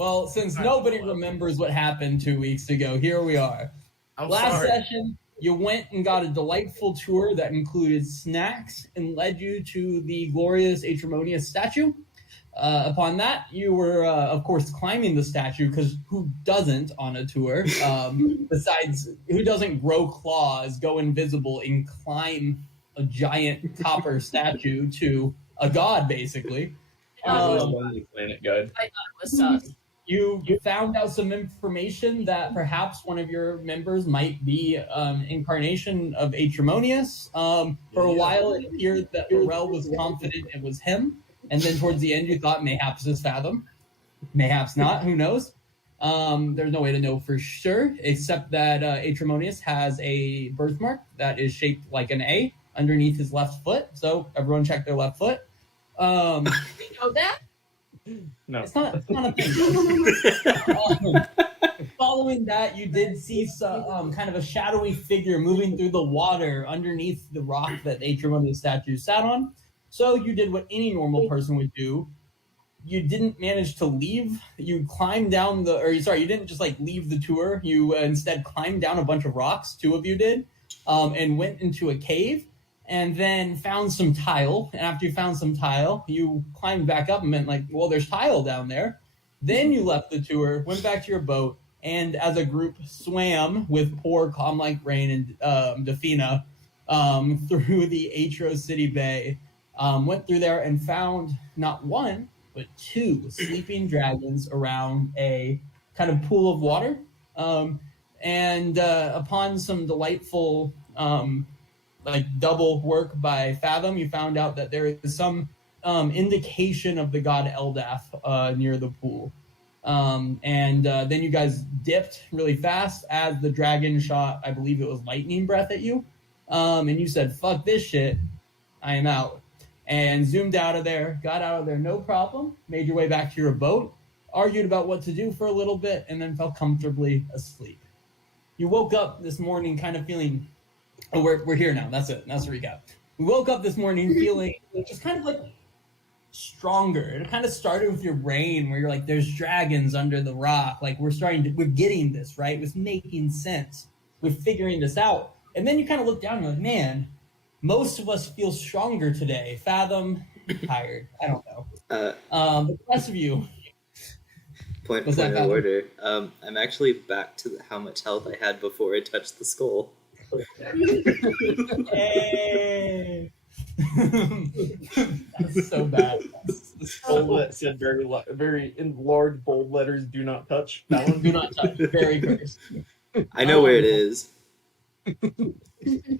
Well, since nobody remembers what happened 2 weeks ago, here we are. Last session, you went and got a delightful tour that included snacks and led you to the glorious Aetros statue. Upon that, you were, of course, climbing the statue, because who doesn't on a tour? Besides, who doesn't grow claws, go invisible, and climb a giant copper statue to a god, basically? Lonely Planet Guide. I thought it was sus. You found out some information that perhaps one of your members might be incarnation of Aetros. For a while, it appeared that Morel was confident it was him. And then towards the end, you thought mayhaps it's Fathom. Mayhaps not. Who knows? There's no way to know for sure, except that Aetros has a birthmark that is shaped like an A underneath his left foot. So everyone check their left foot. You know that? No. It's not a thing. Following that, you did see some kind of a shadowy figure moving through the water underneath the rock that Aetros statue sat on. So you did what any normal person would do. You didn't manage to leave. You climbed down you didn't just leave the tour. You instead climbed down a bunch of rocks. 2 of you did, and went into a cave. And then found some tile. And after you found some tile, you climbed back up and meant well, there's tile down there. Then you left the tour, went back to your boat, and as a group swam with poor Calm Like Rain and Defina through the Aetros City Bay. Went through there and found not 1, but 2 sleeping dragons around a kind of pool of water. And upon some delightful double work by Fathom, you found out that there is some indication of the god Eldath near the pool. And then you guys dipped really fast as the dragon shot, I believe it was lightning breath at you. And you said, fuck this shit, I am out. And zoomed out of there, got out of there no problem, made your way back to your boat, argued about what to do for a little bit, and then fell comfortably asleep. You woke up this morning kind of feeling... Oh, we're here now. That's it. That's the recap. We woke up this morning feeling just kind of stronger. It kind of started with your brain where you're there's dragons under the rock. We're getting this, right? It was making sense. We're figuring this out. And then you kind of look down and you're man, most of us feel stronger today. Fathom, tired. I don't know. But the rest of you. Point of order. I'm actually back to how much health I had before I touched the skull. Hey. That's so bad. The skull that said very in large bold letters, "Do not touch." That one, do not touch. Very cursed. I know where it is.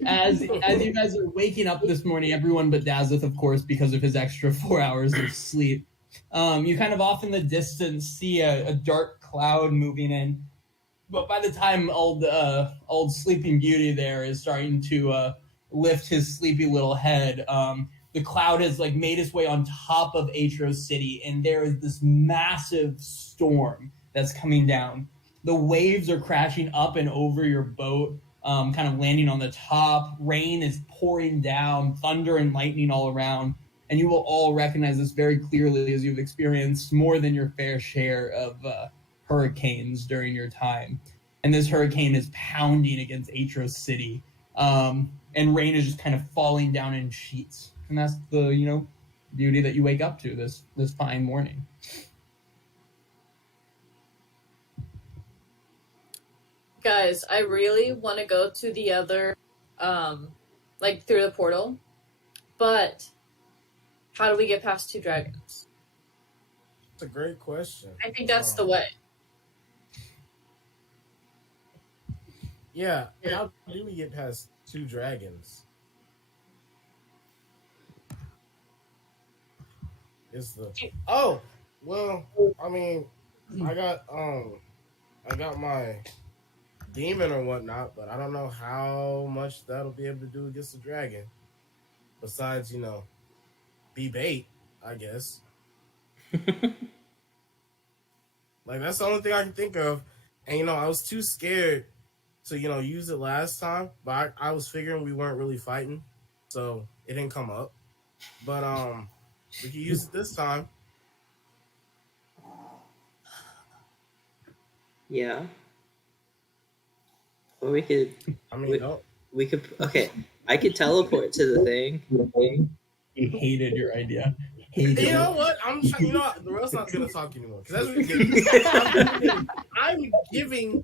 As you guys are waking up this morning, everyone but Dazeth, of course, because of his extra 4 hours of sleep, you kind of off in the distance see a dark cloud moving in. But by the time old Sleeping Beauty there is starting to lift his sleepy little head, the cloud has made its way on top of Aetros City, and there is this massive storm that's coming down. The waves are crashing up and over your boat, kind of landing on the top. Rain is pouring down, thunder and lightning all around, and you will all recognize this very clearly as you've experienced more than your fair share of hurricanes during your time. And this hurricane is pounding against Aetros City, and rain is just kind of falling down in sheets. And that's the beauty that you wake up to this fine morning. Guys, I really want to go to the other, through the portal, but how do we get past 2 dragons? That's a great question. I think that's the way. Yeah, how do we get past 2 dragons? I mean, I got my demon or whatnot, but I don't know how much that'll be able to do against the dragon. Besides, be bait, I guess. That's the only thing I can think of. And I was too scared to use it last time, but I was figuring we weren't really fighting, so it didn't come up. But we can use it this time. Yeah. Or we could. I mean, don't. We could. Okay, I could teleport to the thing. You hated your idea. Hated You know it. what? I'm trying. You know what? The rest not gonna talk anymore because that's what you're getting. I'm giving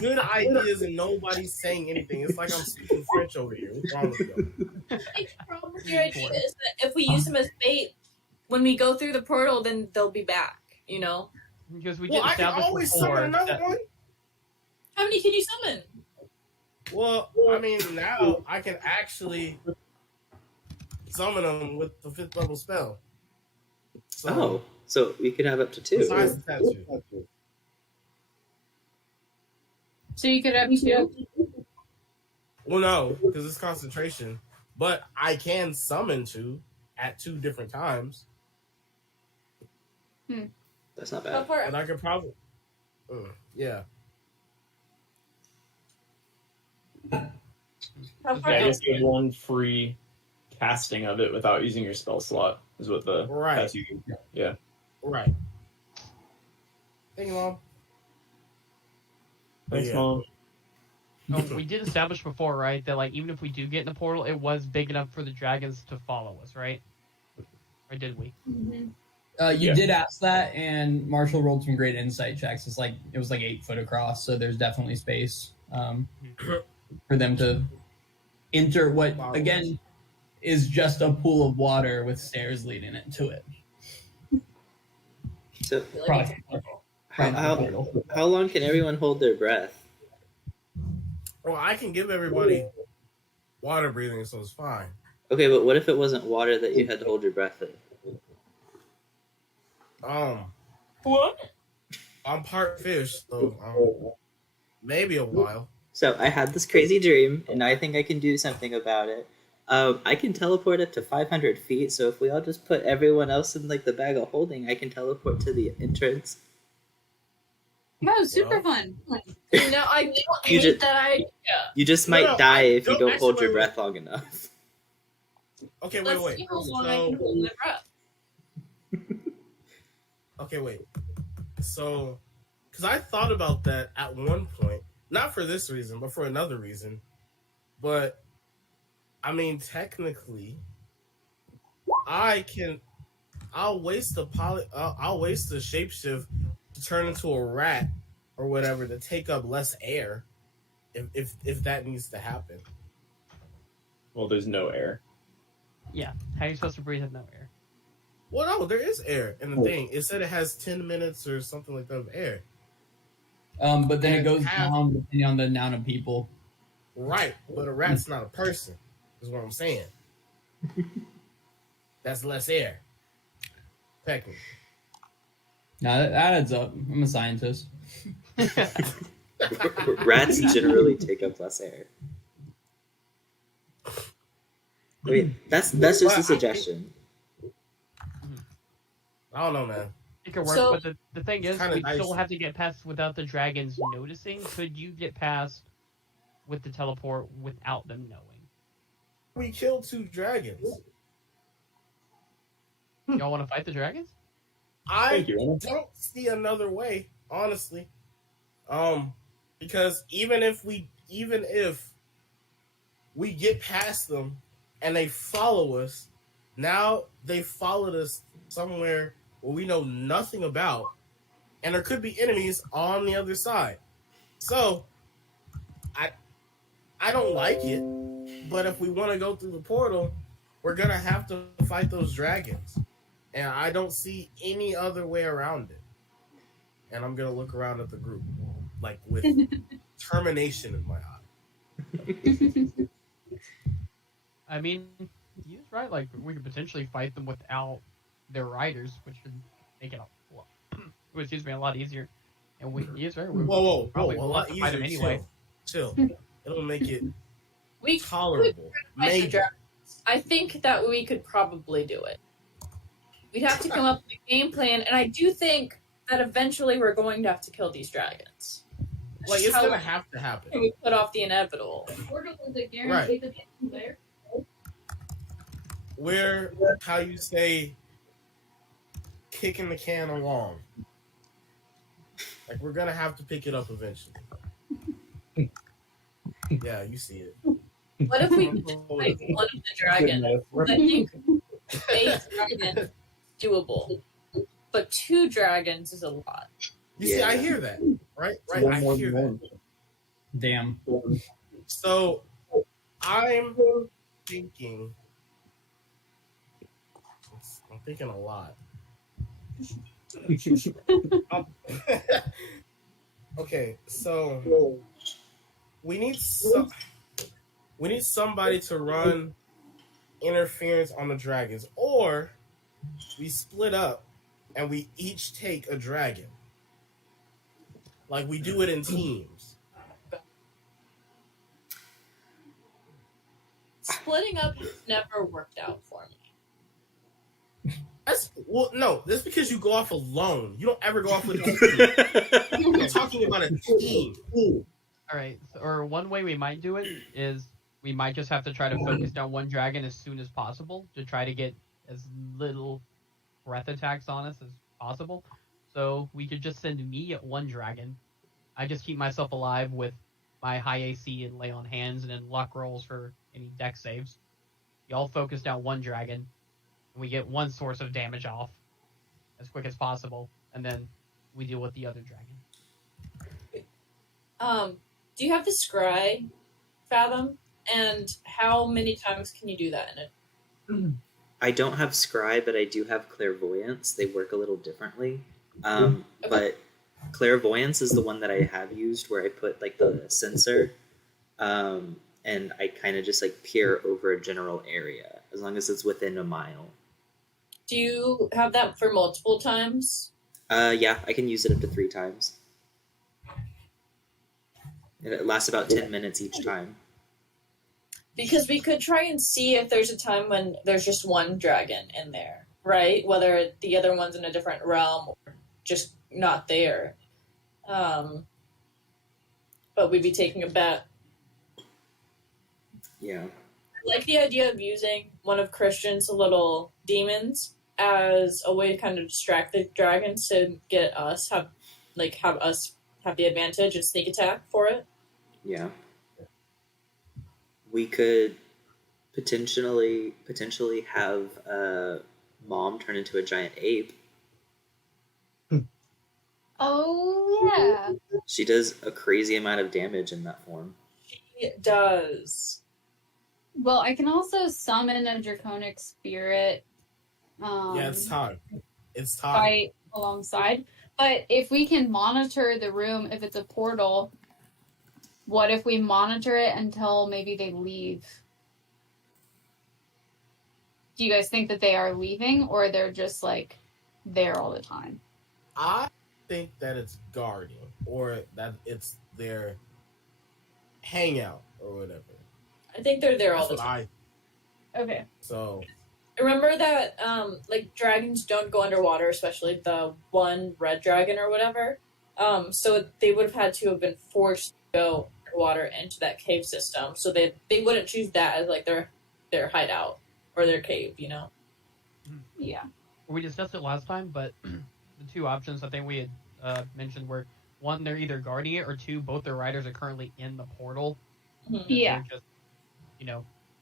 good ideas and nobody's saying anything. It's like I'm speaking French over here. What's wrong with you? I think the problem with your idea is that if we use them as bait, when we go through the portal, then they'll be back. You know. Because we Well, did I can establish always before summon another that- one. How many can you summon? Well, I mean, now I can actually summon them with the 5th level spell. Oh, so we could have up to 2. Besides the tattoo. So you could have 2. Well, no, because it's concentration. But I can summon 2 at 2 different times. That's not How bad. far? And I could probably... yeah. How far? Yeah, I guess you have one free casting of it without using your spell slot. Is what the Right. tattoo. Yeah. Right. Thank you, Mom. Thanks, Yeah. Mom. we did establish before, right, that like even if we do get in the portal, it was big enough for the dragons to follow us, right? Or did we? Mm-hmm. You Yeah. did ask that, and Marshall rolled some great insight checks. It was like 8 foot across, so there's definitely space for them to enter what again is just a pool of water with stairs leading into it. So Probably. how long can everyone hold their breath? Well, I can give everybody water breathing, so it's fine. Okay, but what if it wasn't water that you had to hold your breath in? What? I'm part fish, so maybe a while. So I had this crazy dream, and I think I can do something about it. I can teleport up to 500 feet, so if we all just put everyone else in like the bag of holding, I can teleport to the entrance. That was super fun. You know, I don't You hate just- that idea. You just No, might no, die I if you don't don't hold actually- your breath long enough. Okay, Let's wait. see how long I can hold my breath. Okay, wait. So, because I thought about that at one point, not for this reason, but for another reason. But, I mean, technically, I'll waste the shapeshift to turn into a rat or whatever to take up less air, if that needs to happen. Well, there's no air. Yeah. How are you supposed to breathe with no air? Well, no, there is air in the thing. It said it has 10 minutes or something like that of air. But then it And goes have- down depending on the amount of people. Right, but a rat's not a person, is what I'm saying. That's less air. Technically. Now that adds up. I'm a scientist. Rats generally take up less air. I mean, that's just a suggestion. I don't know, man. It could work, So- but the thing is, Kinda we still dicey. have to get past without the dragons noticing. Could you get past with the teleport without them knowing? We killed 2 dragons. Y'all want to fight the dragons? I Thank you, Anna. don't see another way, honestly. Because even if we get past them and they follow us, now they followed us somewhere where we know nothing about, and there could be enemies on the other side. So I don't like it, but if we want to go through the portal, we're gonna have to fight those dragons. And I don't see any other way around it. And I'm gonna look around at the group, like with determination in my eye. I mean, he's right. Like, we could potentially fight them without their riders, which would make it a lot easier. And he is right. We Whoa! probably A want lot to fight easier. them anyway. Chill. It'll make it We tolerable. fight the Maybe. dragons. I think that we could probably do it. We'd have to come up with a game plan, and I do think that eventually we're going to have to kill these dragons. Like it's How gonna have to happen. can we put off the inevitable? Right. We're how you say kicking the can along. Like we're gonna have to pick it up eventually. Yeah, you see it. What if we fight one of the dragons? I think a dragon is doable, but 2 dragons is a lot. You see, I hear that. Right? Right. One I more hear than that. one. Damn. So I'm thinking. I'm thinking a lot. Um, okay, so we need somebody to run interference on the dragons, or we split up and we each take a dragon. Like we do it in teams. Splitting up has never worked out for me. No, that's because you go off alone. You don't ever go off with a team. I'm talking about a team. All right, or one way we might do it is we might just have to try to focus down one dragon as soon as possible to try to get as little breath attacks on us as possible. So we could just send me one dragon. I just keep myself alive with my high AC and lay on hands, and then luck rolls for any deck saves. Y'all focus down one dragon, and we get one source of damage off as quick as possible, and then we deal with the other dragon. Do you have the scry fathom? And how many times can you do that in it? I don't have scry, but I do have clairvoyance. They work a little differently. But clairvoyance is the one that I have used where I put like the sensor, and I kind of just like peer over a general area as long as it's within a mile. Do you have that for multiple times? Yeah, I can use it up to 3 times. And it lasts about 10 minutes each time. Because we could try and see if there's a time when there's just one dragon in there, right? Whether the other one's in a different realm or just not there. But we'd be taking a bet. Yeah. I like the idea of using one of Christian's little demons as a way to kind of distract the dragons to get us have us have the advantage and sneak attack for it. Yeah. We could potentially have Mom turn into a giant ape. Oh, yeah. She does a crazy amount of damage in that form. She does. Well, I can also summon a draconic spirit. Yeah, it's time. It's time. Fight alongside. But if we can monitor the room, if it's a portal, what if we monitor it until maybe they leave? Do you guys think that they are leaving, or they're just like there all the time? I think that it's guarding, or that it's their hangout or whatever. I think they're there all That's the what time. Okay. So Remember that like dragons don't go underwater, especially the one red dragon or whatever. So they would have had to have been forced to go underwater into that cave system. So they wouldn't choose that as like their hideout or their cave, you know? Yeah. We discussed it last time, but the 2 options I think we had mentioned were 1, they're either guarding it, or 2, both their riders are currently in the portal. Mhm. Yeah. They're just,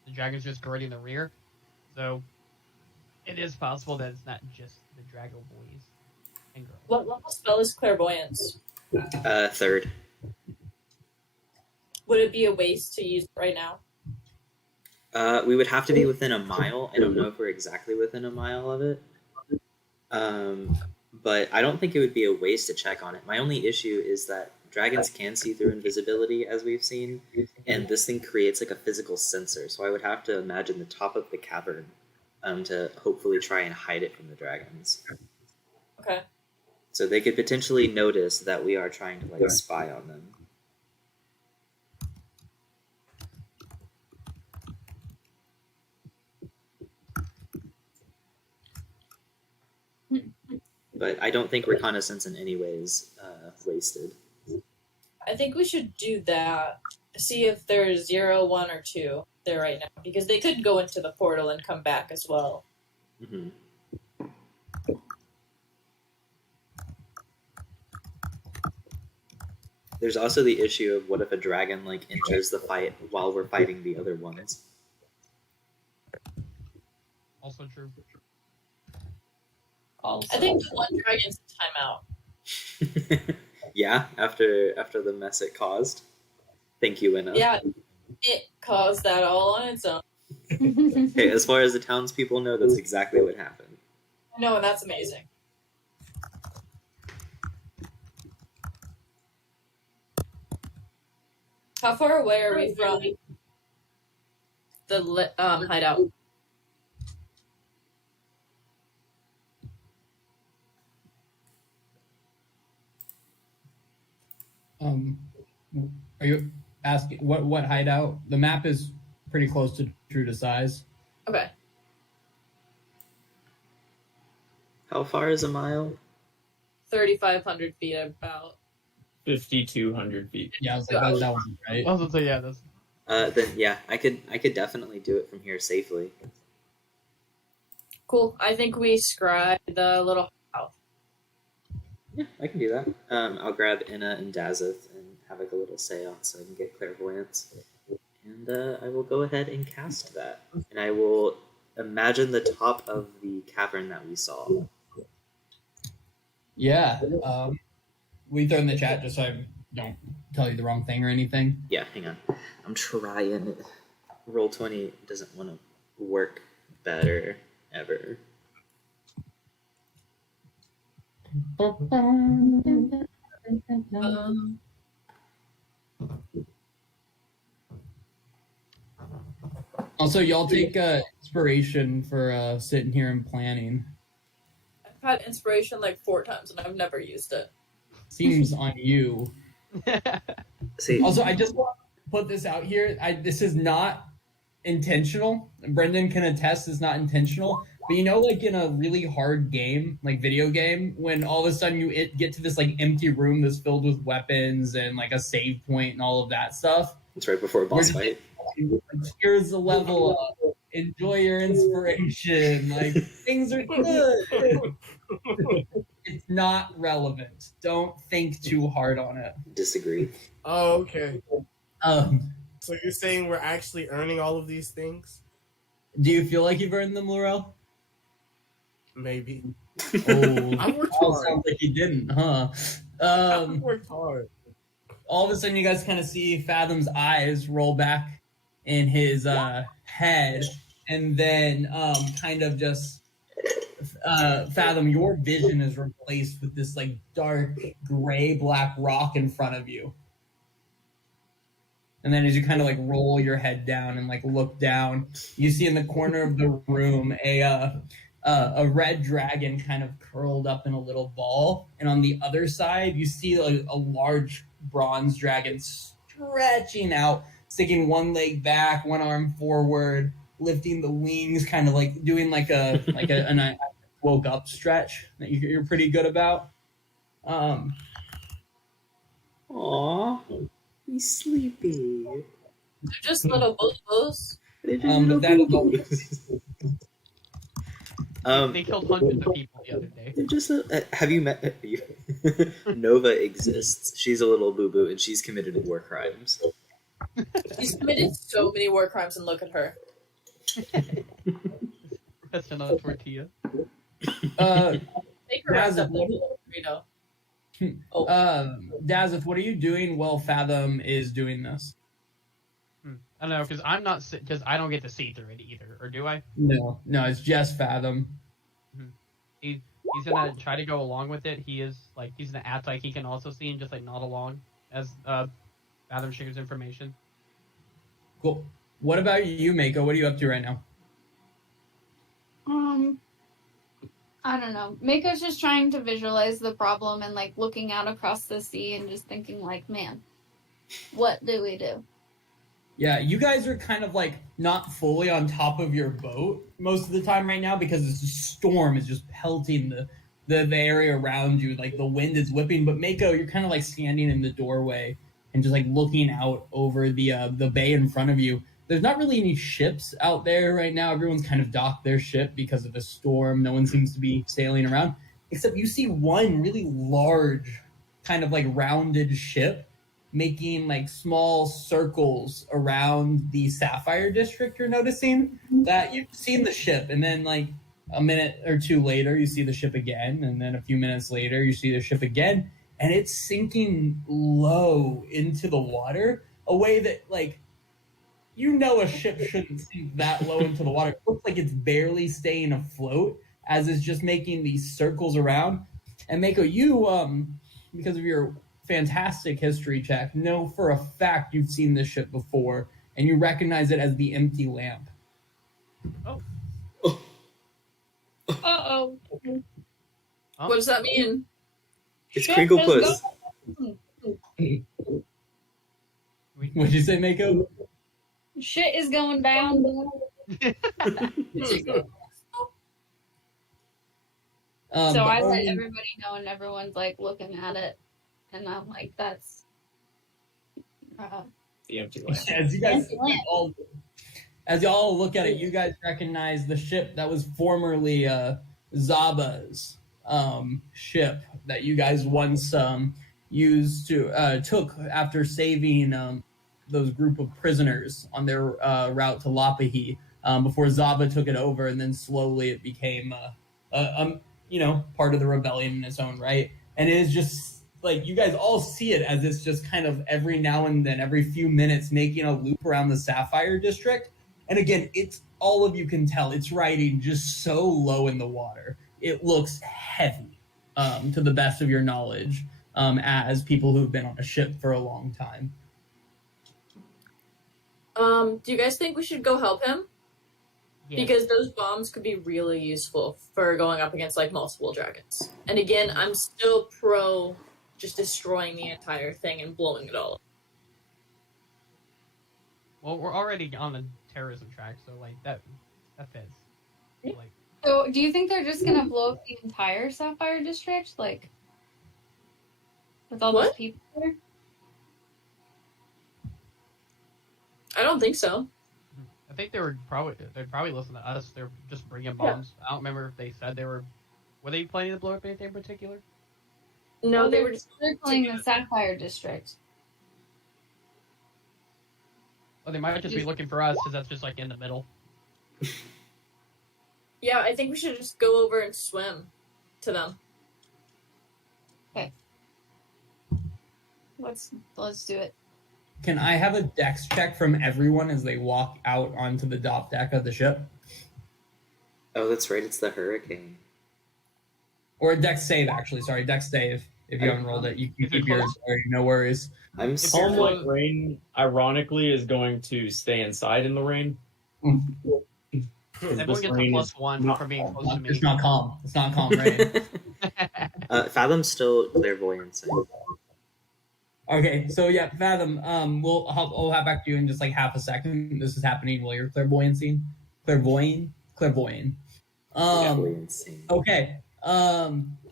the dragon's just guarding the rear. So it is possible that it's not just the Drago boys and girls. What level spell is clairvoyance? 3rd. Would it be a waste to use it right now? We would have to be within a mile. I don't know if we're exactly within a mile of it. But I don't think it would be a waste to check on it. My only issue is that dragons can see through invisibility, as we've seen, and this thing creates like a physical sensor. So I would have to imagine the top of the cavern to hopefully try and hide it from the dragons. Okay. So they could potentially notice that we are trying to like spy on them. But I don't think reconnaissance in any way is wasted. I think we should do that. See if there's 0, 1, or 2 there right now. Because they could go into the portal and come back as well. Mm-hmm. There's also the issue of what if a dragon like enters the fight while we're fighting the other ones. Also true. Also, I think the one dragon's timeout. Yeah, after the mess it caused. Thank you, Inna. Yeah, it caused that all on its own. Hey, as far as the townspeople know, that's exactly what happened. No, and that's amazing. How far away are we from the hideout? Are you asking what hideout? The map is pretty close to true to size. Okay. How far is a mile? 3,500 feet about. 5,200 feet. Yeah, I was like, that wasn't right. Also, so yeah, that's Then yeah, I could definitely do it from here safely. Cool. I think we scribe the little house. Yeah, I can do that. I'll grab Inna and Dazeth and have like a little seance so I can get clairvoyance. And I will go ahead and cast that. And I will imagine the top of the cavern that we saw. Yeah. We throw in the chat just so I don't tell you the wrong thing or anything. Yeah, hang on. I'm trying. Roll20 doesn't want to work better ever. Also, y'all take inspiration for sitting here and planning. I've had inspiration like 4 times and I've never used it. Seems on you. See, Also, I just want to put this out here. This is not intentional. Brendan can attest it's not intentional. But you know, like in a really hard game, like video game, when all of a sudden you get to this like empty room that's filled with weapons and like a save point and all of that stuff. it's right before a boss fight. Here's the level up. Enjoy your inspiration. Like things are good. It's not relevant. Don't think too hard on it. Disagree. Oh, okay. Um, So you're saying we're actually earning all of these things? do you feel like you've earned them, Laurel? Maybe. Oh, I worked oh, hard. sounds like you didn't, huh? I worked hard. All of a sudden, you guys kind of see Fathom's eyes roll back in his head, and then kind of just Fathom, your vision is replaced with this like dark gray black rock in front of you. And then as you kind of like roll your head down and like look down, you see in the corner of the room a red dragon kind of curled up in a little ball. And on the other side, you see a large bronze dragon stretching out, sticking one leg back, one arm forward, lifting the wings, kind of like doing like a woke up stretch that you're pretty good about. Aww, he's sleepy. They're just little boo-boos. But that is all. they killed hundreds of people the other day. They're just have you met Nova exists. She's a little boo-boo and she's committed war crimes. She's committed so many war crimes and look at her. That's another tortilla. Make her rise up Dazeth, like a little burrito. Oh. Dazeth, what are you doing while Fathom is doing this? I don't know, because I'm not, because I don't get to see through it either, or do I? No, it's just Fathom. He's gonna try to go along with it. He is like, he's gonna act like he can also see and just like nod along as Fathom shares information. Cool. What about you, Mako? What are you up to right now? I don't know. Mako's just trying to visualize the problem and like looking out across the sea and just thinking like, man, what do we do? Yeah, you guys are kind of like not fully on top of your boat most of the time right now because this storm is just pelting the area around you. Like the wind is whipping. But Mako, you're kind of like standing in the doorway and just like looking out over the bay in front of you. There's not really any ships out there right now. Everyone's kind of docked their ship because of the storm. No one seems to be sailing around, except you see one really large, kind of like rounded ship making like small circles around the Sapphire District. You're noticing that you've seen the ship, and then like a minute or two later, you see the ship again, and then a few minutes later, you see the ship again, and it's sinking low into the water, a way that like a ship shouldn't sink that low into the water. It looks like it's barely staying afloat as it's just making these circles around. And Mako, you, because of your fantastic history check, know for a fact you've seen this ship before, and you recognize it as the Empty Lamp. Oh. Uh-oh. What does that mean? It's Shit Crinkle is Puss. What'd you say, Mako? Shit is going down. So I let everybody know, and everyone's like looking at it, and I'm like, "That's The empty lamp. as you guys Empty lamp. as y'all look at it, you guys recognize the ship that was formerly Zaba's ship that you guys once used to took after saving those group of prisoners on their route to Lapahi before Zaba took it over, and then slowly it became part of the rebellion in its own right. And it is just like you guys all see it as it's just kind of every now and then, every few minutes, making a loop around the Sapphire District. And again, it's all of you can tell it's riding just so low in the water. It looks heavy, to the best of your knowledge, as people who've been on a ship for a long time. Do you guys think we should go help him? Yeah. Because those bombs could be really useful for going up against like multiple dragons. And again, I'm still pro just destroying the entire thing and blowing it all up. Well, we're already on the terrorism track, so like that fits. Like, So, do you think they're just gonna blow up the entire Sapphire District, like with all those What? people there? I don't think so. I think they'd probably listen to us. They're just bringing bombs. I don't remember if they said were they planning to blow up anything in particular? No, Well, they they're were just circling the Sapphire District. Oh, they might just be looking for us because that's just like in the middle. Yeah, I think we should just go over and swim to them. Let's do it. Can I have a dex check from everyone as they walk out onto the top deck of the ship? Oh, that's right. It's the hurricane. Or a dex save, actually. Sorry, dex save. If you haven't rolled it, you can If you're keep yours. close. Sorry, no worries. I'm If Calm you're like close- rain, ironically, is going to stay inside in the rain. Everyone This gets a rain plus is one not for being calm. close to me. It's not calm. It's not calm, right? Fathom's still clairvoyance. Okay, so yeah, Fathom. I'll have back to you in just like half a second. This is happening while you're clairvoyancing. Clairvoyant. Clairvoyancy. Okay.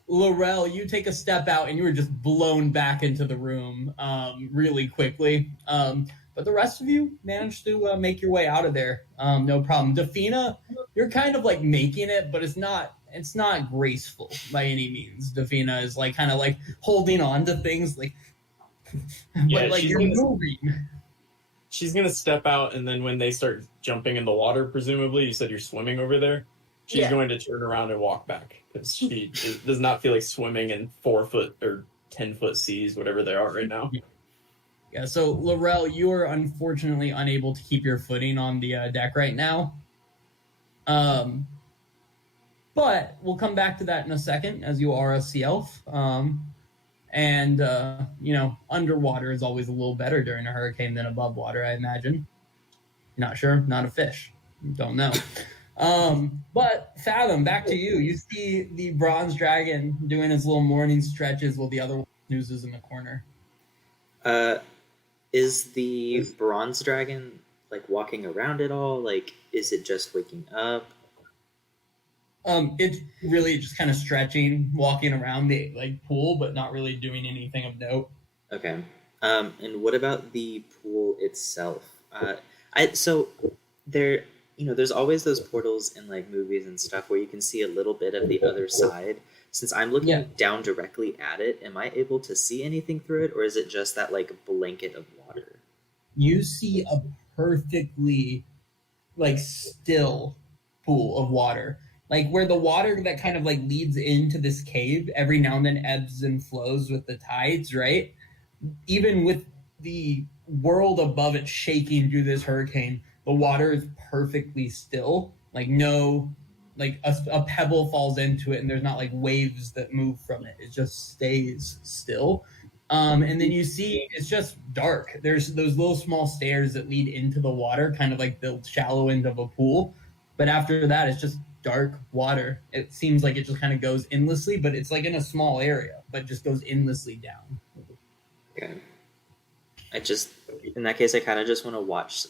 Laurel, you take a step out and you were just blown back into the room really quickly. But the rest of you managed to make your way out of there. No problem. Defina, you're kind of like making it, but it's not graceful by any means. Defina is like kind of like holding on to things like Yeah, but like she's you're gonna- moving. She's gonna step out, and then when they start jumping in the water, presumably, you said you're swimming over there. She's Yeah. going to turn around and walk back because she does not feel like swimming in 4-foot or 10-foot seas, whatever they are right now. Yeah, so Laurel, you are unfortunately unable to keep your footing on the deck right now. But we'll come back to that in a second, as you are a sea elf. And underwater is always a little better during a hurricane than above water, I imagine. Not sure, not a fish. Don't know. But Fathom, back to you. You see the bronze dragon doing his little morning stretches while the other one snoozes in the corner. Is the bronze dragon like walking around at all? Like, is it just waking up? It's really just kind of stretching, walking around the like pool, but not really doing anything of note. Okay. And what about the pool itself? So there, there's always those portals in like movies and stuff where you can see a little bit of the other side. since I'm looking Yeah. down directly at it, am I able to see anything through it, or is it just that like blanket of water? You see a perfectly like still pool of water, like where the water that kind of like leads into this cave every now and then ebbs and flows with the tides, right? Even with the world above it shaking through this hurricane, the water is perfectly still. Like no, like a pebble falls into it, and there's not like waves that move from it. It just stays still. And then you see it's just dark. There's those little small stairs that lead into the water, kind of like the shallow end of a pool. But after that, it's just dark water. It seems like it just kind of goes endlessly, but it's like in a small area, but just goes endlessly down. Okay. In that case, I kind of just want to watch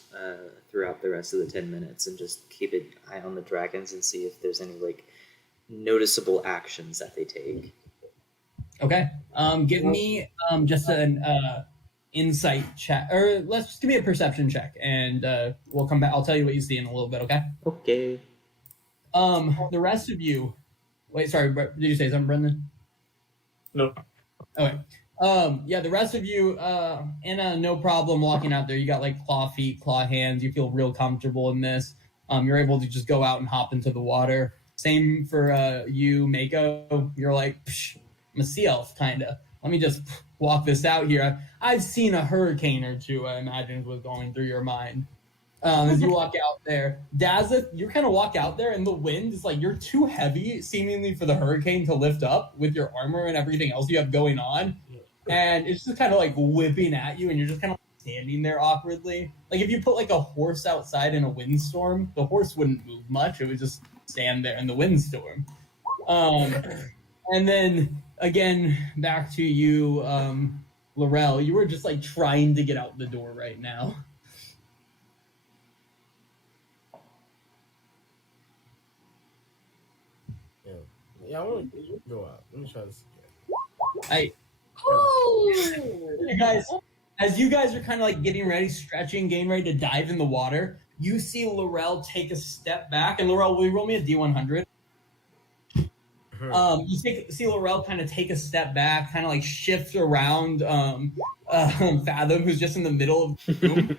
throughout the rest of the 10 minutes and just keep an eye on the dragons and see if there's any like noticeable actions that they take. Okay. Give me just an insight check, or let's just give me a perception check, and we'll come back. I'll tell you what you see in a little bit. Okay. Okay. The rest of you. Wait, sorry. Did you say something, Brendan? No. Okay. Yeah, the rest of you, Anna, no problem walking out there. You got like claw feet, claw hands. You feel real comfortable in this. You're able to just go out and hop into the water. Same for you, Mako. You're like, psh, I'm a sea elf, kind of. Let me just walk this out here. I've seen a hurricane or two, I imagine, was going through your mind. As you walk out there, Dazeth, you kind of walk out there, and the wind is like you're too heavy, seemingly, for the hurricane to lift up with your armor and everything else you have going on. And it's just kind of like whipping at you, and you're just kind of standing there awkwardly. Like if you put like a horse outside in a windstorm, the horse wouldn't move much. It would just stand there in the windstorm. And then again, back to you, Laurel. You were just like trying to get out the door right now. Yeah, I want to go out. Let me try this again. You guys, as you guys are kind of like getting ready, stretching, getting ready to dive in the water, you see Laurel take a step back. And Laurel, will you roll me a D100? See Laurel kind of take a step back, kind of like shift around Fathom, who's just in the middle of the room.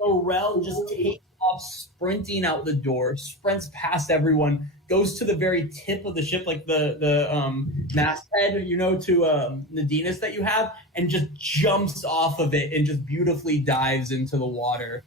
Laurel just takes off, sprinting out the door, sprints past everyone, goes to the very tip of the ship, like the masthead, to Nadinies that you have, and just jumps off of it and just beautifully dives into the water.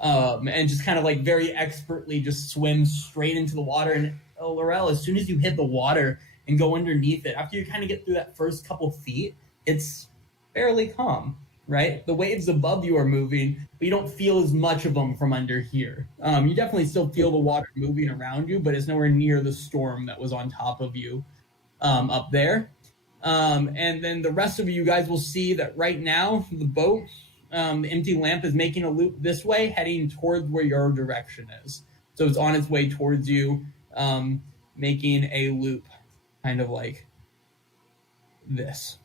And just kind of like very expertly just swims straight into the water. And Laurel, as soon as you hit the water and go underneath it, after you kind of get through that first couple feet, it's fairly calm, right? The waves above you are moving, but you don't feel as much of them from under here. You definitely still feel the water moving around you, but it's nowhere near the storm that was on top of you up there. And then the rest of you guys will see that right now, the boat, the empty lamp is making a loop this way, heading towards where your direction is. So it's on its way towards you, making a loop, kind of like this.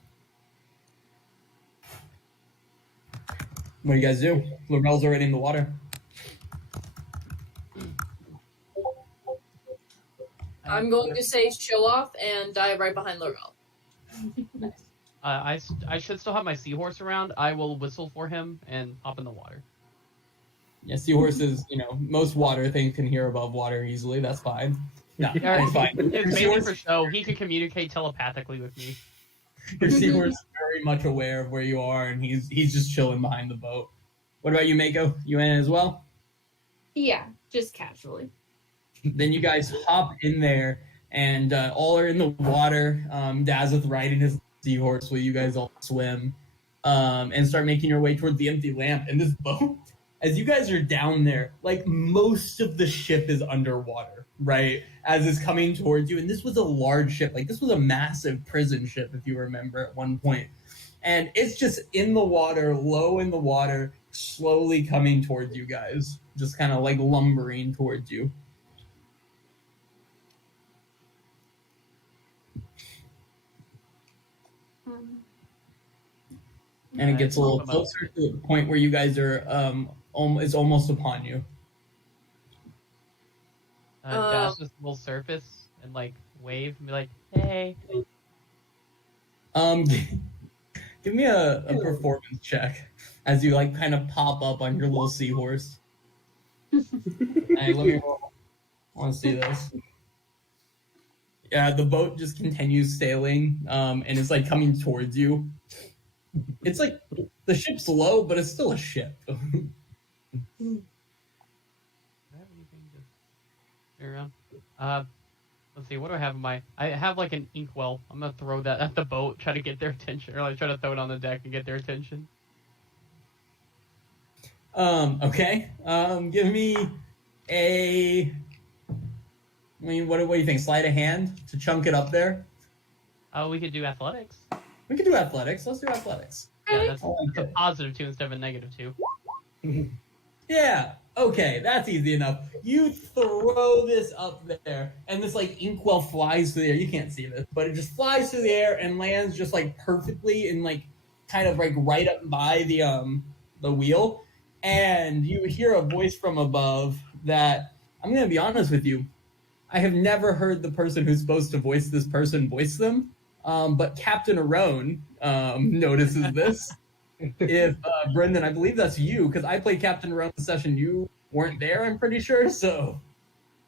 What do you guys do? Laurel's already in the water. I'm going to say show off and dive right behind Laurel. I should still have my seahorse around. I will whistle for him and hop in the water. Yeah, seahorses, most water things can hear above water easily. That's fine. No, it's fine. It's mainly for show. He can communicate telepathically with me. Your seahorse is very much aware of where you are, and he's just chilling behind the boat. What about you, Mako? You in as well? Yeah, just casually. Then you guys hop in there, and all are in the water. Dazeth riding his seahorse while you guys all swim, and start making your way towards the empty lamp. And this boat, as you guys are down there, like most of the ship is underwater, right? As it's coming towards you. And this was a large ship. Like this was a massive prison ship, if you remember at one point. And it's just in the water, low in the water, slowly coming towards you guys. Just kind of like lumbering towards you. And it gets a little closer to the point where you guys are, it's almost upon you. Dash just will surface and like wave and be like, "Hey." Give me a performance check as you like kind of pop up on your little seahorse. Hey, let me roll. I want to see this. Yeah, the boat just continues sailing, and it's like coming towards you. It's like the ship's low, but it's still a ship. Do I have anything to around? Let's see. What do I have in my? I have like an inkwell. I'm gonna throw that at the boat, try to get their attention, or like try to throw it on the deck and get their attention. Okay. Give me a. I mean, what do you think? Sleight of hand to chunk it up there. We could do athletics. We could do athletics. Let's do athletics. Yeah, that's a positive 2 instead of a negative 2. Yeah. Okay, that's easy enough. You throw this up there, and this like inkwell flies through the air. You can't see this, but it just flies through the air and lands just like perfectly in like kind of like right up by the wheel. And you hear a voice from above that I'm gonna be honest with you. I have never heard the person who's supposed to voice this person voice them, but Captain Arone notices this. If Brendan, I believe that's you, because I played Captain Arone the session you weren't there, I'm pretty sure, so...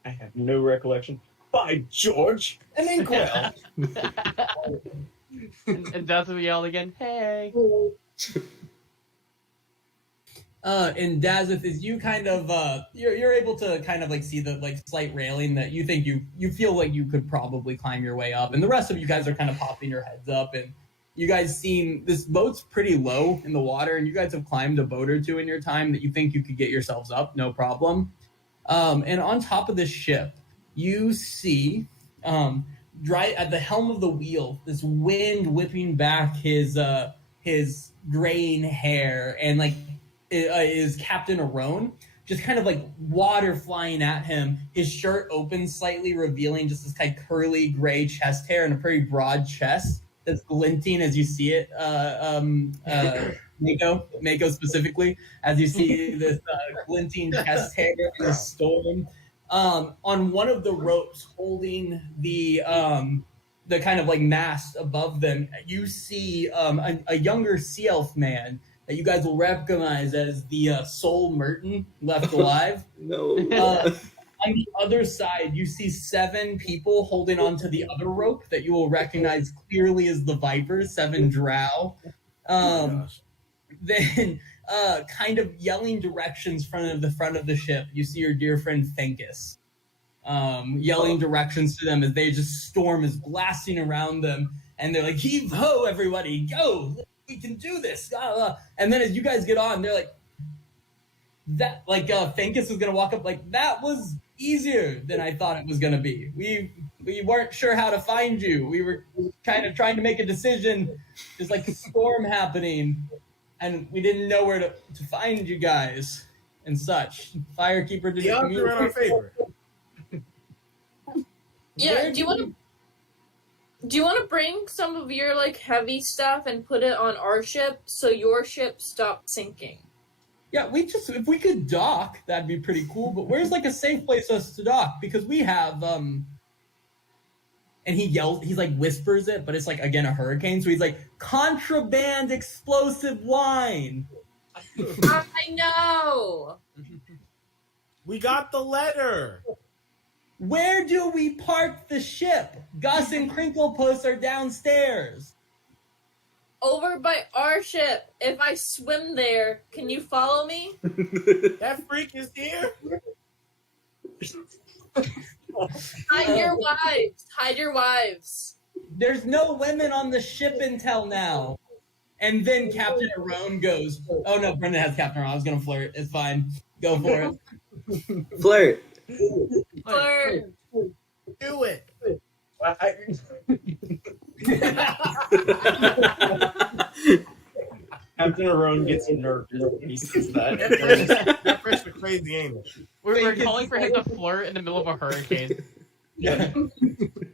I have no recollection. By George, an inkwell! and that's when we yell again, "Hey!" And Dazeth, is you kind of you're able to kind of like see the like slight railing that you think you feel like you could probably climb your way up, and the rest of you guys are kind of popping your heads up, and you guys seem this boat's pretty low in the water, and you guys have climbed a boat or two in your time that you think you could get yourselves up, no problem. And on top of this ship, you see dry at the helm of the wheel, this wind whipping back his graying hair, and like is Captain Arone, just kind of like water flying at him. His shirt opens slightly, revealing just this kind of curly gray chest hair and a pretty broad chest that's glinting as you see it. Mako specifically, as you see this glinting chest hair in the storm. On one of the ropes holding the kind of like mast above them, you see a younger sea elf man that you guys will recognize as the Soul Merton left alive. No. On the other side, you see 7 people holding onto the other rope that you will recognize clearly as the Vipers, 7 Drow. Then, kind of yelling directions from the front of the ship, you see your dear friend Fenkus. Yelling directions to them as they just storm is blasting around them, and they're like, "Heave ho, everybody, go! We can do this!" And then as you guys get on, they're like, "That like Fenkus is gonna walk up like that was easier than I thought it was gonna be. We weren't sure how to find you. We were kind of trying to make a decision, just like a storm happening, and we didn't know where to find you guys and such. Firekeeper didn't The odds are in our favor. Yeah, do you want to bring some of your like heavy stuff and put it on our ship so your ship stops sinking? Yeah, if we could dock, that'd be pretty cool, but where's like a safe place for us to dock? Because we have and he yells, he's like whispers it, but it's like again a hurricane, so he's like, "Contraband explosive wine." I know. We got the letter. Where do we park the ship? Gus and Crinklepuss are downstairs. Over by our ship. If I swim there, can you follow me? That freak is here. Hide your wives. Hide your wives. There's no women on the ship until now. And then Captain Arone goes, "Oh no, Brendan has Captain Arone. I was gonna flirt. It's fine. Go for it." Flirt. Flirt. Do it. Captain Arone gets nervous when he says that. That fresh is crazy, ain't it? We're calling for him to flirt in the middle of a hurricane. Yeah.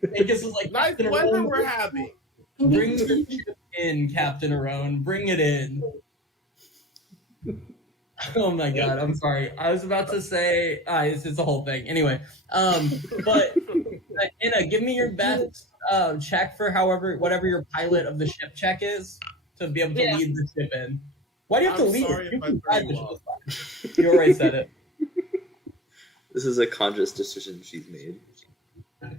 It just is like, Nice Captain weather Arone, we're having. bring the ship in, Captain Arone. Bring it in. Oh my god, I'm sorry. I was about to say, it's the whole thing. Anyway, but Anna, give me your best check for whatever your pilot of the ship check is to be able to Yeah. lead the ship in. Why do you have I'm to lead sorry it? You if I can threw drive you the off. ship. You already said it. This is a conscious decision she's made. I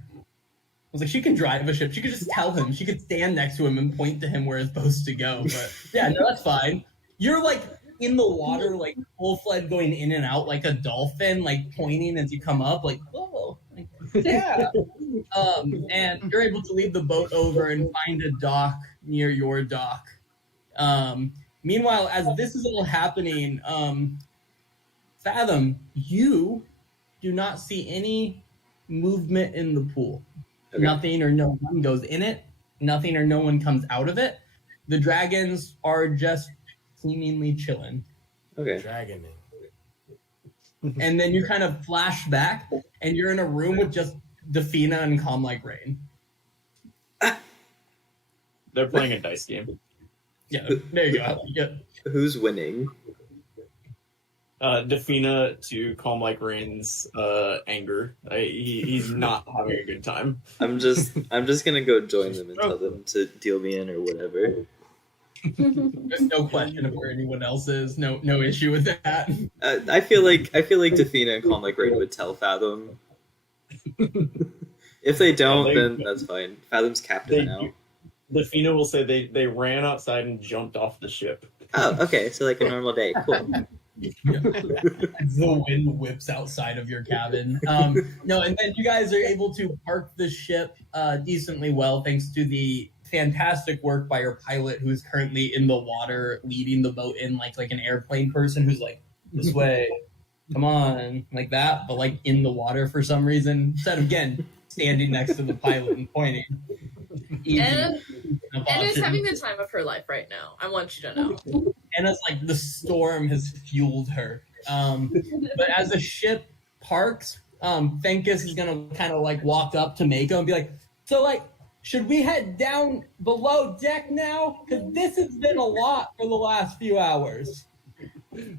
was like, she can drive a ship. She could just tell him. She could stand next to him and point to him where it's supposed to go. But yeah, no, that's fine. You're like in the water, like full-fledged going in and out like a dolphin, like pointing as you come up, like, whoa. Like, yeah. And you're able to lead the boat over and find a dock near your dock. Meanwhile, as this is all happening, Fathom, you do not see any movement in the pool. Okay. Nothing or no one goes in it. Nothing or no one comes out of it. The dragons are just seemingly chilling. Okay. Dragoning. And then you kind of flash back, and you're in a room with just Defina and Calm Like Rain. They're playing a dice game. Yeah, there you go. I like it. Who's winning? Defina to Calm Like Rain's anger. He's not having a good time. I'm just gonna go join them and tell them to deal me in or whatever. There's no question of where anyone else is. No issue with that. I feel like Defina and Calm Like Rain would tell Fathom. If they don't, then that's fine. Fathom's captain now. Defina will say they ran outside and jumped off the ship. Oh, okay. So like a normal day. Cool. The wind whips outside of your cabin. No, and then you guys are able to park the ship decently well, thanks to the fantastic work by your pilot, who's currently in the water, leading the boat in like an airplane person, who's like, this way, come on, like that, but like in the water for some reason, instead of again standing next to the pilot and pointing. Anna's having the time of her life right now. I want you to know. Anna's like, the storm has fueled her. But as the ship parks, Fenkus is gonna kind of like walk up to Mako and be like, so like, should we head down below deck now? Because this has been a lot for the last few hours. Yeah,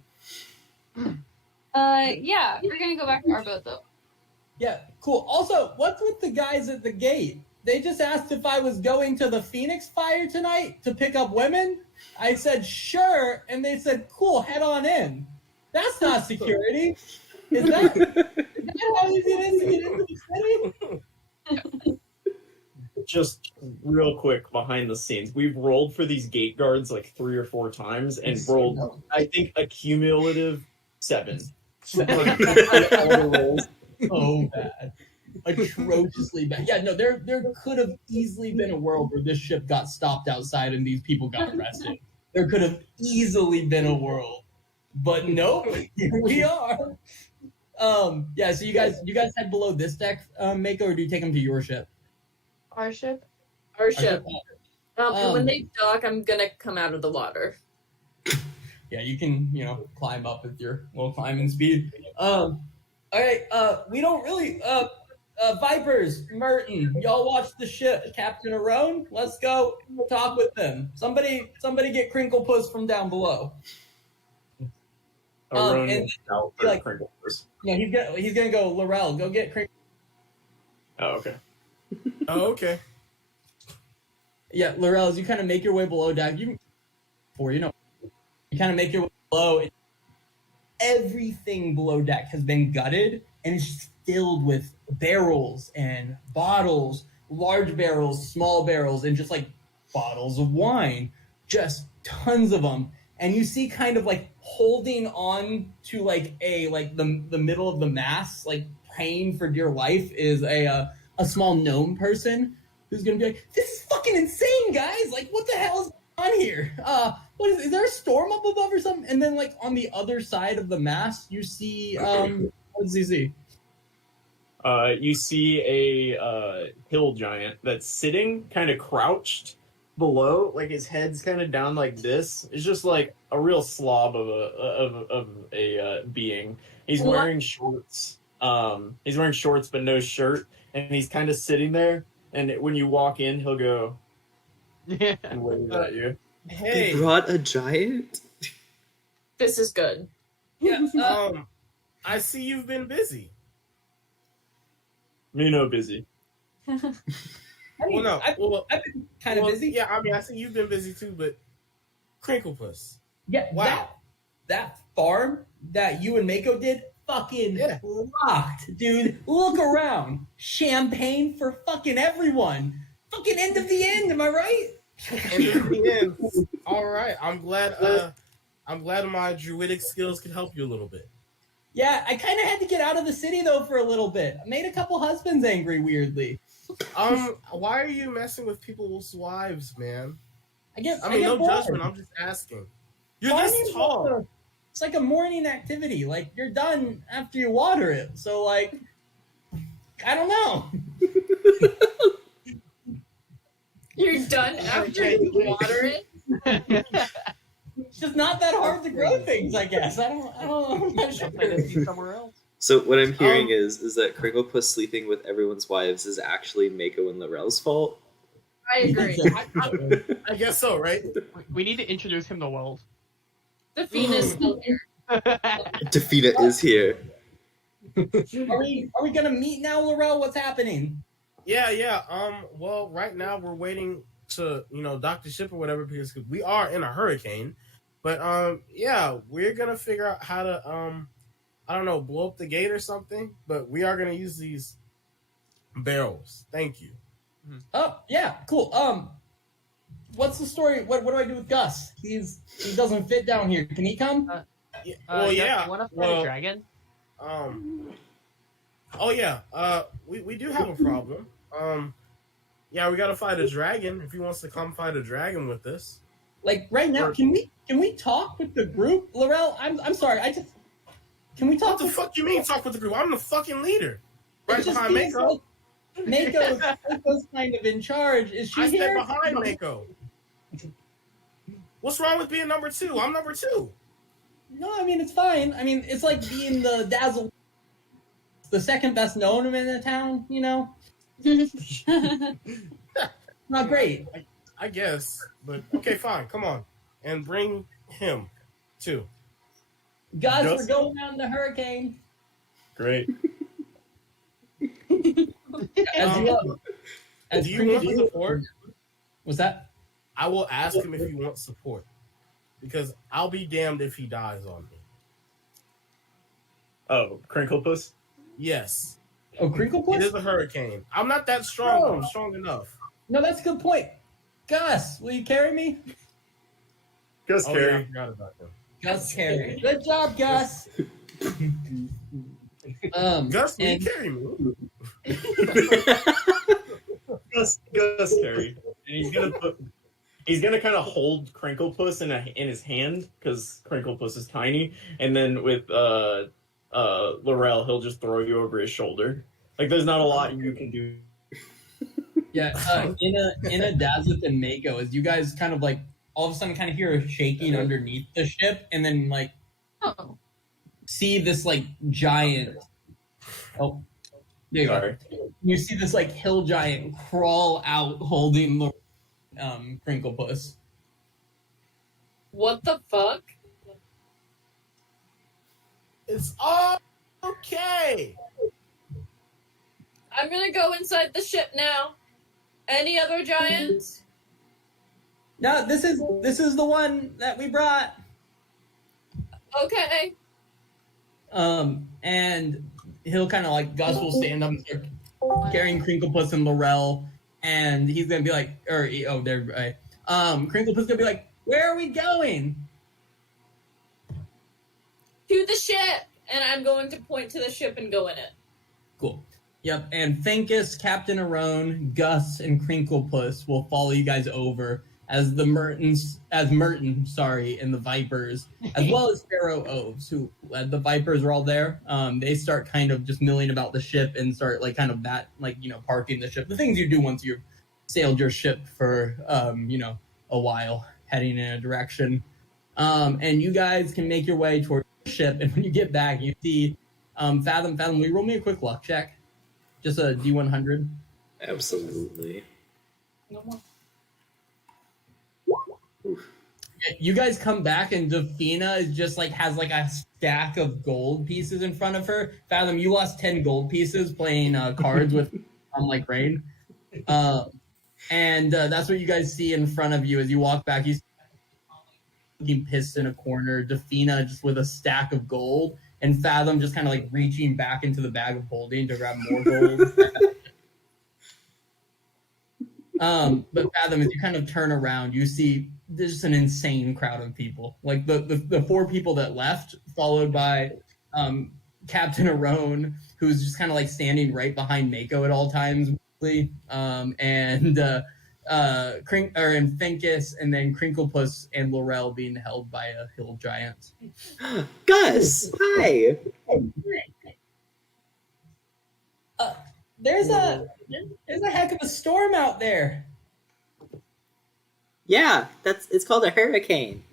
we're gonna go back to our boat though. Yeah, cool. Also, what's with the guys at the gate? They just asked if I was going to the Phoenix Fire tonight to pick up women. I said, sure. And they said, cool, head on in. That's not security. Is that how easy it is to get into the city? Just real quick behind the scenes, we've rolled for these gate guards like 3 or 4 times and rolled, I think, a cumulative 7. So bad. Atrociously bad. Yeah, no, there could have easily been a world where this ship got stopped outside and these people got arrested. There could have easily been a world. But nope, here we are. Yeah, so you guys head below this deck, Mako, or do you take them to your ship? Our ship. Our ship. And when they dock, I'm gonna come out of the water. Yeah, you can, climb up with your little climbing speed. All right, we don't really, Vipers, Merton, y'all watch the ship. Captain Arone, let's go talk with them. Somebody get Crinkle Puss from down below. And like, yeah, he's gonna go, Laurel, go get Crinkle. Oh, okay. Oh, okay. Yeah, Laurel, as you kind of make your way below deck, you kind of make your way below. Everything below deck has been gutted, and it's just filled with barrels and bottles, large barrels, small barrels, and just like bottles of wine, just tons of them. And you see kind of like holding on to like the middle of the mast, like praying for dear life, is a small gnome person who's gonna be like, this is fucking insane, guys! Like, what the hell is going on here? What is there a storm up above or something? And then like on the other side of the mast, you see what does he see? You see a hill giant that's sitting kind of crouched below, like his head's kind of down like this. It's just like a real slob of a being. He's wearing shorts. He's wearing shorts but no shirt, and he's kind of sitting there. And when you walk in, he'll go and wave at you. Hey, They brought a giant? This is good. Yeah. I see you've been busy. Me no busy. I mean, Well, no. I've been kind of busy. Yeah, I mean, I think you've been busy too, but Crinklepuss. Yeah, Wow. That farm that you and Mako did fucking Yeah. rocked, dude. Look around. Champagne for fucking everyone. Fucking end of the end, am I right? And in the end, all right. I'm glad my druidic skills could help you a little bit. Yeah, I kind of had to get out of the city though for a little bit. I made a couple husbands angry, weirdly. Why are you messing with people's wives, man? I get no bored. judgment. I'm just asking. You're Farming's this tall. It's like a morning activity. Like you're done after you water it. So like, I don't know. You're done after you water it. It's just not that hard to grow things, I guess. I don't know. I'm not sure. Somewhere else. So what I'm hearing is that Crinklepuss sleeping with everyone's wives is actually Mako and Laurel's fault. I agree. I guess so, right? We need to introduce him to the world. The fiend is still here. Defeata is here. Are we gonna meet now, Laurel? What's happening? Yeah. Well, right now we're waiting to, dock the ship or whatever because we are in a hurricane. But yeah, we're gonna figure out how to I don't know, blow up the gate or something. But we are gonna use these barrels. Thank you. Oh yeah, cool. What's the story? What do I do with Gus? He doesn't fit down here. Can he come? Yeah. You want to fight a dragon? We do have a problem. Yeah, we gotta fight a dragon. If he wants to come fight a dragon with us. Like right now, can we talk with the group? Laurel, I'm sorry. Can we talk? What the fuck you mean talk with the group? I'm the fucking leader. Right behind Mako. Mako's kind of in charge. Is she I here? stay behind Mako. What's wrong with being number 2? I'm number 2. No, I mean it's fine. I mean it's like being the dazzle, the second best known in the town. Not great. I guess, but okay, fine. Come on, and bring him too. Guys, Gus? we're going down the hurricane. Great. Do you want support? What's that? I will ask him if he wants support, because I'll be damned if he dies on me. Oh, Crinklepuss? Yes. Oh, Crinkle It is a hurricane. I'm not that strong, but I'm Oh. strong enough. No, that's a good point. Gus, will you carry me? Gus Oh, yeah, I Carey. forgot about him. Gus carry. Good job, Gus. Gus, will you and- carry me? Gus Carey. And he's gonna kind of hold Crinklepuss in his hand because Crinklepuss is tiny, and then with Laurel, he'll just throw you over his shoulder. Like there's not a lot you can do. Yeah, in a Dazith and Mako, as you guys kind of like all of a sudden kind of hear a shaking underneath the ship, and then like Oh. see this like giant. Oh, there you Sorry. go. You see this like hill giant crawl out holding the Crinklepuss. What the fuck? It's all okay. I'm gonna go inside the ship now. Any other giants? No, this is the one that we brought. Okay. And he'll kind of like Gus will stand up and start carrying Crinklepuss and Laurel, and he's gonna be like, they're right. Crinklepuss gonna be like, where are we going? To the ship! And I'm going to point to the ship and go in it. Cool. Yep. And Finkus, Captain Arone, Gus, and Crinklepuss will follow you guys over as Merton, and the Vipers, as well as Pharaoh Oves, who the Vipers are all there. They start kind of just milling about the ship and start like kind of parking the ship. The things you do once you've sailed your ship for a while, heading in a direction. And you guys can make your way toward the ship, and when you get back, you see Fathom. Will you roll me a quick luck check? Just a D100. Absolutely. No more. You guys come back, and Defina is just like has like a stack of gold pieces in front of her. Fathom, you lost 10 gold pieces playing cards with like Rain. And that's what you guys see in front of you as you walk back. You see looking pissed in a corner, Defina just with a stack of gold, and Fathom just kind of like reaching back into the bag of holding to grab more gold. But Fathom, as you kind of turn around, you see there's just an insane crowd of people. Like the 4 people that left, followed by Captain Arone, who's just kind of like standing right behind Mako at all times, and Finkus, and then Crinklepuss and Laurel being held by a hill giant. Gus, hi. There's a heck of a storm out there. Yeah, it's called a hurricane.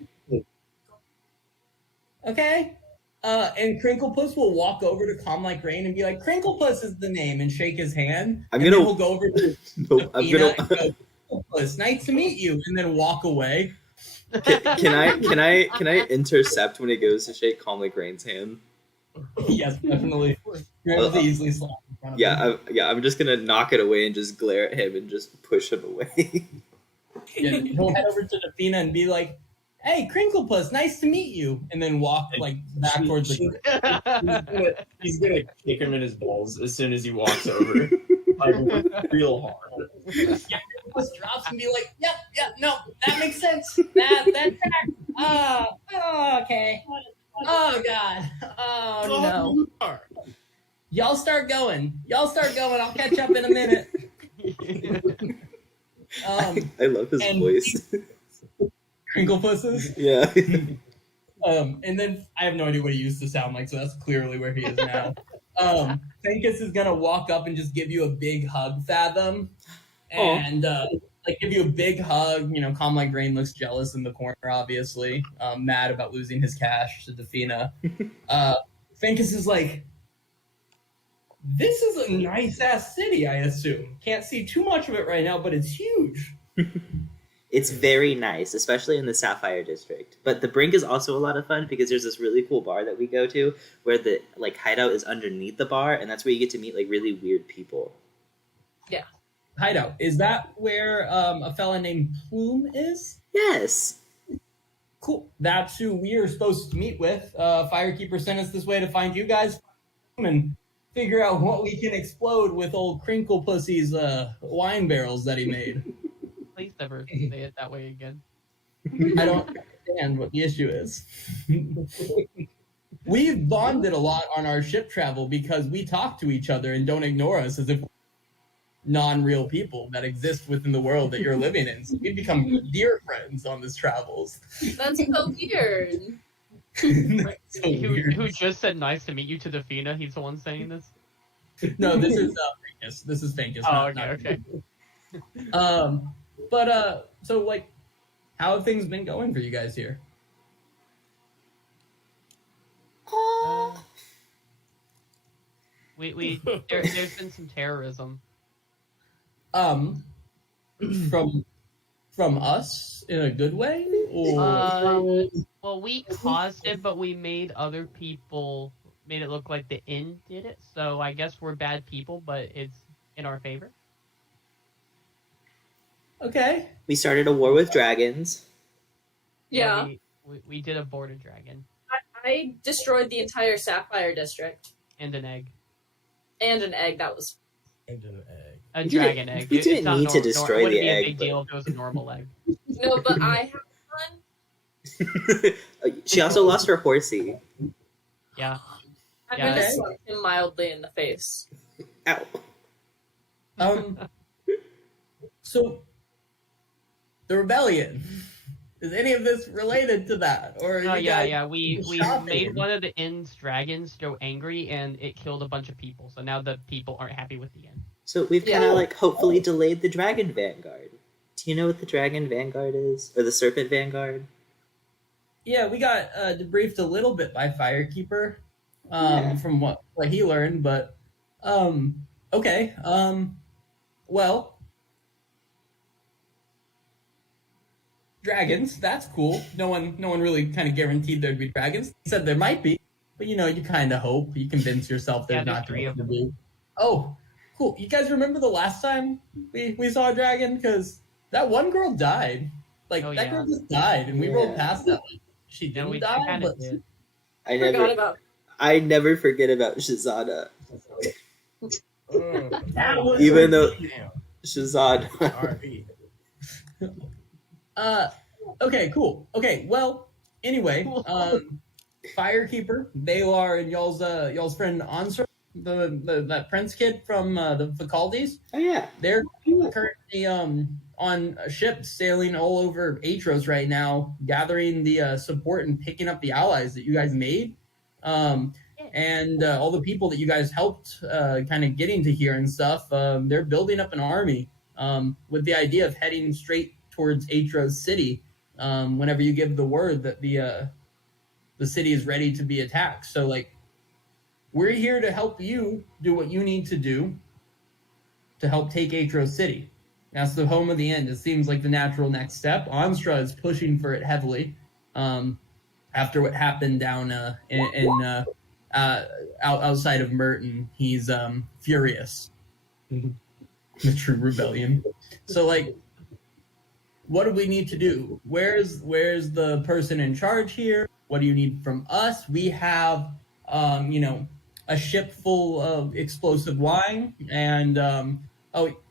Okay. And Crinklepuss will walk over to Calm Like Rain and be like, Crinklepuss is the name, and shake his hand. Then we'll go over to Defina and go, Crinklepuss, nice to meet you, and then walk away. Can I intercept when he goes to shake Calm Like Rain's hand? Yes, definitely. You're able to easily slap in front of him. I'm just gonna knock it away and just glare at him and just push him away. He'll head over to Defina and be like, hey, Crinklepuss, nice to meet you, and then walk like back towards the. He's gonna kick him in his balls as soon as he walks over, like real hard. Crinklepuss drops and be like, yep, no, that makes sense. That tracks. Oh, okay. Oh God. Oh no. Y'all start going. I'll catch up in a minute. I love his voice. Crinklepusses? Yeah. And then I have no idea what he used to sound like, so that's clearly where he is now. Finkus is gonna walk up and just give you a big hug, Fathom. And give you a big hug. You know, Calm Like Rain looks jealous in the corner, obviously. Mad about losing his cash to Defina. Finkus is like, this is a nice-ass city, I assume. Can't see too much of it right now, but it's huge. It's very nice, especially in the Sapphire District. But the Brink is also a lot of fun because there's this really cool bar that we go to where the hideout is underneath the bar, and that's where you get to meet really weird people. Yeah. Hideout. Is that where a fella named Plume is? Yes. Cool. That's who we are supposed to meet with. Firekeeper sent us this way to find you guys and figure out what we can explode with old Crinklepussy's wine barrels that he made. Please never say it that way again. I don't understand what the issue is. We've bonded a lot on our ship travel because we talk to each other and don't ignore us as if non-real people that exist within the world that you're living in. So we've become dear friends on this travels. That's so weird. Who just said nice to meet you to Defina? He's the one saying this? No, this is Finkus. This is Finkus. Oh, okay. So how have things been going for you guys here? There's been some terrorism. From us in a good way, or well, we caused it, but we made other people made it look like the inn did it. So I guess we're bad people, but it's in our favor. Okay. We started a war with dragons. Yeah. We did abort a dragon. I destroyed the entire Sapphire District. And an egg. And an egg, that was... And an egg. A dragon egg. You didn't need to destroy the egg. It wouldn't be a big deal if it was a normal egg. No, but I have one. She also lost her horsey. Yeah. I'm Yeah. gonna slap him mildly in the face. Ow. So the rebellion. Is any of this related to that? Or Yeah. We shopping? made one of the inn's dragons go angry, and it killed a bunch of people. So now the people aren't happy with the inn. So we've kind of hopefully delayed the Dragon Vanguard. Do you know what the Dragon Vanguard is? Or the Serpent Vanguard? Yeah, we got debriefed a little bit by Firekeeper from what he learned, but okay. Well, dragons, that's cool. No one really kind of guaranteed there'd be dragons. He said there might be, but you kind of hope. You convince yourself there's there's not three going of to them. be. Oh, Cool. You guys remember the last time we saw a dragon? Because that one girl died. Like, Oh, that yeah. girl just died, and we rolled past that. Like, she Yeah, didn't we die, kind but of did. I never forget about Shazada. that was Even though Damn. Shazada. R.I.P. Okay, cool. Okay, well, anyway, Firekeeper, they are y'all's friend Ansar, that prince kid from the Facaldis. Oh yeah. They're currently on a ship sailing all over Aetros right now, gathering the support and picking up the allies that you guys made, and all the people that you guys helped kind of getting to here and stuff. They're building up an army with the idea of heading straight towards Aetros City whenever you give the word that the city is ready to be attacked. So, like, we're here to help you do what you need to do to help take Aetros City. That's the home of the end. It seems like the natural next step. Onstra is pushing for it heavily after what happened down outside of Merton. He's furious. The true rebellion. So, like, what do we need to do? Where's the person in charge here? What do you need from us? We have, a ship full of explosive wine, and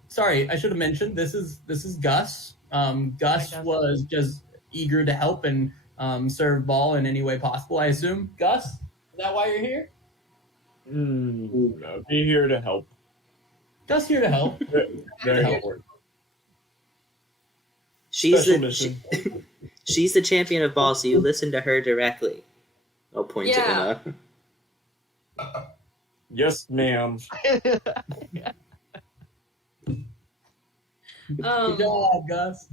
sorry, I should have mentioned this is Gus. Gus was just eager to help and serve Ball in any way possible. I assume, Gus, is that why you're here? No, be here to help. Gus here to help. Very important. She's Special mission. she's the champion of Ball, so you listen to her directly. I'll point to Anna. Yes, ma'am. Good job, Gus.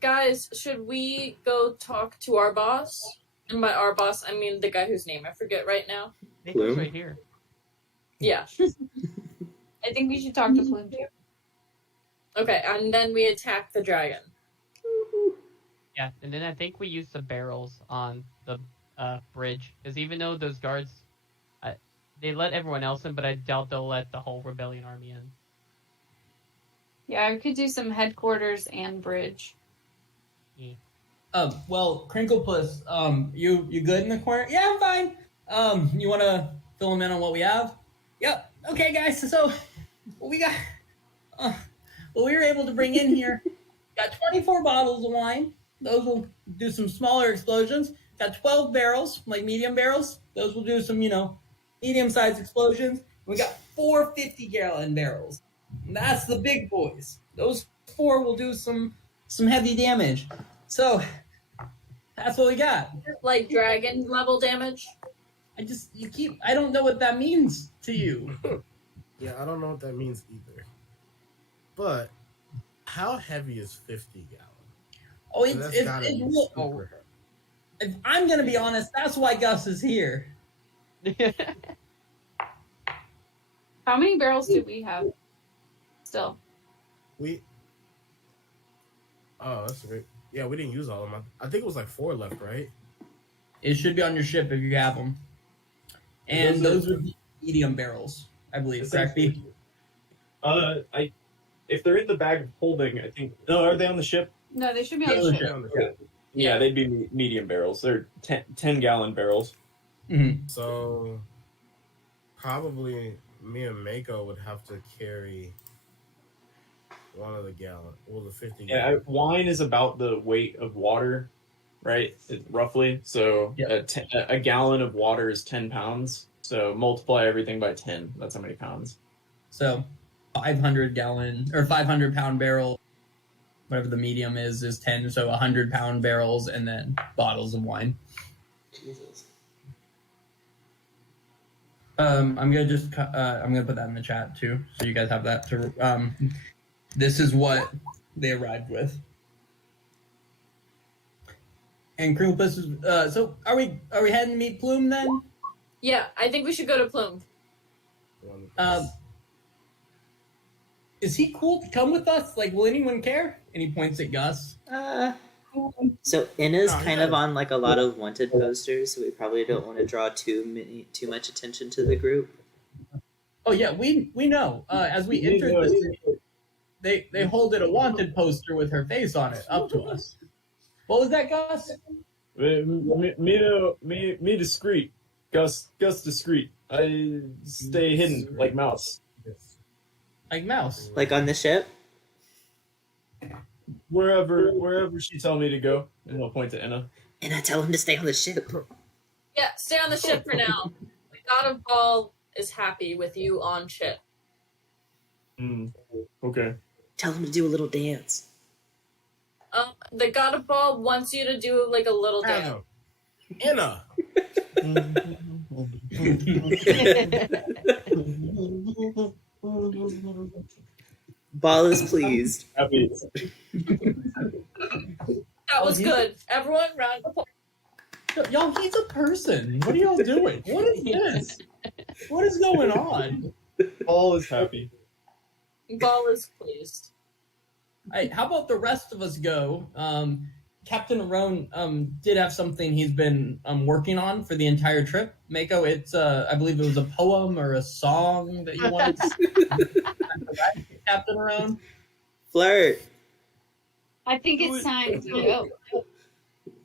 Guys, should we go talk to our boss? And by our boss, I mean the guy whose name I forget right now. It goes right here. Yeah. I think we should talk to Plume too. Okay, and then we attack the dragon. Yeah, and then I think we use the barrels on the bridge, because even though those guards, they let everyone else in, but I doubt they'll let the whole rebellion army in. Yeah, I could do some headquarters and bridge. Well, Crinklepuss, you good in the corner? Yeah, I'm fine. You want to fill them in on what we have? Yep. Okay, guys. So what we got? What we were able to bring in here, got 24 bottles of wine. Those will do some smaller explosions. Got 12 barrels, like medium barrels. Those will do some, medium-sized explosions. We got 4 50-gallon barrels. And that's the big boys. Those 4 will do some heavy damage. So that's what we got. Like dragon level damage? I don't know what that means to you. Yeah, I don't know what that means either. But how heavy is 50 gallon? Oh, if I'm gonna be honest, that's why Gus is here. How many barrels do we have? Still. That's great. Yeah, we didn't use all of them. I think it was like 4 left, right? It should be on your ship if you have them. And those would be medium barrels, I believe. Correct me? If they're in the bag of holding, I think. No, are they on the ship? No, they should be on the ship. On the ship. Yeah, they'd be medium barrels. They're 10-gallon barrels. Mm-hmm. So probably me and Mako would have to carry one of the gallon. Well, the 50 Yeah, gallon. wine is about the weight of water, right? Roughly. So a gallon of water is 10 pounds. So multiply everything by 10. That's how many pounds. So 500-gallon or 500-pound barrel, whatever the medium is 10. So 100-pound barrels and then bottles of wine. Jesus. I'm gonna put that in the chat too, so you guys have that to. This is what they arrived with. And Crinklepuss is. So are we heading to meet Plume then? Yeah, I think we should go to Plume. Is he cool to come with us? Like, will anyone care? And he points at Gus. So Inna's kind of on like a lot of wanted posters, so we probably don't want to draw too much attention to the group. Oh yeah, we know. As we entered the city, they holded a wanted poster with her face on it up to us. What was that, Gus? Me discreet. Gus discreet. I stay hidden like mouse. Like mouse. Like on the ship? Wherever she tell me to go, and I'll point to Enna. And I tell him to stay on the ship. Yeah, stay on the ship for now. The God of Ball is happy with you on ship. Okay. Tell him to do a little dance. The God of Ball wants you to do like a little dance. Anna. Ball is pleased. Happy. That was good. Everyone, round of applause. Y'all, he's a person. What are y'all doing? What is this? What is going on? All is happy. Ball is pleased. Hey, how about the rest of us go? Captain Arone did have something he's been working on for the entire trip. Mako, it's I believe it was a poem or a song that you wanted to Captain Arone. Flirt. I think it's time to go.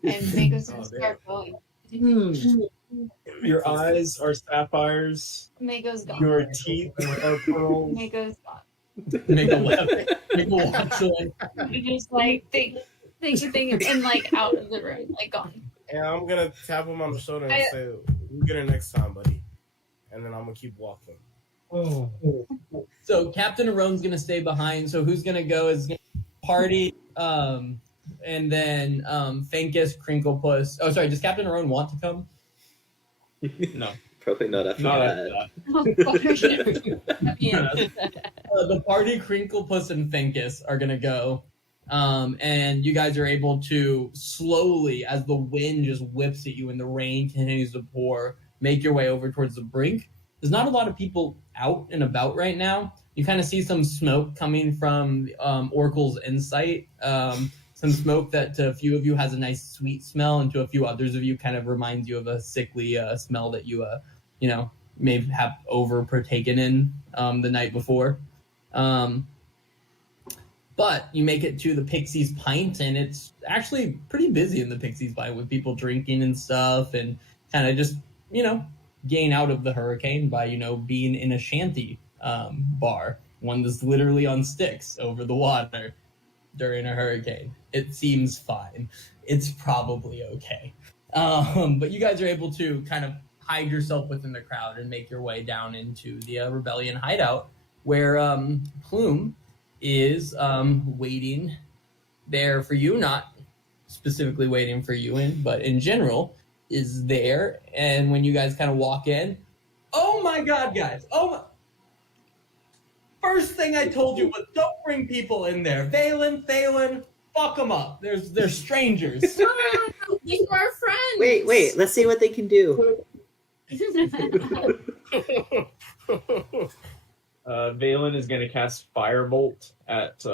And Mako's gonna start going. Your eyes are sapphires. Mako's gone. Your teeth are pearls. Mako's gone. Mako left. Mako walks away. You just like think and like out of the room, like gone. And I'm gonna tap him on the shoulder and say, "We'll get her next time, buddy." And then I'm gonna keep walking. So Captain Arone's gonna stay behind. So who's gonna go is Party, and then Fankus, Crinklepuss. Oh, sorry. Does Captain Arone want to come? No. Probably not after Not that. The Party, Crinklepuss, and Fankus are gonna go. And you guys are able to slowly, as the wind just whips at you and the rain continues to pour, make your way over towards the brink. There's not a lot of people out and about right now. You kind of see some smoke coming from Oracle's Insight. Some smoke that to a few of you has a nice sweet smell, and to a few others of you kind of reminds you of a sickly smell that you may have over partaken in the night before. But you make it to the Pixie's Pint, and it's actually pretty busy in the Pixie's Pint with people drinking and stuff, and kind of just, gain out of the hurricane by, being in a shanty bar, one that's literally on sticks over the water during a hurricane. It seems fine. It's probably okay. But you guys are able to kind of hide yourself within the crowd and make your way down into the Rebellion hideout, where Plume is waiting there for you, not specifically waiting for you but in general is there. And when you guys kind of walk in, oh my god, guys, first thing I told you was don't bring people in there. Valen, fuck them up. They're strangers. You are friends. Wait, let's see what they can do. Valen is going to cast Firebolt at...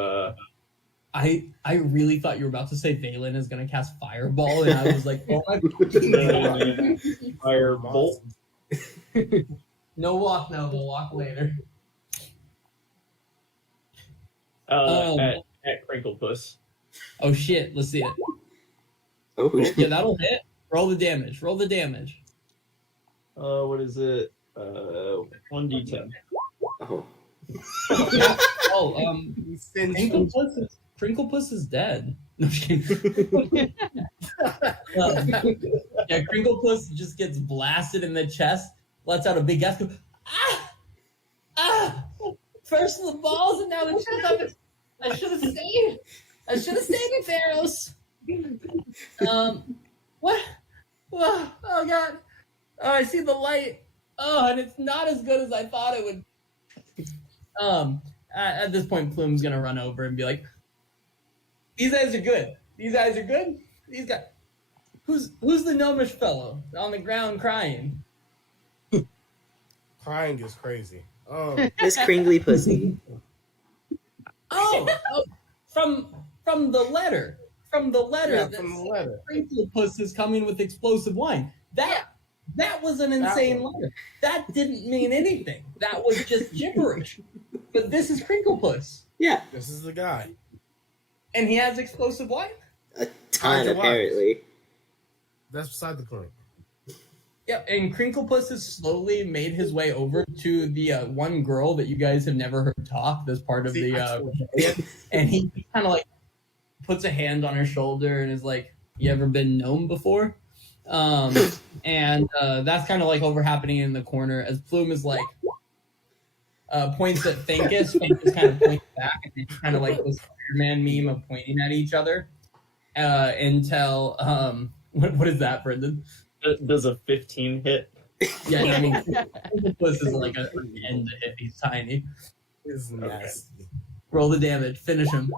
I really thought you were about to say Valen is going to cast Fireball, and I was like, oh my god. Firebolt. No walk now, we'll walk later. At Crinklepuss. Oh shit, let's see it. Oh, Yeah, that'll hit. Roll the damage. What is it? 1d10. oh. Crinklepuss is dead. No, I'm just kidding. Yeah, Crinklepuss just gets blasted in the chest, lets out a big gasp. First the balls and now the chest. I should have stayed. In Theros. What? Oh god. Oh, I see the light. Oh, and it's not as good as I thought it would. At this point, Plume's gonna run over and be like, "These guys are good. These guys. Who's the gnomish fellow on the ground crying?" Crying is crazy. This Kringly pussy. Oh, from the letter. Yeah, that from the said letter. Crinklepuss is coming with explosive wine. That That was an insane letter. That didn't mean anything. That was just gibberish. But this is Crinklepuss. Yeah, This is the guy. And he has explosive life? a ton Kinda apparently. That's beside the point. Yeah, and Crinklepuss has slowly made his way over to the one girl that you guys have never heard talk, this part of See, and he kind of like puts a hand on her shoulder and is like, "You ever been gnome before?" And that's kind of like over happening in the corner as Plume is like points at Thankus. Thankus kind of points back, and it's kind of like this Spider-Man meme of pointing at each other until what is that, Brendan? Does a 15 hit? Yeah, I mean, Crinklepuss is like an end to hit. He's tiny. It's nasty. Roll the damage. Finish him.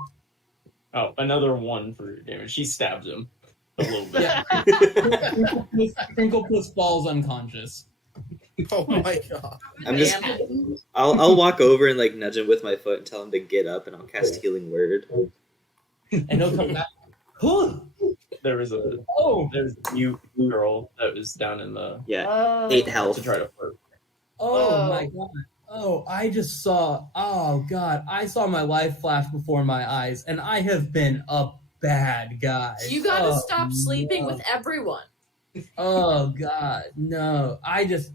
Oh, another 1 for damage. She stabs him a little bit. Yeah. Crinklepuss falls unconscious. Oh my god. I'm just. Damn it. I'll walk over and like nudge him with my foot and tell him to get up, and I'll cast Healing Word. And he'll come back. Huh. There's a new girl that was down in the Yeah, 8 to health. try to flirt. Oh my god. Oh, I just saw. Oh god. I saw my life flash before my eyes, and I have been a bad guy. You gotta Oh, stop sleeping no. with everyone. Oh god, no.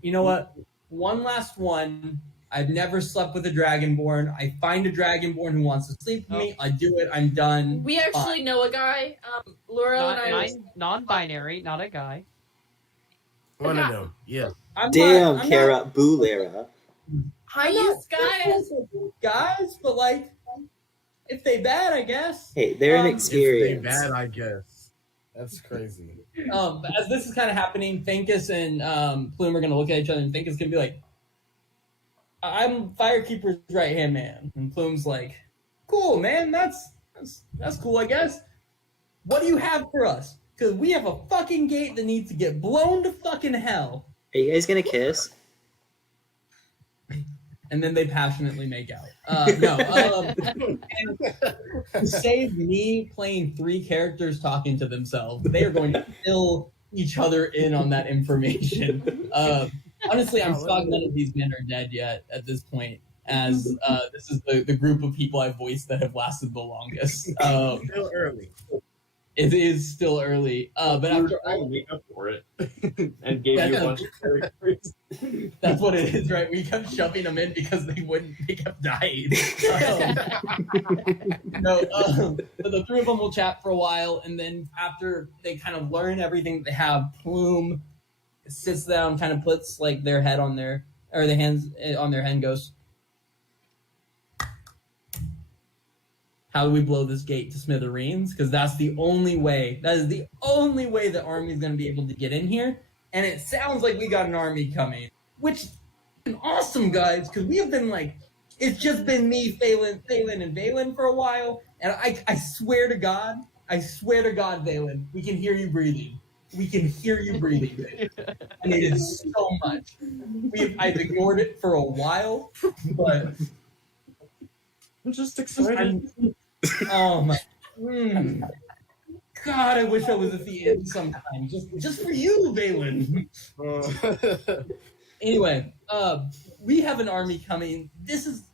You know what? One last one. I've never slept with a dragonborn. I find a dragonborn who wants to sleep with me. I do it. I'm done. We actually know a guy. Laurel and I. Non-binary, not a guy. One of them. Yeah. I'm Damn, not- Kara, Boolera. Hi, I'm not guys. guys, but like, if they bad, I guess. Hey, they're Um, It's inexperienced. bad, I guess. That's crazy. As this is kind of happening, Thankus and Plume are gonna look at each other, and Thankus gonna be like, "I'm Firekeeper's right hand man," and Plume's like, "Cool, man. That's cool, I guess. What do you have for us? Because we have a fucking gate that needs to get blown to fucking hell." Are you guys gonna kiss? And then they passionately make out. To save me playing 3 characters talking to themselves, they are going to fill each other in on that information. Honestly, I'm shocked none of these men are dead yet at this point, as this is the group of people I've voiced that have lasted the longest. Still early. It is still early, but after I all, make up for it and gave you a bunch of characters. that's what it is, right? We kept shoving them in because they kept dying. But the 3 of them will chat for a while, and then after they kind of learn everything that they have, Plume sits down, kind of puts like their head on their hands on their head, and goes, "How do we blow this gate to smithereens? Because that's the only way. That is the only way the army is going to be able to get in here. And it sounds like we got an army coming, which is awesome, guys. Because we have been like, it's just been me, Phelan, and Valen for a while. And I swear to God, Valen, we can hear you breathing. We can hear you breathing, Valen. And it is so much. I've ignored it for a while, but I'm just excited. oh my God, I wish I was at the end sometime. Just for you, Valen. Anyway, we have an army coming. This is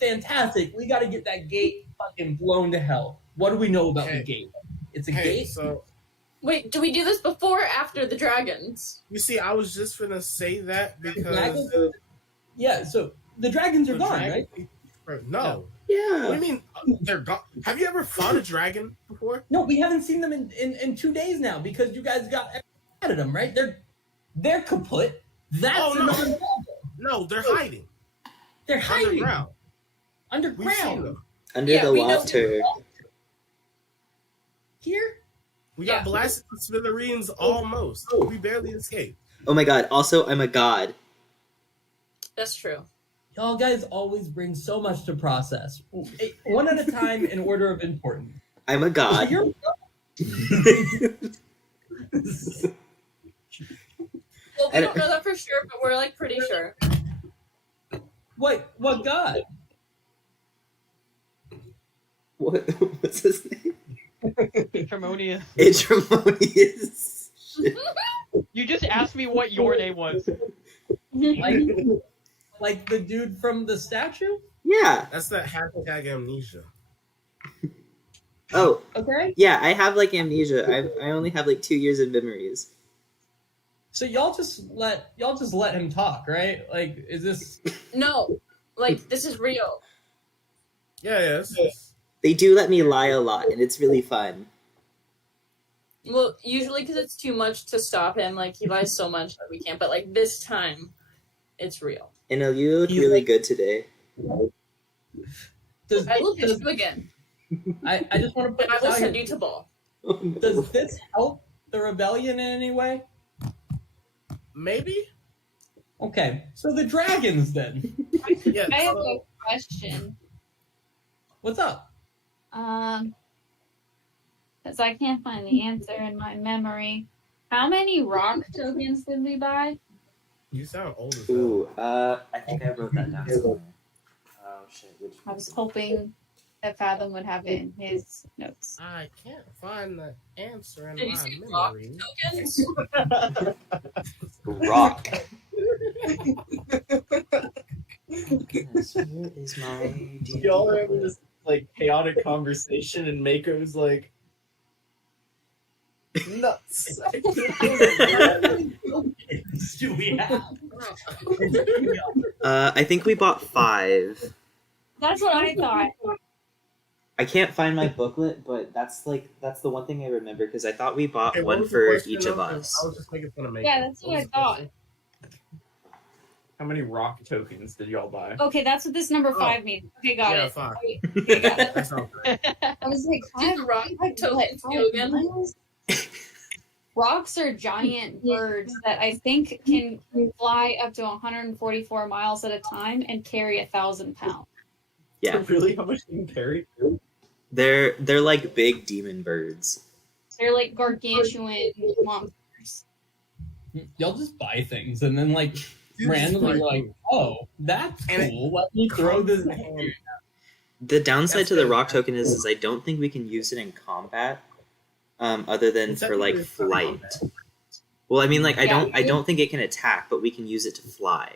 fantastic. We got to get that gate fucking blown to hell. What do we know about the gate? It's a gate. So Wait, do we do this before or after the dragons? you see, I was just gonna say that because Yeah, so the dragons are the gone, dragon- right? No. What do Yeah. you mean they're gone? Have you ever fought a dragon before? No, we haven't seen them in 2 days now because you guys got mad at them, right? They're kaput. That's Oh, a no. non-problem. No, they're hiding They're hiding underground. We've seen underground. them. Under Yeah, the we know- water. Here. We Yeah. got blasted to smithereens almost. We barely escaped. Oh my god, also, I'm a god. That's true. Y'all guys always bring so much to process. One at a time in order of importance. I'm a god. You're Well, we And- don't know that for sure, but we're like pretty sure. what god? What's his name? Harmonious. Adrimmonious. Shit. You just asked me what your name was. Like the dude from the statue? Yeah. That's that hashtag amnesia. Oh, Okay. yeah. I have like amnesia. I only have like 2 years of memories. So y'all just let him talk, right? Like, is this? No, like this is real. Yeah. They do let me lie a lot, and it's really fun. Well, usually because it's too much to stop him. Like he lies so much that we can't. But like this time, it's real. And you look He's really like- good today. Does, I will hit does, you again. I just want to put And I this will out send here. you to ball. Does this help the rebellion in any way? Maybe. Okay, so the dragons then. Yeah. I have a So, question. What's up? Because I can't find the answer in my memory. How many rock tokens did we buy? you sound old as hell. Ooh, I think I wrote that down somewhere. Oh shit, which I was hoping that Fathom would have it in his notes. I can't find the answer in Did you my say rock memory. tokens? rock. Goodness, where is my D&D Y'all are having booklet? this like chaotic conversation, and Mako's like nuts. Do we have? I think we bought 5. That's what I thought. I can't find my booklet, but that's the one thing I remember because I thought we bought Okay, what one was the for question, each of though? us. I was just making fun of me. Yeah, that's what I thought. How many rock tokens did y'all buy? Okay, that's what this number 5 means. Okay, got Yeah, it. 5. Okay, got it. That sounds right. I was like, Did the rock tokens go again? miles? Rocks are giant birds that I think can fly up to 144 miles at a time and carry 1,000 pounds. Yeah, Really? How much can you carry? they're like big demon birds. They're like gargantuan monsters. Y'all just buy things and then like You randomly just you're like, oh, that's And it cool. Let me throw this. comes in handy. The downside That's to the good. rock token is I don't think we can use it in combat, other than Well, for like technically it's not flight. combat. Well, I mean, like I Yeah. don't think it can attack, but we can use it to fly.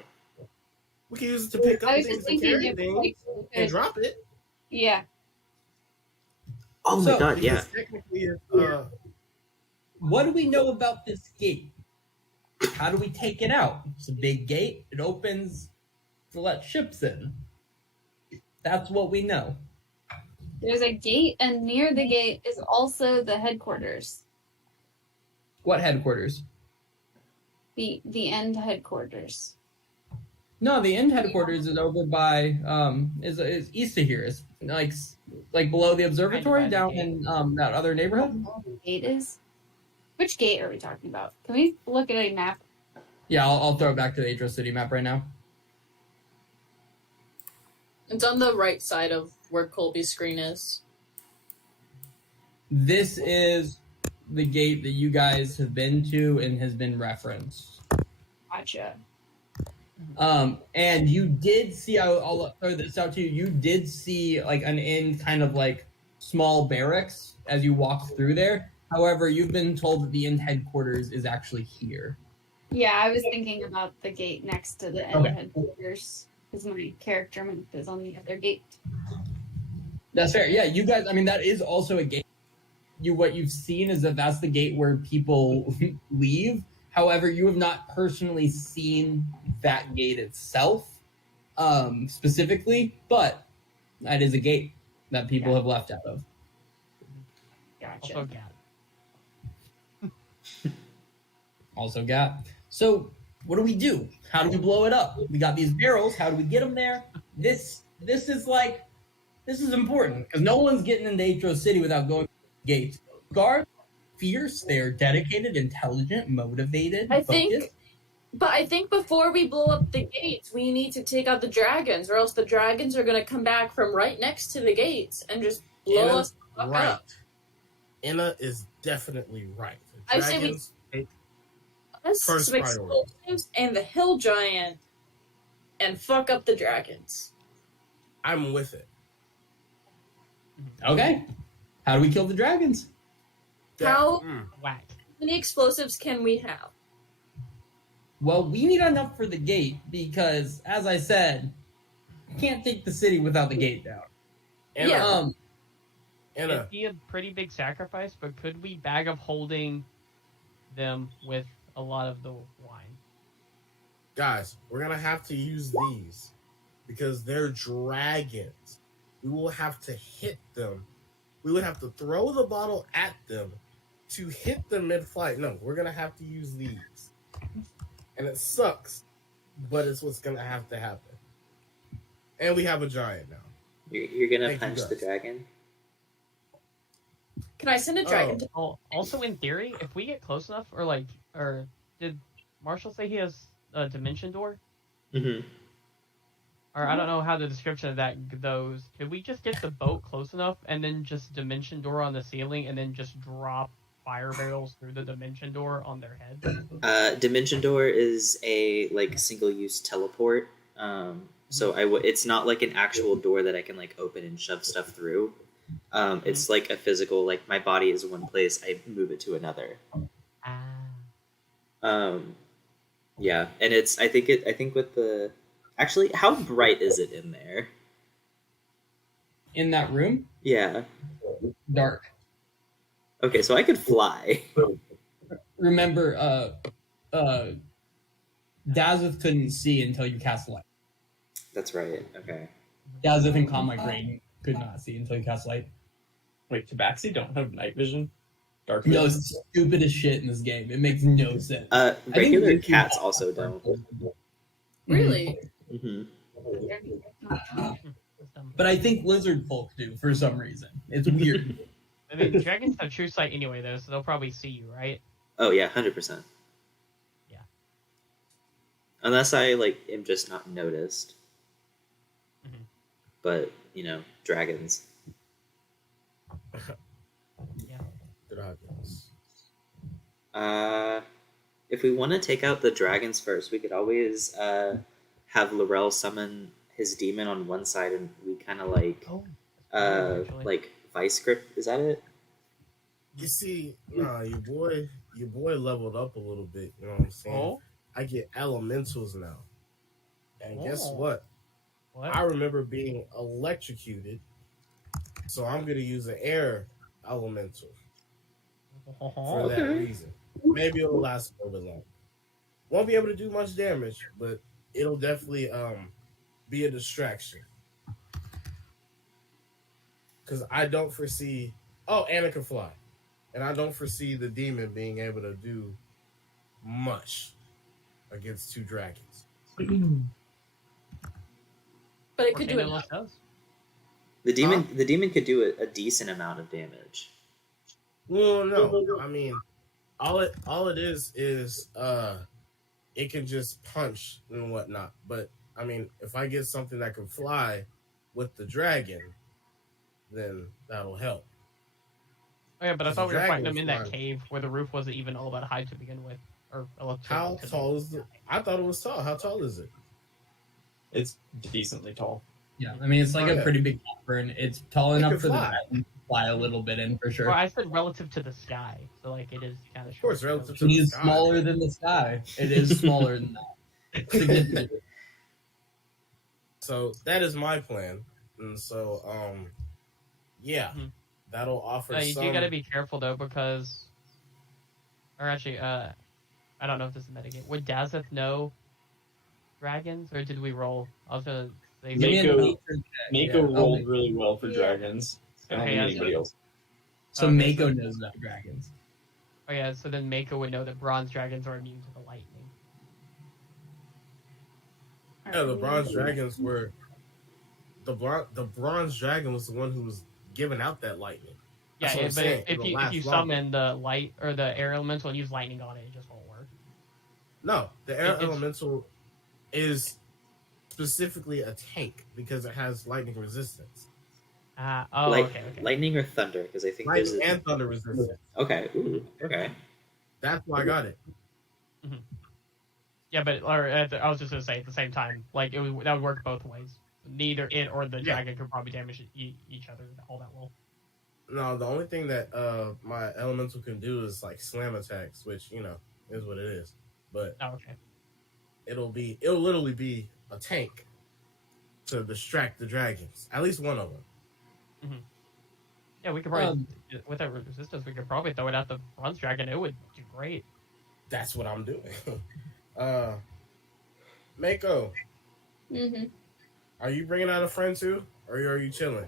We can use it to pick I up was things just and thinking carry if things like and there's- drop it. yeah. Oh my So, god, yeah. Because technically, What do we know about this gate? How do we take it out? It's a big gate. It opens to let ships in. That's what we know. There's a gate, and near the gate is also the headquarters. What headquarters? The end headquarters. No, the end headquarters is over by is east of here. It's like below the observatory Kind of by the down in that other neighborhood. Oh, the gate is. Which gate are we talking about? Can we look at a map? Yeah, I'll throw it back to the Aetros city map right now. It's on the right side of where Colby's screen is. This is the gate that you guys have been to and has been referenced. Gotcha. And you did see, I'll throw this out to you. You did see like an inn kind of like small barracks as you walked through there. However, you've been told that the inn headquarters is actually here. Yeah, I was thinking about the gate next to the end Okay. headquarters because my character map is on the other gate. That's fair. Yeah, you guys, I mean, that is also a gate. What you've seen is that that's the gate where people leave. However, you have not personally seen that gate itself specifically, but that is a gate that people have left out of. Gotcha. Also, Gap. Also got. So what do we do? How do we blow it up? We got these barrels. How do we get them there? This is important because no one's getting into Aetros City without going to the gates. Guards, fierce. They are dedicated, intelligent, motivated. I think- focused. But I think before we blow up the gates, we need to take out the dragons, or else the dragons are gonna come back from right next to the gates and just blow Anna's us the fuck right. up. Anna is definitely right. I say we- Dragons take Us First some priority. explosives and the hill giant, and fuck up the dragons. I'm with it. Okay. How do we kill the dragons? How- Mm. Whack. How many explosives can we have? Well, we need enough for the gate because, as I said, you can't take the city without the gate down. Anna, Yeah. Anna, It'd be a pretty big sacrifice, but could we bag of holding them with a lot of the wine? guys, we're gonna have to use these because they're dragons. We will have to hit them. We would have to throw the bottle at them to hit them mid-flight. No, we're gonna have to use these, and it sucks, but it's what's gonna have to happen. And we have a giant now. You're gonna Thank you, punch the guys. dragon? Can I send a dragon to Also, in theory, if we get close enough, or did Marshall say he has a dimension door? Mm-hmm. Or I don't know how the description of that goes. Could we just get the boat close enough and then just dimension door on the ceiling and then just drop fire barrels through the dimension door on their head? Dimension door is a like single-use teleport. So it's not like an actual door that I can like open and shove stuff through. It's like a physical, like my body is one place, I move it to another. Yeah, and I think with the actually, how bright is it in there? In that room, Yeah. dark. Okay, so I could fly. Remember, Dazeth couldn't see until you cast light. That's right. Okay. Dazeth and Calm Like Rain could not see until you cast light. Wait, Tabaxi don't have night vision? Dark No, vision? it's stupid as shit in this game. It makes no sense. Regular Lucy cats has also that. don't. really? Mm-hmm. But I think lizard folk do for some reason. It's weird. I mean, dragons have true sight anyway, though, so they'll probably see you, right? Oh yeah, 100%. Yeah. Unless I like am just not noticed. Mhm. But dragons. Yeah. Dragons. If we want to take out the dragons first, we could always have Laurel summon his demon on one side, and we kind of like actually. like vice grip. Is that it? You see, nah, your boy leveled up a little bit. You know what I'm saying? Oh? I get elementals now, and guess Oh. what? What? I remember being electrocuted, so I'm gonna use an air elemental for that reason. Maybe it'll last a little bit longer. Won't be able to do much damage, but it'll definitely be a distraction. Because I don't foresee. Oh, Anna can fly, and I don't foresee the demon being able to do much against two dragons. But it could do Volcano enough. does. The demon could do a decent amount of damage. Well, no, I mean, all it is it can just punch and whatnot. But I mean, if I get something that can fly with the dragon, then that'll help. Oh yeah, but I The thought we were fighting them dragon in was that fine. cave where the roof wasn't even all that high to begin with. Or How tall is it? I thought it was tall. How tall is it? It's decently tall. Yeah, I mean, it's like a Okay. pretty big cavern. It's tall It enough can for the fly. dragon to fly a little bit in, for sure. Well, I said relative to the sky, so like it is kind of. Of course, relative to It the is sky. smaller than the sky. It is smaller than that. Significantly. So that is my plan, and so yeah, Mhm. that'll offer You some. do gotta be careful though, because, or actually, I don't know if this is metagame. Would Dazeth know dragons, or did we roll? I was gonna say. Give me a Mako- nature check. Mako Yeah. Oh, rolled really well for Yeah. dragons. I don't Okay, need yeah, anybody else. So Okay, Mako so- knows about dragons. Oh yeah, so then Mako would know that bronze dragons are immune to the lightning. Yeah, the bronze dragons were the bronze dragon was the one who was giving out that lightning. That's Yeah, what I'm but saying. if It'll you last summon the light or the air elemental and use lightning on it, it just won't work. No, the air It's- elemental is specifically a tank because it has lightning resistance, Okay. Lightning or thunder? Because I think there's lightning and thunder resistance. okay. Ooh, okay. That's why I got it. Yeah, but I was just gonna say at the same time, like that would work both ways. Neither it or the Yeah. dragon could probably damage each other all that well. No, the only thing that my elemental can do is like slam attacks, which is what it is. But Oh, okay. it'll literally be a tank to distract the dragons. At least one of them. Yeah, we could probably with that resistance, we could probably throw it at the bronze dragon. It would do great. That's what I'm doing. Mako, are you bringing out a friend too, or are you chilling?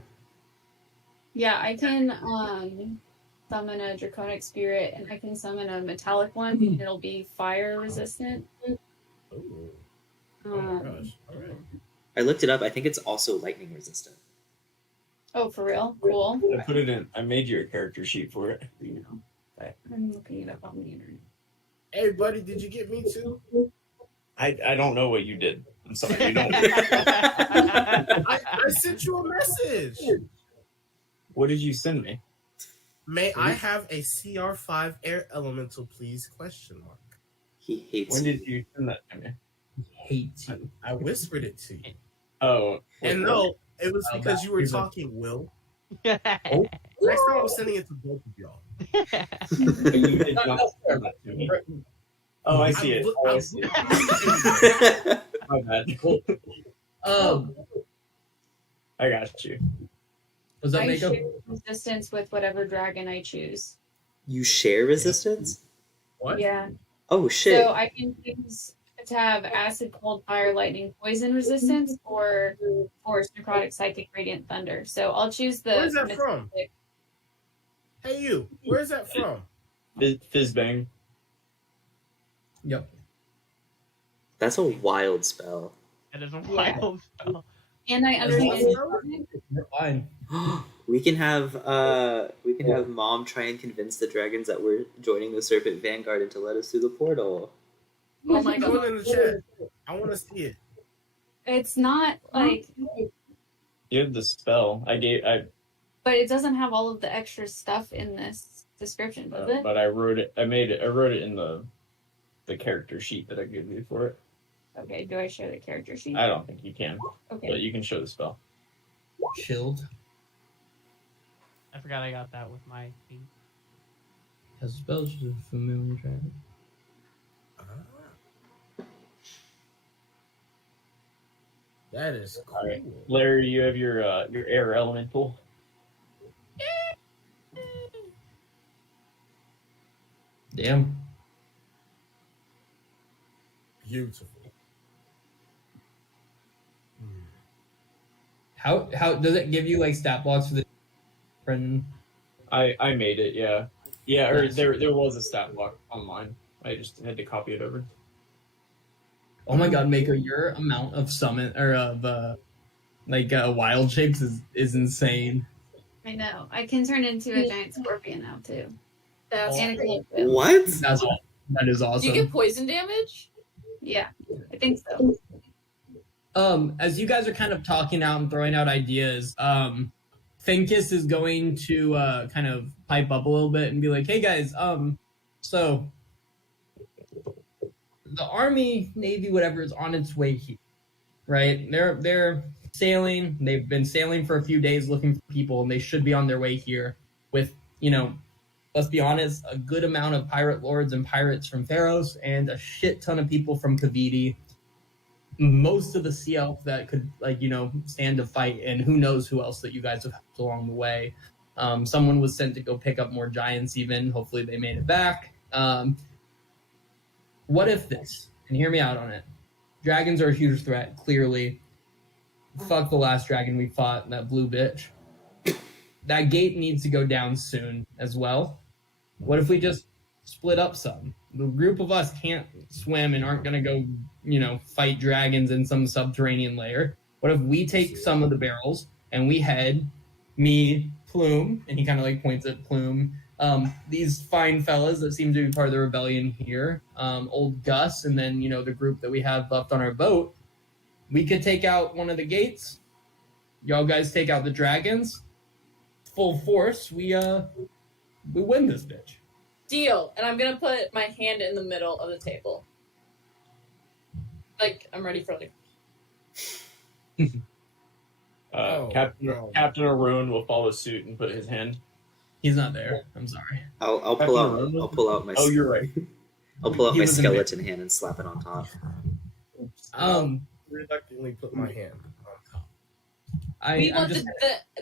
Yeah, I can summon a draconic spirit, and I can summon a metallic one. And it'll be fire resistant. Ooh. Oh my gosh! All right. I looked it up. I think it's also lightning resistant. Oh, for real? Cool. I put it in. I made you a character sheet for it. I'm looking it up on the internet. Hey, buddy, did you get me too? I don't know what you did. I'm sorry. You don't. I sent you a message. What did you send me? May I have a CR5 air elemental, please? Question mark. He hates When me. did you send that to me? Hates you. I whispered it to you. Oh, And no, it was because you were talking, Will. Next time I'm sending it to both of y'all. you did not send that to me. Oh, I see it. Oh, I see it. My bad. I got you. Was that I Mako? share resistance with whatever dragon I choose. You share resistance? What? Yeah. Oh shit! So I can choose to have acid, cold, fire, lightning, poison resistance, or force, necrotic, psychic, radiant, thunder. So I'll choose the. Where's that from? Hey, you. Where's that from? Fizzbang. Yep. That's a wild spell. That is a wild spell. And I understand. You're fine. We can have Mom try and convince the dragons that we're joining the Serpent Vanguard and to let us through the portal. Oh my Put god. it in the chat. I want to see it. It's not like, You have the spell. but it doesn't have all of the extra stuff in this description, does it? But I wrote it. I wrote it in the character sheet that I gave you for it. Okay, do I show the character sheet? I don't think you can, Okay. but you can show the spell. Chilled. I forgot I got that with my team. Has spells to familiar dragon. That is cool. All right, Larry, you have your air elemental. Damn. Beautiful. How does it give you like stat blocks for the friend? I made it. Yeah. Or Nice. there was a stat block online. I just had to copy it over. Oh my god, Mako, your amount of summon or of wild shapes is insane. I know. I can turn into a giant scorpion now too. That's And a cool. cold whip. What? That's awesome. That is Do awesome. you get poison damage? Yeah, I think so. As you guys are kind of talking out and throwing out ideas, Finkus is going to kind of pipe up a little bit and be like, "Hey guys, so the army, navy, whatever, is on its way here, right? They're sailing. They've been sailing for a few days looking for people, and they should be on their way here with, let's be honest, a good amount of pirate lords and pirates from Pharos and a shit ton of people from Kavidi. Most of the sea elf that could stand to fight, and who knows who else that you guys have helped along the way. Someone was sent to go pick up more giants even. Hopefully they made it back. What if this, and hear me out on it, dragons are a huge threat, clearly. Fuck the last dragon we fought, that blue bitch. That gate needs to go down soon as well. What if we just split up some? The group of us can't swim and aren't going to go, fight dragons in some subterranean lair. What if we take some of the barrels and we head, me, Plume, and he kind of points at Plume, these fine fellas that seem to be part of the rebellion here, old Gus, and then, the group that we have left on our boat. We could take out one of the gates. Y'all guys take out the dragons. Full force, we win this bitch. Deal. And I'm gonna put my hand in the middle of the table. I'm ready for Captain Arun will follow suit and put his hand. He's not there. I'm sorry. I'll pull out my. Oh, you're right. I'll pull out He my was in the- skeleton hand and slap it on top. Reluctantly put my hand on top. We I'm want just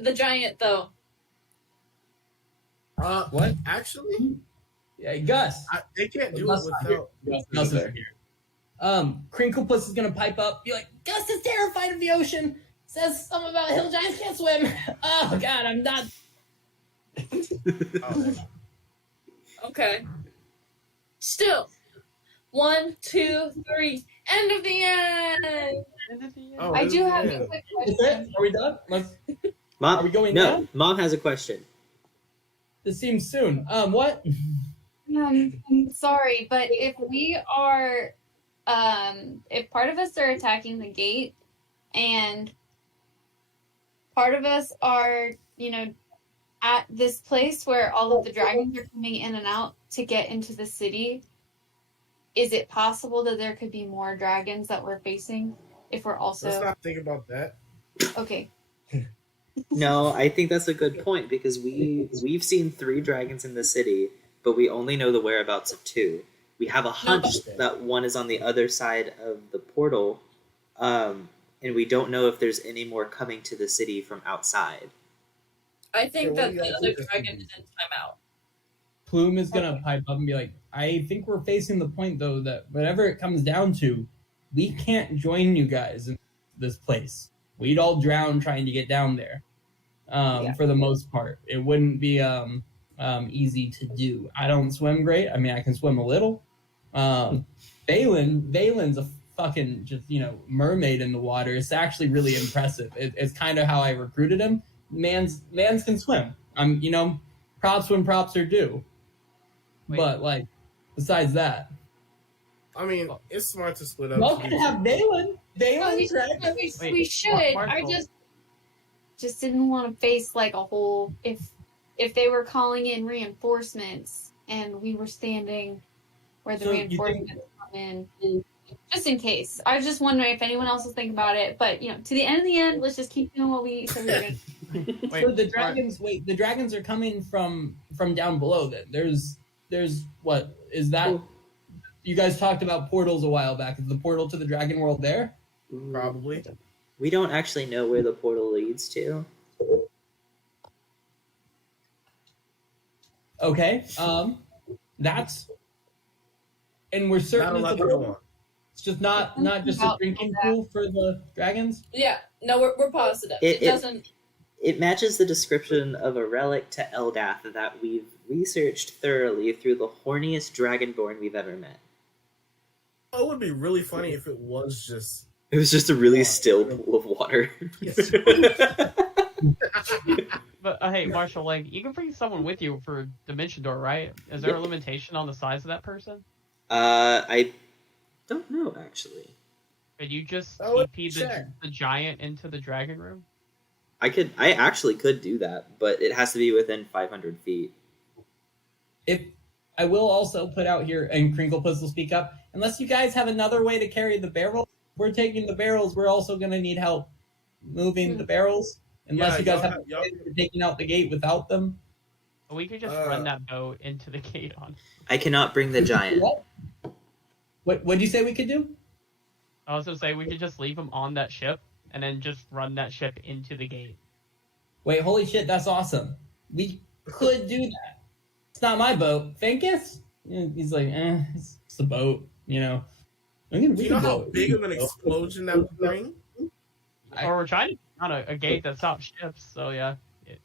the giant though. what? Actually, Yeah, Gus. they can't do Gus it not here. without. Gus isn't here. Crinklepuss is gonna pipe up, be like, Gus is terrified of the ocean. Says something about hill giants can't swim. Oh God, I'm not. Oh, Okay. Still. 1, 2, 3. End of the end. oh, I this do is have the a quick Is question. it? Are we done? Mom, Are we going no, now? Mom has a question. This seems soon. What? I'm sorry, but if we are, if part of us are attacking the gate, and part of us are, at this place where all of the dragons are coming in and out to get into the city, is it possible that there could be more dragons that we're facing if we're Let's also not think about that. okay? No, I think that's a good point because we've seen 3 dragons in the city, but we only know the whereabouts of 2. We have a hunch that one is on the other side of the portal, and we don't know if there's any more coming to the city from outside. I think Okay, what that do the you other guys dragon think? is in timeout. Plume is gonna pipe up and be like, I think we're facing the point though that whatever it comes down to, we can't join you guys in this place. We'd all drown trying to get down there. For the most part, it wouldn't be easy to do. I don't swim great. I mean, I can swim a little. Valen's a fucking just mermaid in the water. It's actually really impressive. It's kind of how I recruited him. Mans can swim. Props when props are due. Wait. But besides that, I mean, it's smart to split up. y'all can have Valen. Valen's right. We should. I Marshall. just didn't want to face like a whole if they were calling in reinforcements and we were standing where the So you reinforcements come in. Just in case. I was just wondering if anyone else was thinking about it. But to the end of the end, let's just keep doing what we said we were gonna do. So the dragons. Wait, the dragons are coming from down below. Then there's what is that? You guys talked about portals a while back. Is the portal to the dragon world there? Probably. We don't actually know where the portal leads to. Okay. That's. And we're Not certain allowed it's to go on. just not just a drinking pool for the dragons. Yeah, no, we're positive. It- It doesn't. It matches the description of a relic to Eldath that we've researched thoroughly through the horniest dragonborn we've ever met. It would be really funny if it was just. It was just a really still pool of water. But hey, Marshall, you can bring someone with you for Dimension Door, right? Is there a Yep. limitation on the size of that person? I don't know actually. Could you just Oh, TP check. the giant into the dragon room? I actually could do that, but it has to be within 500 feet. If I will also put out here, and Crinklepuss will speak up. Unless you guys have another way to carry the barrels, we're taking the barrels. We're also going to need help moving the barrels. Unless Yeah, you guys y'all have have- taking out the gate without them. We could just run that boat into the gate on. I cannot bring the giant. What did you say we could do? I was gonna say we could just leave him on that ship and then just run that ship into the gate. Wait, holy shit, that's awesome. We could do that. It's not my boat. Finkus? He's like, it's the boat, Do you know how big of an explosion that would bring? Or we're trying to on a gate that stops ships, so yeah.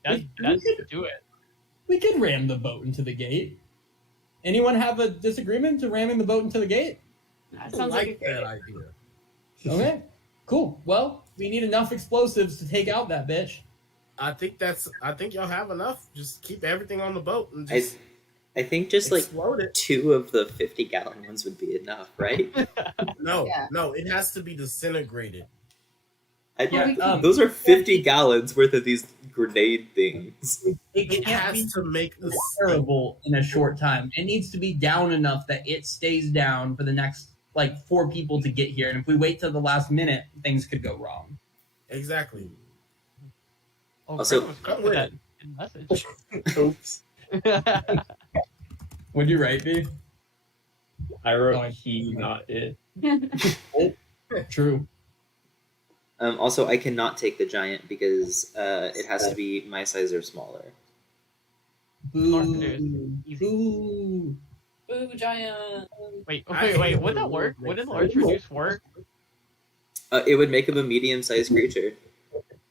That should do it. We could ram the boat into the gate. Anyone have a disagreement to ramming the boat into the gate? That I sounds like a like great that idea. Okay, cool. Well, we need enough explosives to take out that bitch. I think y'all have enough. Just keep everything on the boat and just I think just like explode it. 2 of the 50-gallon ones would be enough, right? No, Yeah. no, it has to be disintegrated. Yeah, Those are 50 gallons worth of these grenade things. It It can't be has to make the terrible in a short time. It needs to be down enough that it stays down for the next 4 people to get here. And if we wait till the last minute, things could go wrong. exactly. Oh, Also- Craig was quick with that message. Oops. Would you write, B? I wrote Oh, he, not it. True. Also, I cannot take the giant because it has to be my size or smaller. Boo. Easy. Boo. Ooh, giant. Wait, I hate would when that work? rules Would make an large sense. reduce work? It would make him a medium-sized creature.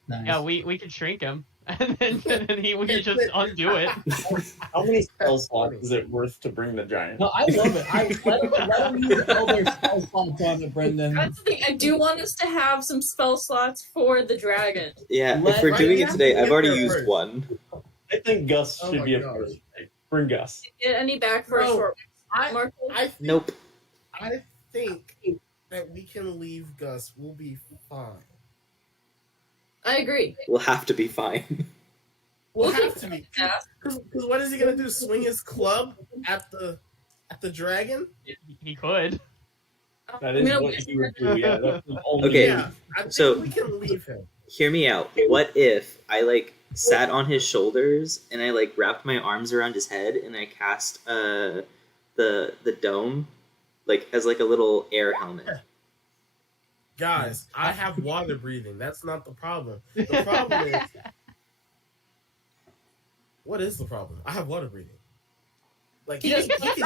Nice. Yeah, we could shrink him, and then we could just undo it. How many spell slots is it worth to bring the giant? No, I love it. Let him use all their spell slots on it, Brendan. That's the thing. I do want us to have some spell slots for the dragon. Yeah, Let- if we're doing it Right, today, I've already yeah. used one. I think Gus Oh should my be a gosh. first pick. Bring Gus. Get any back for a No, short I Marcus? think, Nope. I think that we can leave Gus. We'll be fine. I agree. We'll have to be fine. We'll Okay. have to be. Yeah. Because what is he gonna do? Swing his club at the dragon? He could. That is I'm gonna what he would do. Yeah, that's the only Okay, Yeah, I think so- we can leave him. Hear me out. What if I sat on his shoulders and I wrapped my arms around his head and I cast the dome as a little air helmet? Guys, I have water breathing. That's not the problem. The problem is, what is the problem? I have water breathing. He can grip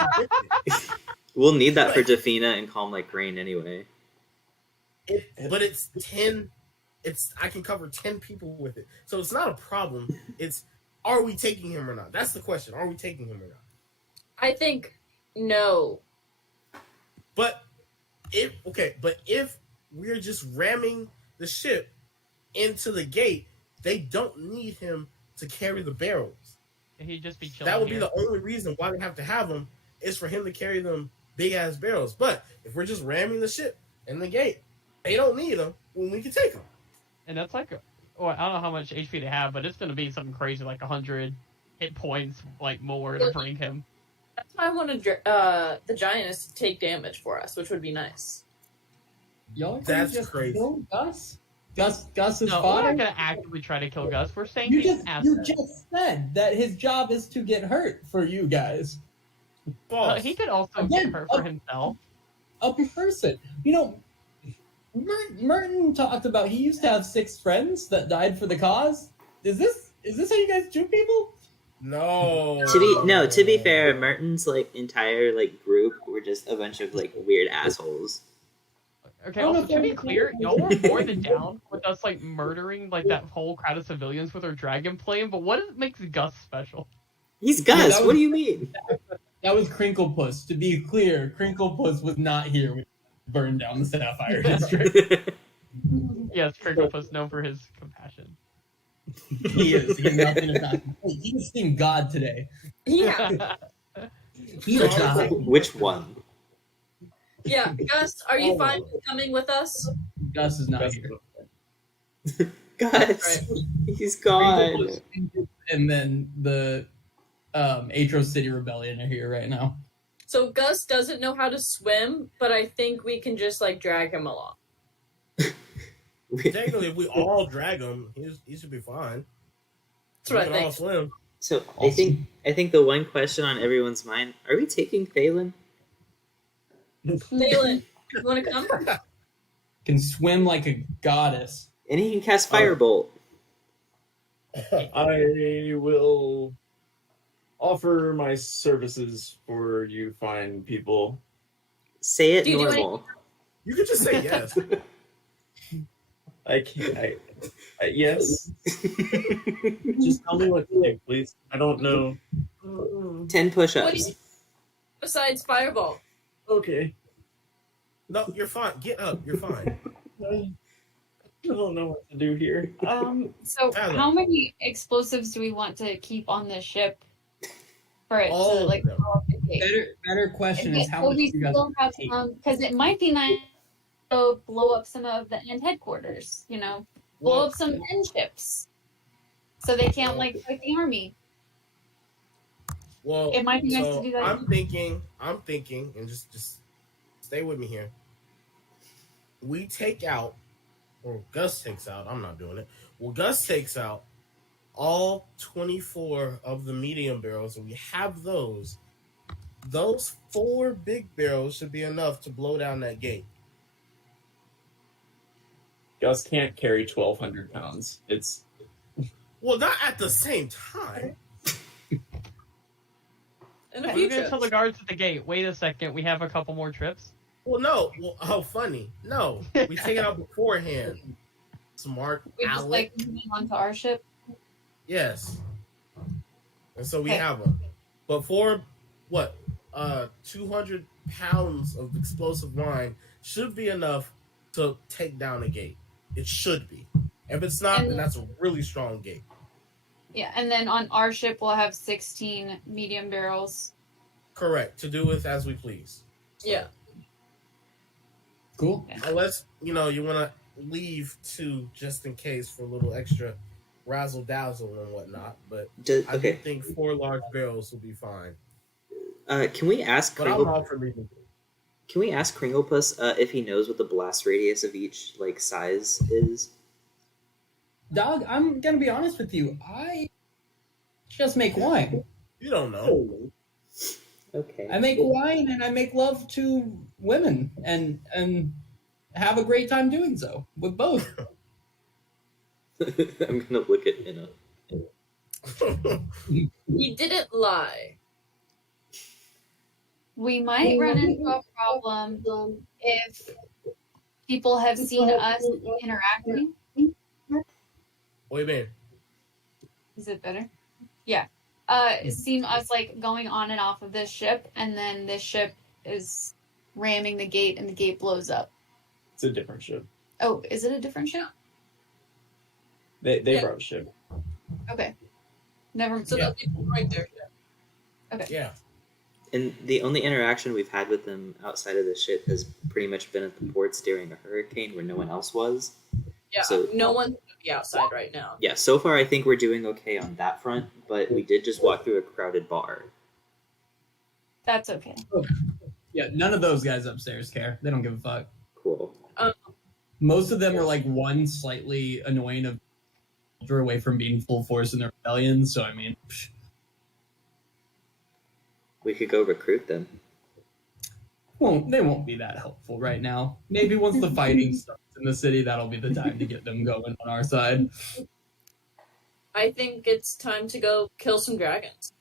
it. We'll need that for Jafina and Calm Like Rain anyway. But it's 10. I can cover 10 people with it, so it's not a problem. It's, are we taking him or not? That's the question. Are we taking him or not? I think no. But if we're just ramming the ship into the gate, they don't need him to carry the barrels. He'd just be chilling. That would be here. the only reason why they have to have him, is for him to carry them big ass barrels. But if we're just ramming the ship in the gate, they don't need him when we can take him. And that's I don't know how much HP they have, but it's gonna be something crazy, 100 hit points, more to bring him. That's why I wanted the giants to take damage for us, which would be nice. Y'all That's just crazy. kill Gus? Gus is No, we're fodder? not gonna actively try to kill Gus. We're saying You he's an just asset. said that his job is to get hurt for you guys. Boss. He could also Again, get hurt for himself. A person. Merton talked about he used to have 6 friends that died for the cause. Is this how you guys do people? No. To be fair, Merton's entire group were just a bunch of weird assholes. Okay, I don't know also if to be that- clear, y'all were more than down with us murdering that whole crowd of civilians with our dragon plane. But what makes Gus special? He's Gus. that What was- do you mean? That was Crinklepuss. To be clear, Crinklepuss was not here when we burned down the Sapphire District. Yes, Tricklepuss known for his compassion. He is. He's nothing about. He was seeing God today. Yeah. He was not. Which one? Yeah. Gus, are you fine with coming with us? Gus is not Gus- here. Gus. He's gone. Crinklepuss and then the Aetros City Rebellion are here right now. So Gus doesn't know how to swim, but I think we can just drag him along. Technically, if we all drag him, he should be fine. That's what We I can all think. swim. So I think the one question on everyone's mind: are we taking Phelan? Thalen, you want to come? Can swim like a goddess. And he can cast Firebolt. I will offer my services for you fine people. Say it Do you do normal. You could just say yes. I can't. Yes. Just tell me what to do, please. I don't know. 10 What do push-ups. you besides Fireball? Okay. No, you're fine. Get up. You're fine. I don't know what to do here. So, Tyler. how many explosives do we want to keep on the ship for it All to of them. blow up the gate? Better question is how So much we you guys still have take. some, because it might be nice to blow up some of the end headquarters. Blow up some end ships, so they can't fight the army. Well, It might be nice so to do that. I'm thinking, and just stay with me here. We take out, or Gus takes out. I'm not doing it. Well, Gus takes out all 24 of the medium barrels, and we have those. Those 4 big barrels should be enough to blow down that gate. Gus can't carry 1,200 pounds. It's Well, not at the same time. In a I'm few gonna tell the trips. guards at the gate. Wait a second, we have a couple more trips. Well, no. Well, how funny. No, we take it out beforehand. Smart We just Alec. like moving onto our ship. Yes. And so we Okay. have them. But for what? 200 pounds of explosive wine should be enough to take down a gate. It should be. If it's not, And- then that's a really strong gate. Yeah, and then on our ship we'll have 16 medium barrels. Correct. To do with as we please. So, Yeah. Cool. Unless, you want to leave 2 just in case for a little extra razzle dazzle and whatnot. But I do Okay. think 4 large barrels will be fine. Can we ask But I'm Kringle? all for leaving. Can we ask Kringlepus if he knows what the blast radius of each size is? Dog, I'm gonna be honest with you. I just make wine. You don't know. Okay. I make wine and I make love to women and have a great time doing so with both. I'm gonna look at Inna. He didn't lie. We might run into a problem if people have seen us interacting. What do you mean? Is it better? Yeah. Seen us going on and off of this ship, and then this ship is ramming the gate, and the gate blows up. It's a different ship. Oh, is it a different ship? They Yeah. brought a ship. Okay. Never. So Yeah. that people right there. Yeah. And the only interaction we've had with them outside of the ship has pretty much been at the ports during a hurricane where no one else was. Yeah. So- No one's gonna be outside right now. Yeah, so far I think we're doing okay on that front, but we did just walk through a crowded bar. That's okay. Yeah, none of those guys upstairs care. They don't give a fuck. Cool. Most of them are one slightly annoying of drew away from being full force in their rebellion. So I mean, We could go recruit them. they won't be that helpful right now. Maybe once the fighting starts in the city, that'll be the time to get them going on our side. I think it's time to go kill some dragons.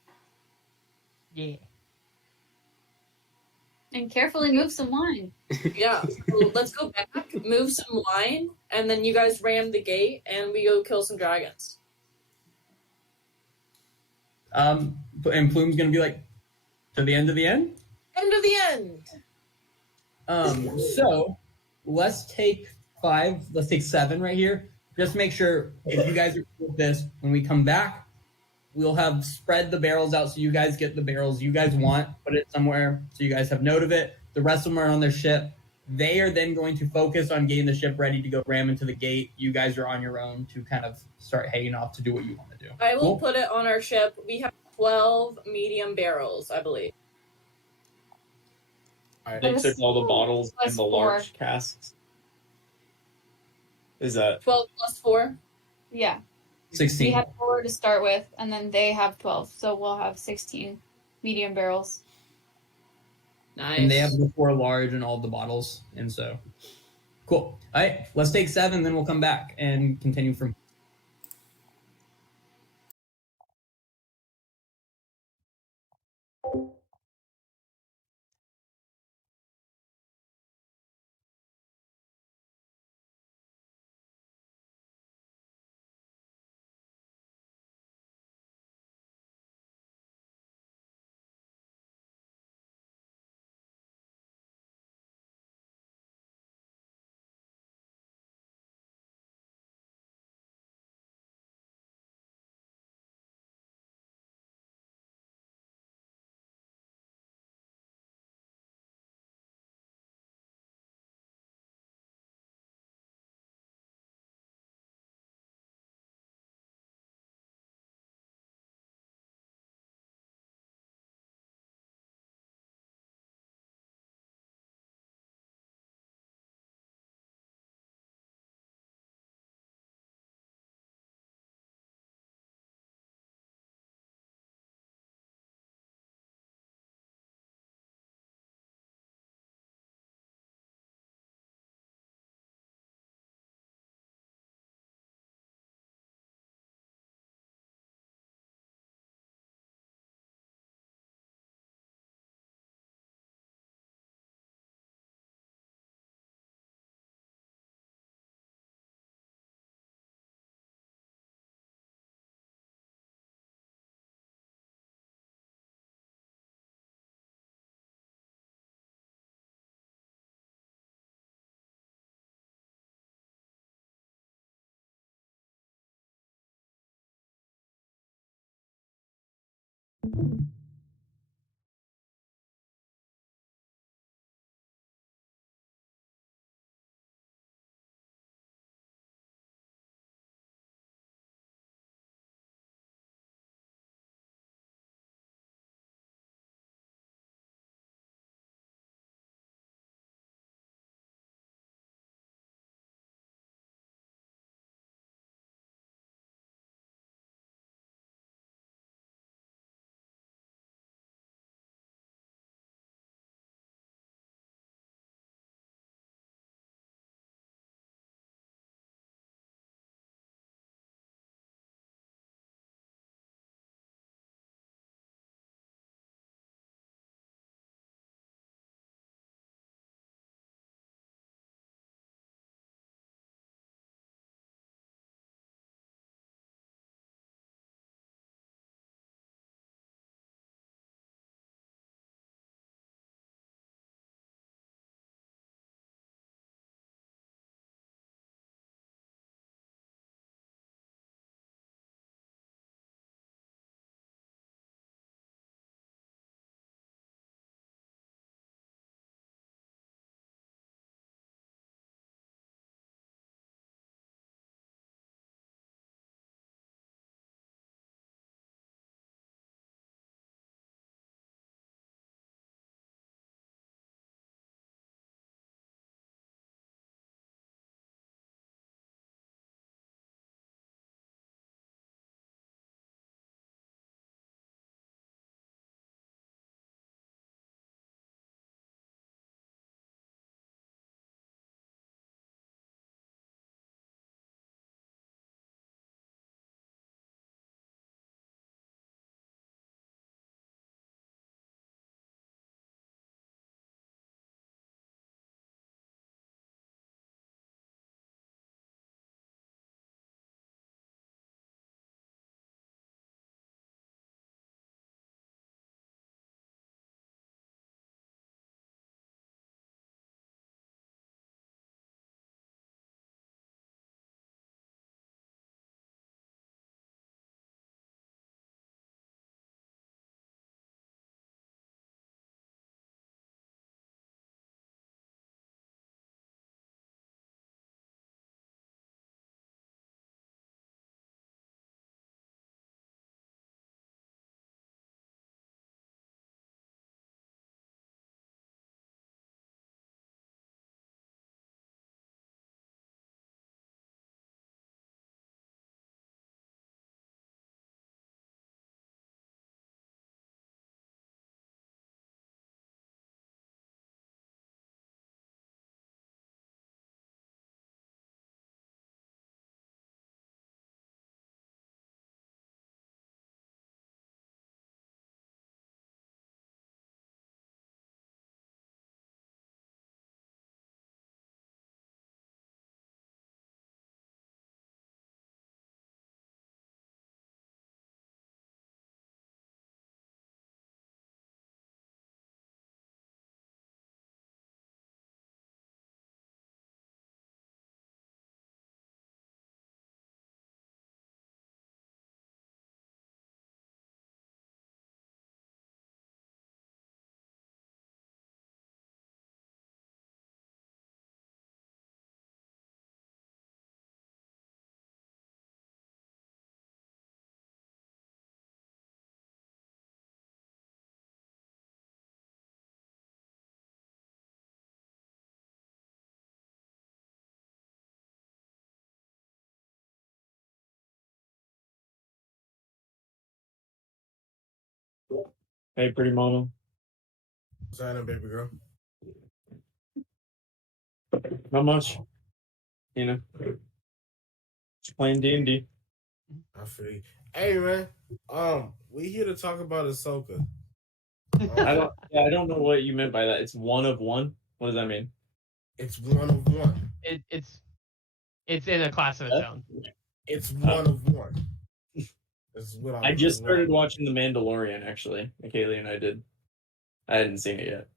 Yeah. And carefully move some wine. Yeah. So let's go back, move some wine, and then you guys ram the gate, and we go kill some dragons. And Plume's gonna be to the end of the end. End of the end. So let's take 5. Let's take 7 right here. Just make sure if you guys are cool with this, when we come back, we'll have spread the barrels out so you guys get the barrels you guys want. Put it somewhere so you guys have note of it. The rest of them are on their ship. They are then going to focus on getting the ship ready to go ram into the gate. You guys are on your own to kind of start heading off to do what you want to do. I will Cool? put it on our ship. We have 12 medium barrels, I believe. They took all the bottles Plus and the 4. large casks. Is that 12 plus 4. Yeah. 16. We have 4 to start with, and then they have 12, so we'll have 16 medium barrels. Nice. And they have the 4 large and all the bottles. And so, cool. All right, let's take 7, then we'll come back and continue from Hey, pretty mama. What's happening, baby girl? Not much. You know, just playing D&D. I feel you. Hey man, we here to talk about Ahsoka. I don't know what you meant by that. It's one of one. What does that mean? It's one of one. It's in a class of its own. It's one of one. This is what I just started watching The Mandalorian, actually. Kaylee and I did. I hadn't seen it yet.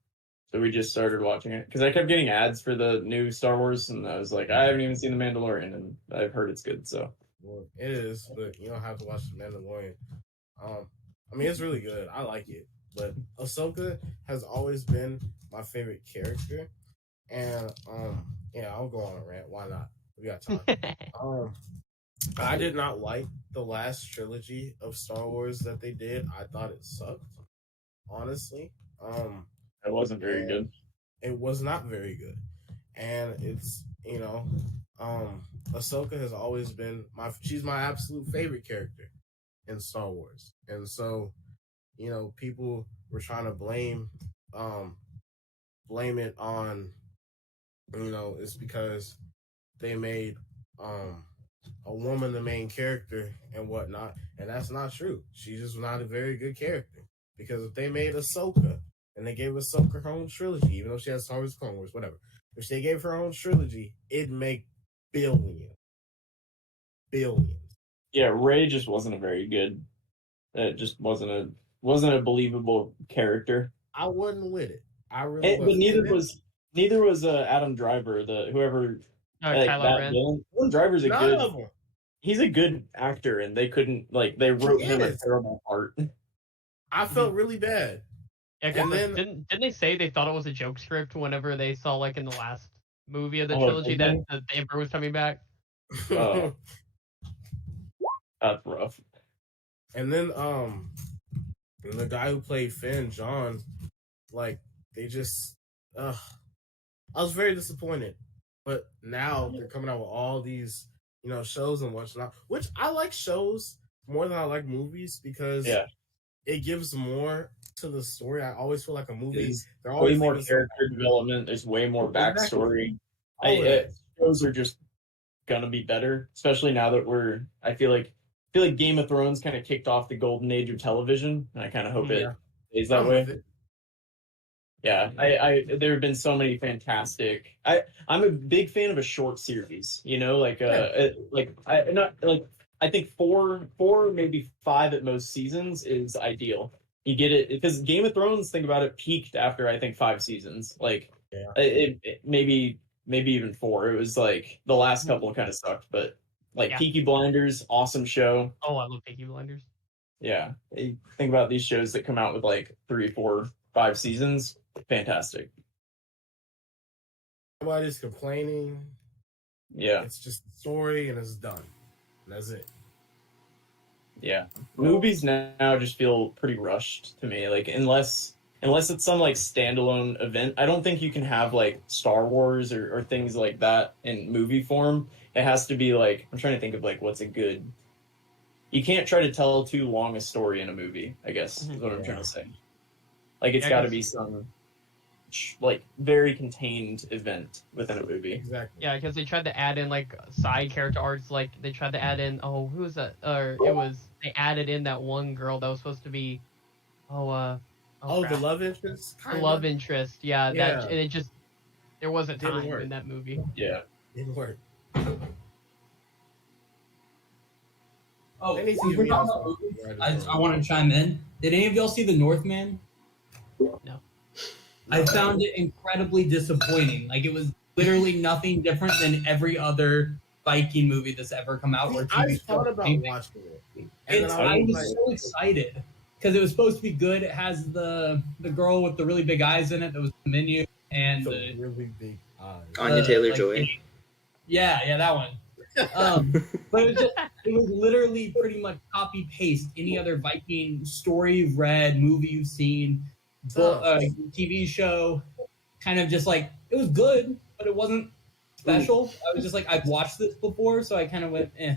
So we just started watching it. Because I kept getting ads for the new Star Wars, and I was like, I haven't even seen The Mandalorian, and I've heard it's good, so. Well, it is, but you don't have to watch The Mandalorian. I mean, it's really good. I like it. But Ahsoka has always been my favorite character. And yeah, I'll go on a rant. Why not? We got time. I did not like the last trilogy of Star Wars that they did. I thought it sucked, honestly. It wasn't very good. It was not very good. And it's, Ahsoka has always been she's my absolute favorite character in Star Wars. And so, people were trying to blame it on, it's because they made a woman the main character and whatnot, and that's not true. She's just not a very good character. Because if they made Ahsoka and they gave Ahsoka her own trilogy, even though she has Star Wars, Clone Wars, whatever, if they gave her own trilogy, it'd make billions. Yeah, Rey just wasn't a very good. It just wasn't a believable character. I wasn't with it. I really But wasn't. neither was Adam Driver, whoever. Kylo Ren. Adam Driver's None of them. He's a good actor, and they couldn't they wrote him a terrible part. I felt really bad. Yeah, And then- didn't they say they thought it was a joke script whenever they saw like in the last movie of the Oh, trilogy that okay. the Emperor was coming back? Oh. That's rough. And then the guy who played Finn, John, they just I was very disappointed. But now they're coming out with all these, shows and whatnot, which I like shows more than I like movies because it gives more to the story. I always feel like a movie. They're always way more character development. There's way more backstory. Shows are just gonna be better, especially now that I feel like Game of Thrones kind of kicked off the golden age of television, and I kind of hope it stays that way. Yeah, there have been so many fantastic. I'm a big fan of a short series. I think four, maybe 5 at most seasons is ideal. You get it because Game of Thrones, think about it, peaked after I think 5 seasons. Maybe even 4. It was like the last couple kind of sucked, but Peaky Blinders, awesome show. Oh, I love Peaky Blinders. Yeah, you think about these shows that come out with 3, 4, 5 seasons. Fantastic. Nobody's complaining. Yeah, it's just a story and it's done. That's it. Yeah, movies now just feel pretty rushed to me. Unless it's some standalone event, I don't think you can have Star Wars or things like that in movie form. It has to be I'm trying to think of what's a good. You can't try to tell too long a story in a movie, I guess is what I'm trying to say. It's got to be some very contained event within a movie. Exactly. Yeah, because they tried to add in side character arcs. They tried to add in who was that? They added in that one girl that was supposed to be the love interest. The love interest. Yeah, Yeah. that it just there wasn't Didn't time work. in that movie. Yeah. Didn't work. Oh, They need to since give we're me talking also- about movies, I want to chime in. Did any of y'all see The Northman? No. I found it incredibly disappointing. It was literally nothing different than every other Viking movie that's ever come out. Or I TV show. thought about watching it. And then I was so excited because it was supposed to be good. It has the girl with the really big eyes in it that was the menu and the really big eyes. Anya Taylor-Joy. Yeah, that one. But it was literally pretty much copy paste any other Viking story you've read, movie you've seen, TV show. Kind of just it was good, but it wasn't special. I was just I've watched this before, so I kind of went, eh.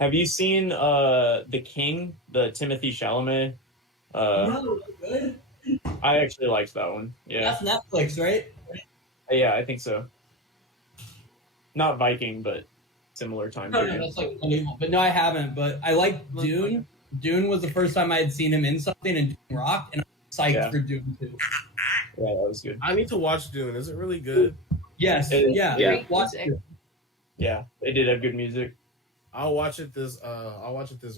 Have you seen The King, the Timothy Chalamet? No, good. I actually liked that one. Yeah. That's Netflix, right? Yeah, I think so. Not Viking, but similar time period. No, that's unbelievable. But no, I haven't. But I like Dune. Dune was the first time I had seen him in something, and Dune rocked, and I'm psyched for Dune too. Yeah, that was good. I need to watch Dune. Is it really good? Yes. Yeah. Watch it. Yeah, they did have good music. I'll watch it this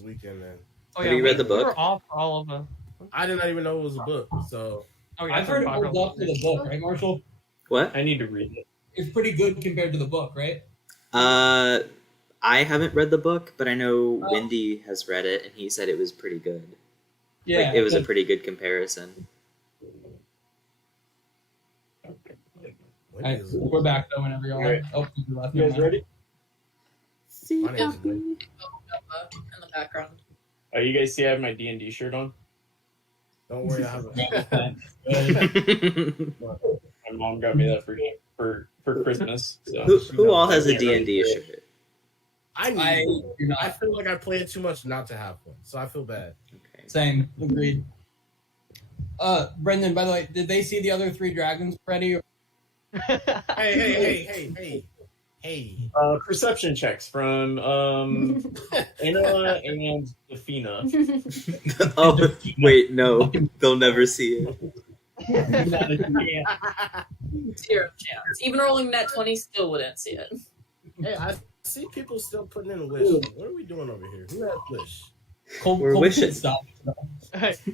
weekend then. Oh, Have you read the We book? were off for all of them. I did not even know it was a book. So I've heard it holds up to the book, right, Marshall? What? I need to read it. It's pretty good compared to the book, right? I haven't read the book, but I know Wendy has read it, and he said it was pretty good. Yeah, it was a pretty good comparison. Alright, we're back though whenever y'all are. Alright. Oh, you left. You guys ready? My name's Blake. In the background. Oh, you guys see I have my D&D shirt on? Don't worry, I have a My mom got me that for Christmas. So. who all has a D&D shirt? I you're not. feel like I played too much not to have one, so I feel bad. Okay. Same. Agreed. Brendan, by the way, did they see the other 3 dragons already? Hey. Perception checks from Anna and Defina. Oh, wait, no. They'll never see it. 0 chance. Even rolling net 20 still wouldn't see it. Hey, I see people still putting in a wish. What are we doing over here? Who has wish? We're wishing. Stop.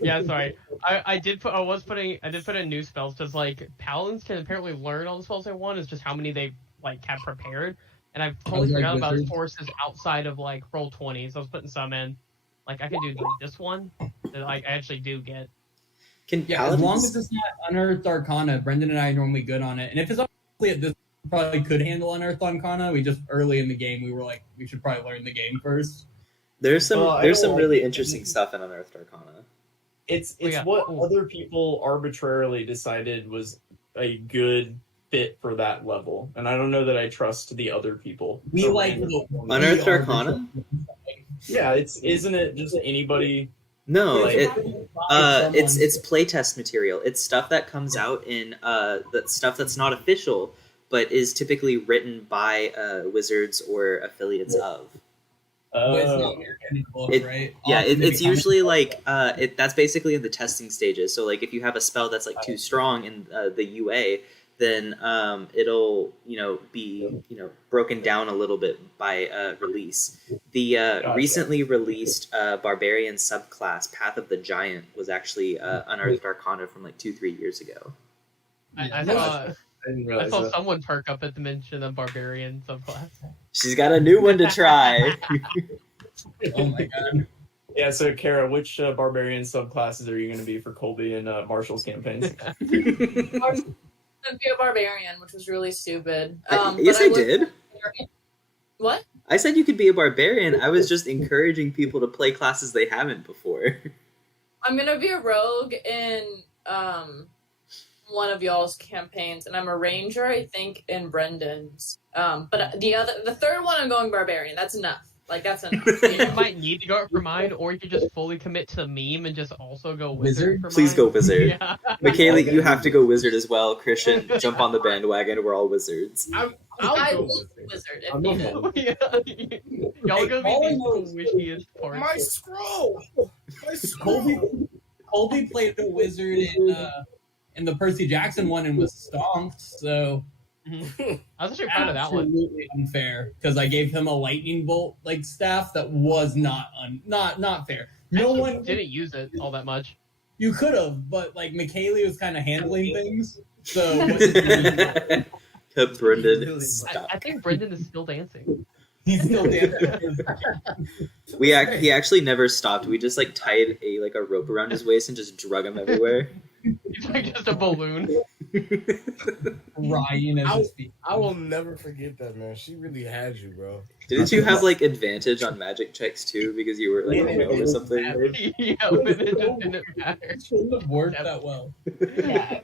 Yeah, sorry. I did put in new spells because like paladins can apparently learn all the spells they want. It's just how many they like have prepared. And I've totally like forgot about wizards. forces outside of like roll 20s. I was putting some in. Like I could do this one that like I actually do get. Can Yeah, as long paladins... as it's not Unearthed Arcana, Brendan and I are normally good on it. And if it's honestly at this, probably could handle Unearthed Arcana. We just early in the game we were like, we should probably learn the game first. There's some Well, I there's don't some like really it. interesting stuff in Unearthed Arcana. It's yeah. what Oh. other people arbitrarily decided was a good fit for that level, and I don't know that I trust the other people. We So like random- Unearthed we are Arcana? Yeah, isn't it just anybody? No, Like- it's playtest material. It's stuff that comes out in that stuff that's not official, but is typically written by wizards or affiliates of. But it's Oh, not in the book, It- right? Yeah, Often it's they come usually in- like that's basically in the testing stages. So like if you have a spell that's like too strong in the UA, then it'll be broken down a little bit by release. The Gotcha. recently released barbarian subclass Path of the Giant was actually Unearthed Arcana from like 2-3 years ago. I I didn't I realize saw that. someone perk up at the mention of barbarian subclass. She's got a new one to try. Oh my god. Yeah, so Kara, which barbarian subclasses are you going to be for Colby and Marshall's campaigns? I'd be a barbarian, which was really stupid. Yes, but I would- did. What? I said you could be a barbarian. I was just encouraging people to play classes they haven't before. I'm gonna be a rogue in one of y'all's campaigns, and I'm a ranger, I think, in Brendan's. But the third one, I'm going barbarian. That's enough. Like that's enough. You might need to go for mine, or you could just fully commit to the meme and just also go wizard. For Please mine. go wizard. Yeah. Michaela, Okay. you have to go wizard as well. Christian, jump on the bandwagon. We're all wizards. I I'll go will with it. wizard if I'm needed. not- Yeah. Y'all are gonna all I be know the wishiest part. My scroll. My scroll. Colby played a wizard in the Percy Jackson one and was stomped, so I was actually proud of that one. absolutely unfair because I gave him a lightning bolt like staff that was not fair. No Actually, one didn't use it all that much. You could have, but like Michaela was kind of handling things, so Brendan, stop. I think Brendan is still dancing. he's still dancing. He actually never stopped. We just like tied a rope around his waist and just drug him everywhere. He's like just a balloon. Ryan as his feet. I will never forget that, man. She really had you, bro. Didn't you have like advantage on magic checks too because you were like a gnome or something? Yeah, but it just didn't matter. It shouldn't have worked that well. Yeah.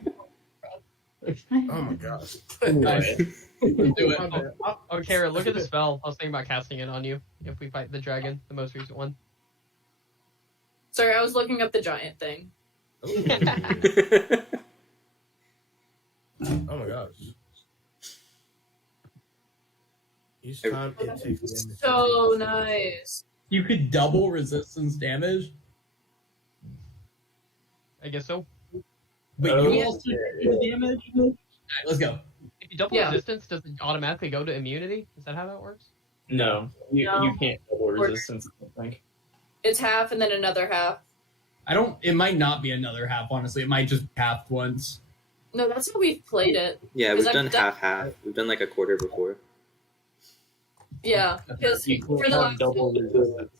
Oh my gosh. Nice. Do it. My bad. Oh, Kara, look at the spell. I was thinking about casting it on you if we fight the dragon, the most recent one. Sorry, I was looking up the giant thing. Oh my gosh. Each time it takes damage. So nice. You could double resistance damage, I guess so. but Oh, you also do the damage. All right, let's go. If you double Yeah. resistance, does it automatically go to immunity? Is that how that works? No, you can't double resistance, I don't think. It's half and then another half. It might not be another half, honestly. It might just half once. No, that's how we've played it. Yeah, we've Is done that- half. We've done like a quarter before. Yeah, because You for can't the have last double resistance.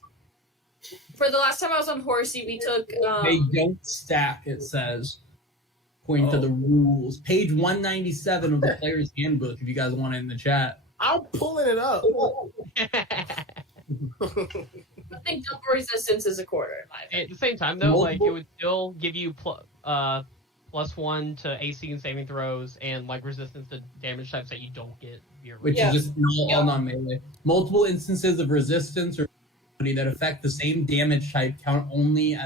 For the last time I was on Horsey, we took They don't stack, it says, according to the rules. Page 197 of the player's handbook, if you guys want it in the chat. I'm pulling it up. I think double resistance is a quarter in my opinion. At the same time, though, like, Multiple- it would still give you +1 to AC and saving throws, and like resistance to damage types that you don't get via Which Yeah. is just all non-melee. Multiple instances of resistance or that affect the same damage type count only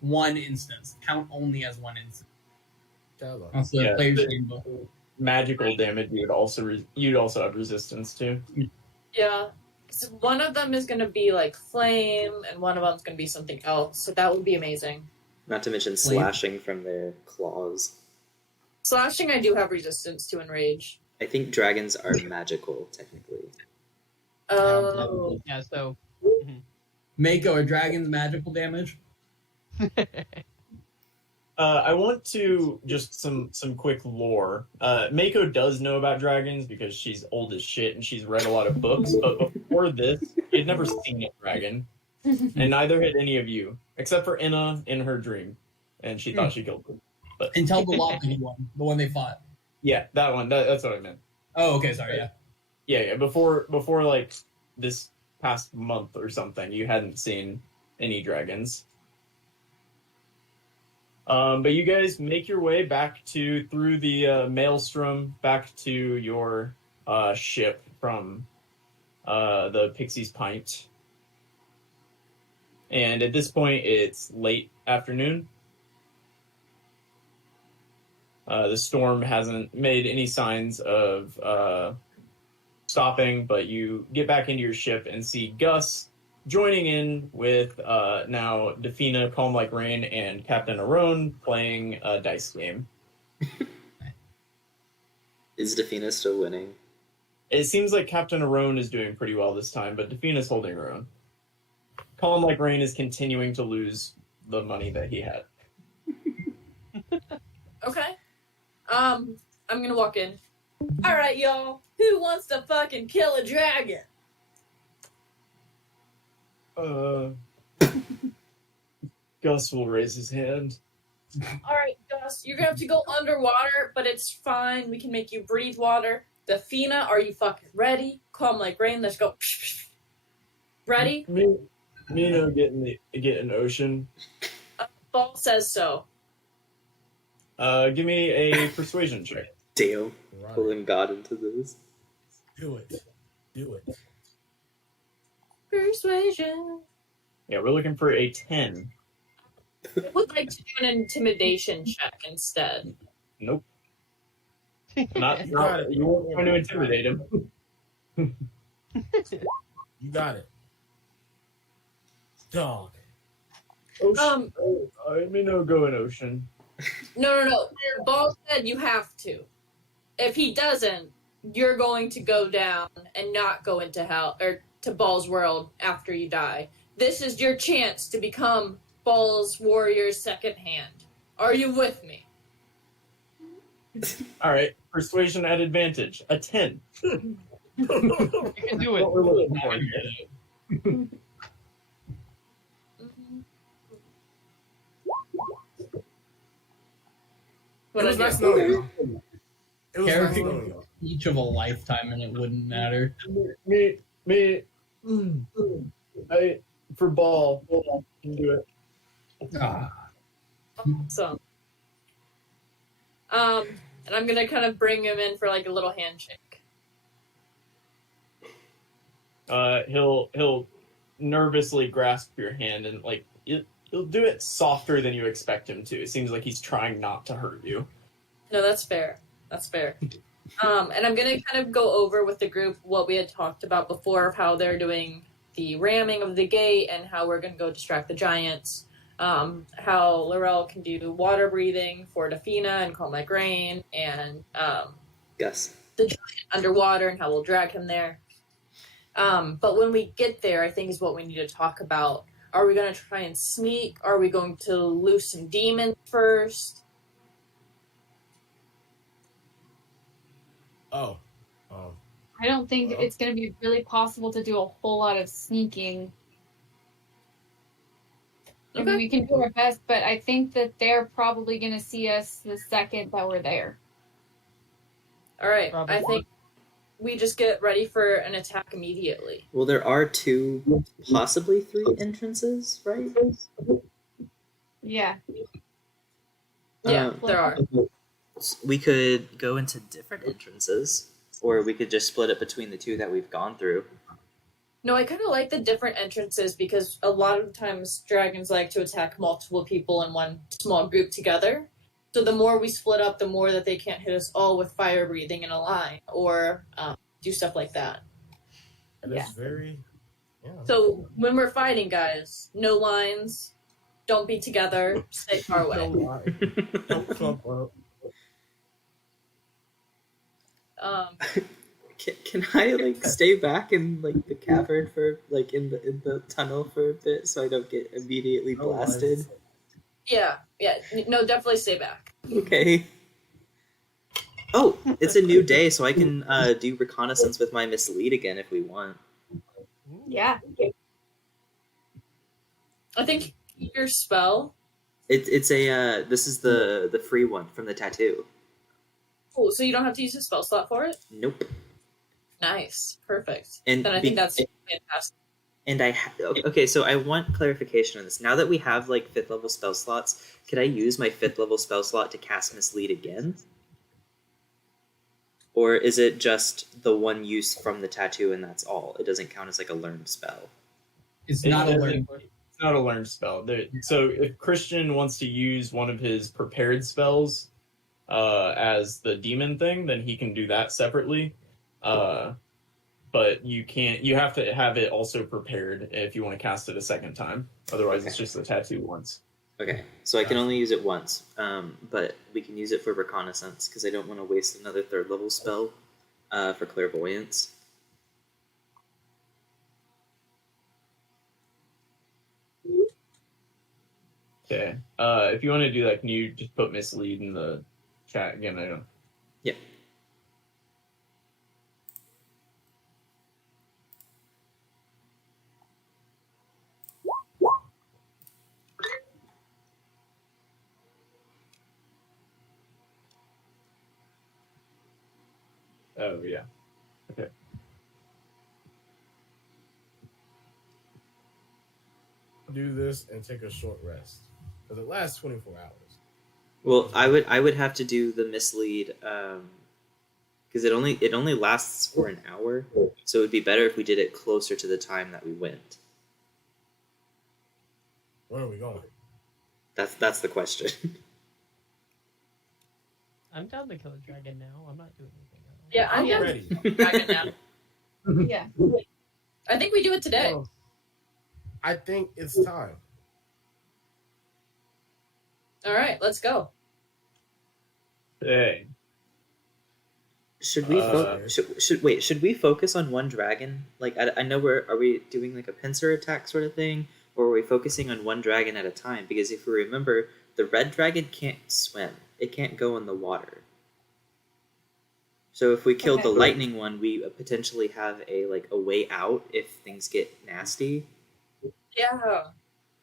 one instance. Count only as one instance. Hello. That's the Yeah. player's handbook. Magical damage, you'd also have resistance to. Yeah. So one of them is going to be like flame, and one of them's going to be something else. So that would be amazing. Not to mention slashing from their claws. Slashing, I do have resistance to enrage. I think dragons are magical, technically. Oh, Yeah, so Mako, are dragons magical damage? I want to just some quick lore. Mako does know about dragons because she's old as shit and she's read a lot of books. But before this, she had never seen a dragon, and neither had any of you, except for Inna in her dream, and she thought she killed them. Until the Lockheed one, the one they fought. Yeah, that one. That's what I meant. Oh, okay, sorry, yeah. Yeah. Before like this past month or something, you hadn't seen any dragons. But you guys make your way back through the maelstrom back to your ship from the Pixie's Pint. And at this point, it's late afternoon. The storm hasn't made any signs of stopping, but you get back into your ship and see Gus joining in with now Defina, Calm Like Rain, and Captain Aron playing a dice game. Is Defina still winning? It seems like Captain Aron is doing pretty well this time, but Defina's holding her own. Calm Like Rain is continuing to lose the money that he had. okay. I'm gonna walk in. All right, y'all. Who wants to fucking kill a dragon? Gus will raise his hand. All right, Gus, you're gonna have to go underwater, but it's fine. We can make you breathe water. Defina, are you fucking ready? Calm Like Rain. Let's go. Ready? Me no get an ocean. Ball says so. Give me a persuasion check. Damn, Right. pulling God into this. Do it. Do it. Persuasion. Yeah, we're looking for a 10. I would like to do an intimidation check instead. Nope. Not got it. you weren't trying to intimidate him. You got it. Dog. Ocean. I mean, no, go in ocean. No. Ball said you have to. If he doesn't, you're going to go down and not go into hell or to Ball's world after you die. This is your chance to become Ball's warrior's second hand. Are you with me? All right, persuasion at advantage, a 10. you can do it. What we're looking for. It was What nice knowing y'all. It was nice Character knowing y'all. each of a lifetime, and it wouldn't matter. Me. For ball, can do it. Ah, Awesome. And I'm gonna kind of bring him in for like a little handshake. He'll nervously grasp your hand and like he'll do it softer than you expect him to. It seems like he's trying not to hurt you. No, that's fair. That's fair. And I'm gonna kind of go over with the group what we had talked about before of how they're doing the ramming of the gate and how we're gonna go distract the giants. How Laurel can do water breathing for Defina and Calm Like Rain, and Gus. the giant underwater and how we'll drag him there. But when we get there, I think is what we need to talk about. Are we going to try and sneak? Are we going to loose some demons first? Oh. I don't think it's going to be really possible to do a whole lot of sneaking. I mean, we can do our best, but I think that they're probably going to see us the second that we're there. All right, Probably. I think we just get ready for an attack immediately. Well, there are 2, possibly 3 entrances, right? Yeah. Yeah, Um, there are. We could go into different entrances, or we could just split it between the 2 that we've gone through. No, I kind of like the different entrances because a lot of times dragons like to attack multiple people in one small group together. So the more we split up, the more that they can't hit us all with fire breathing in a line or do stuff like that. That's very. Yeah. So when we're fighting, guys, no lines, don't be together, stay far away. Don't lie. Don't clump up. Can I like stay back in like the cavern for like in the tunnel for a bit so I don't get immediately No blasted? lines. Yeah, no, definitely stay back. Okay. Oh, it's a new day, so I can do reconnaissance with my mislead again if we want. Yeah. I think your spell. It's a this is the free one from the tattoo. Oh, so you don't have to use a spell slot for it? Nope. Nice, perfect. And Then I think that's fantastic. And okay, so I want clarification on this. Now that we have like 5th level spell slots, could I use my 5th level spell slot to cast mislead again? Or is it just the one use from the tattoo and that's all? It doesn't count as like a learned spell. It's not a learn. It's not a learned spell. So if Christian wants to use one of his prepared spells as the demon thing, then he can do that separately. But you can't. You have to have it also prepared if you want to cast it a second time. Otherwise, it's just the tattoo once. Okay, so I can only use it once, but we can use it for reconnaissance because I don't want to waste another 3rd level spell for clairvoyance. Okay. If you want to do that, can you just put mislead in the chat again? I don't. Yeah. Oh yeah. Okay. Do this and take a short rest because it lasts 24 hours. Well, I would have to do the mislead because it only lasts for an hour, so it would be better if we did it closer to the time that we went. Where are we going? That's the question. I'm down to kill a dragon now. I'm not doing anything else. Yeah, I'm down ready. to dragon now. Yeah. I think we do it today. Oh, I think it's time. All right, let's go. Hey. Should we should we focus on one dragon? Like I know are we doing like a pincer attack sort of thing, or are we focusing on one dragon at a time? Because if we remember, the red dragon can't swim; it can't go in the water. So if we kill the lightning one, we potentially have a way out if things get nasty. Yeah.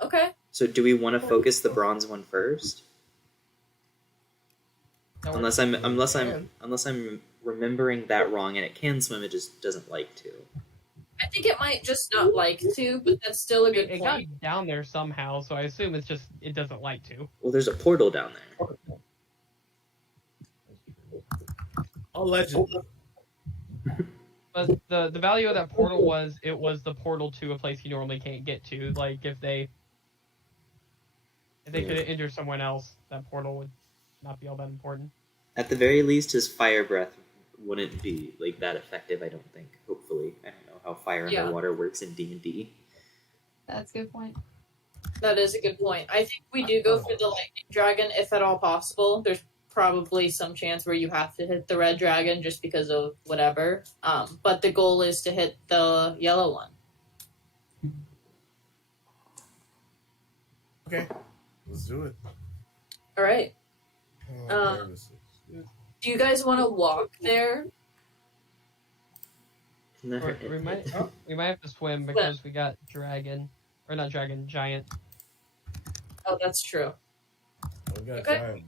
Okay. So do we want to focus the bronze one first? Unless I'm remembering that wrong, and it can swim, it just doesn't like to. I think it might just not like to, but that's still a good It got point. down there somehow, so I assume it's just it doesn't like to. Well, there's a portal down there. Allegedly. But the value of that portal was it was the portal to a place you normally can't get to. Like if they could injure someone else, that portal would not be all that important. At the very least, his fire breath wouldn't be that effective. I don't think. Hopefully, I don't know how fire underwater works in D&D. That's a good point. That is a good point. I think we do go for the lightning dragon if at all possible. There's probably some chance where you have to hit the red dragon just because of whatever. But the goal is to hit the yellow one. Okay, let's do it. All right. Where is it? Do you guys want to walk there? Or we might have to swim because we got dragon, or not dragon, giant. Oh, that's true. We got Okay. a giant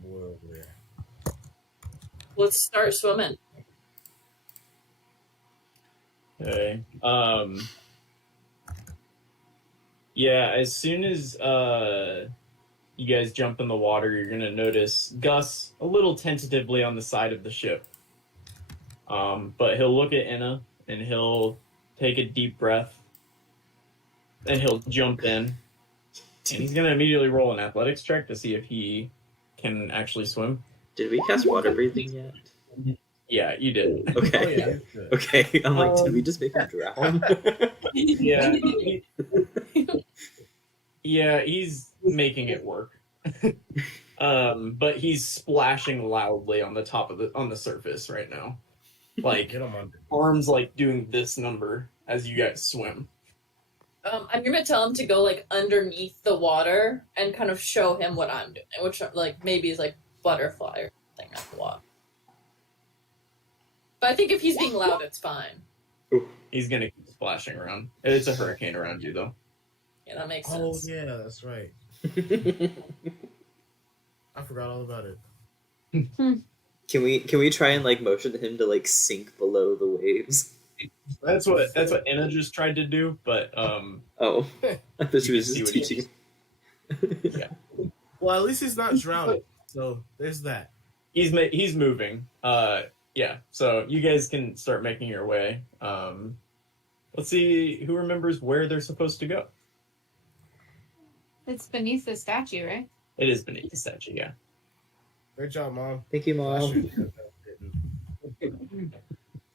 boy over there. Let's start swimming. Okay. Yeah, as soon as you guys jump in the water, you're gonna notice Gus a little tentatively on the side of the ship. But he'll look at Inna and he'll take a deep breath, and he'll jump in, and he's gonna immediately roll an athletics check to see if he can actually swim. Did we cast water breathing yet? Yeah, you did. Okay. Oh, yeah, it's good. Okay. I'm like, did we just make him drown? Yeah. Yeah, he's making it work. But he's splashing loudly on the top of on the surface right now. Like Get him under. arms like doing this number as you guys swim. I'm gonna tell him to go like underneath the water and kind of show him what I'm doing, which like maybe is like butterfly or something on the water. But I think if he's being loud, it's fine. He's gonna keep splashing around. It's a hurricane around you though. Yeah, that makes Oh sense. yeah, that's right. I forgot all about it. Can we try and like motion him to like sink below the waves? That's what Inna just tried to do, but Oh, I thought she was See just what he teaching. Well, at least he's not drowning. So there's that. he's moving. Yeah, so you guys can start making your way. Let's see who remembers where they're supposed to go. It's beneath the statue, right? It is beneath the statue, yeah. Great job, Mom. Thank you, I Mom. should have done that.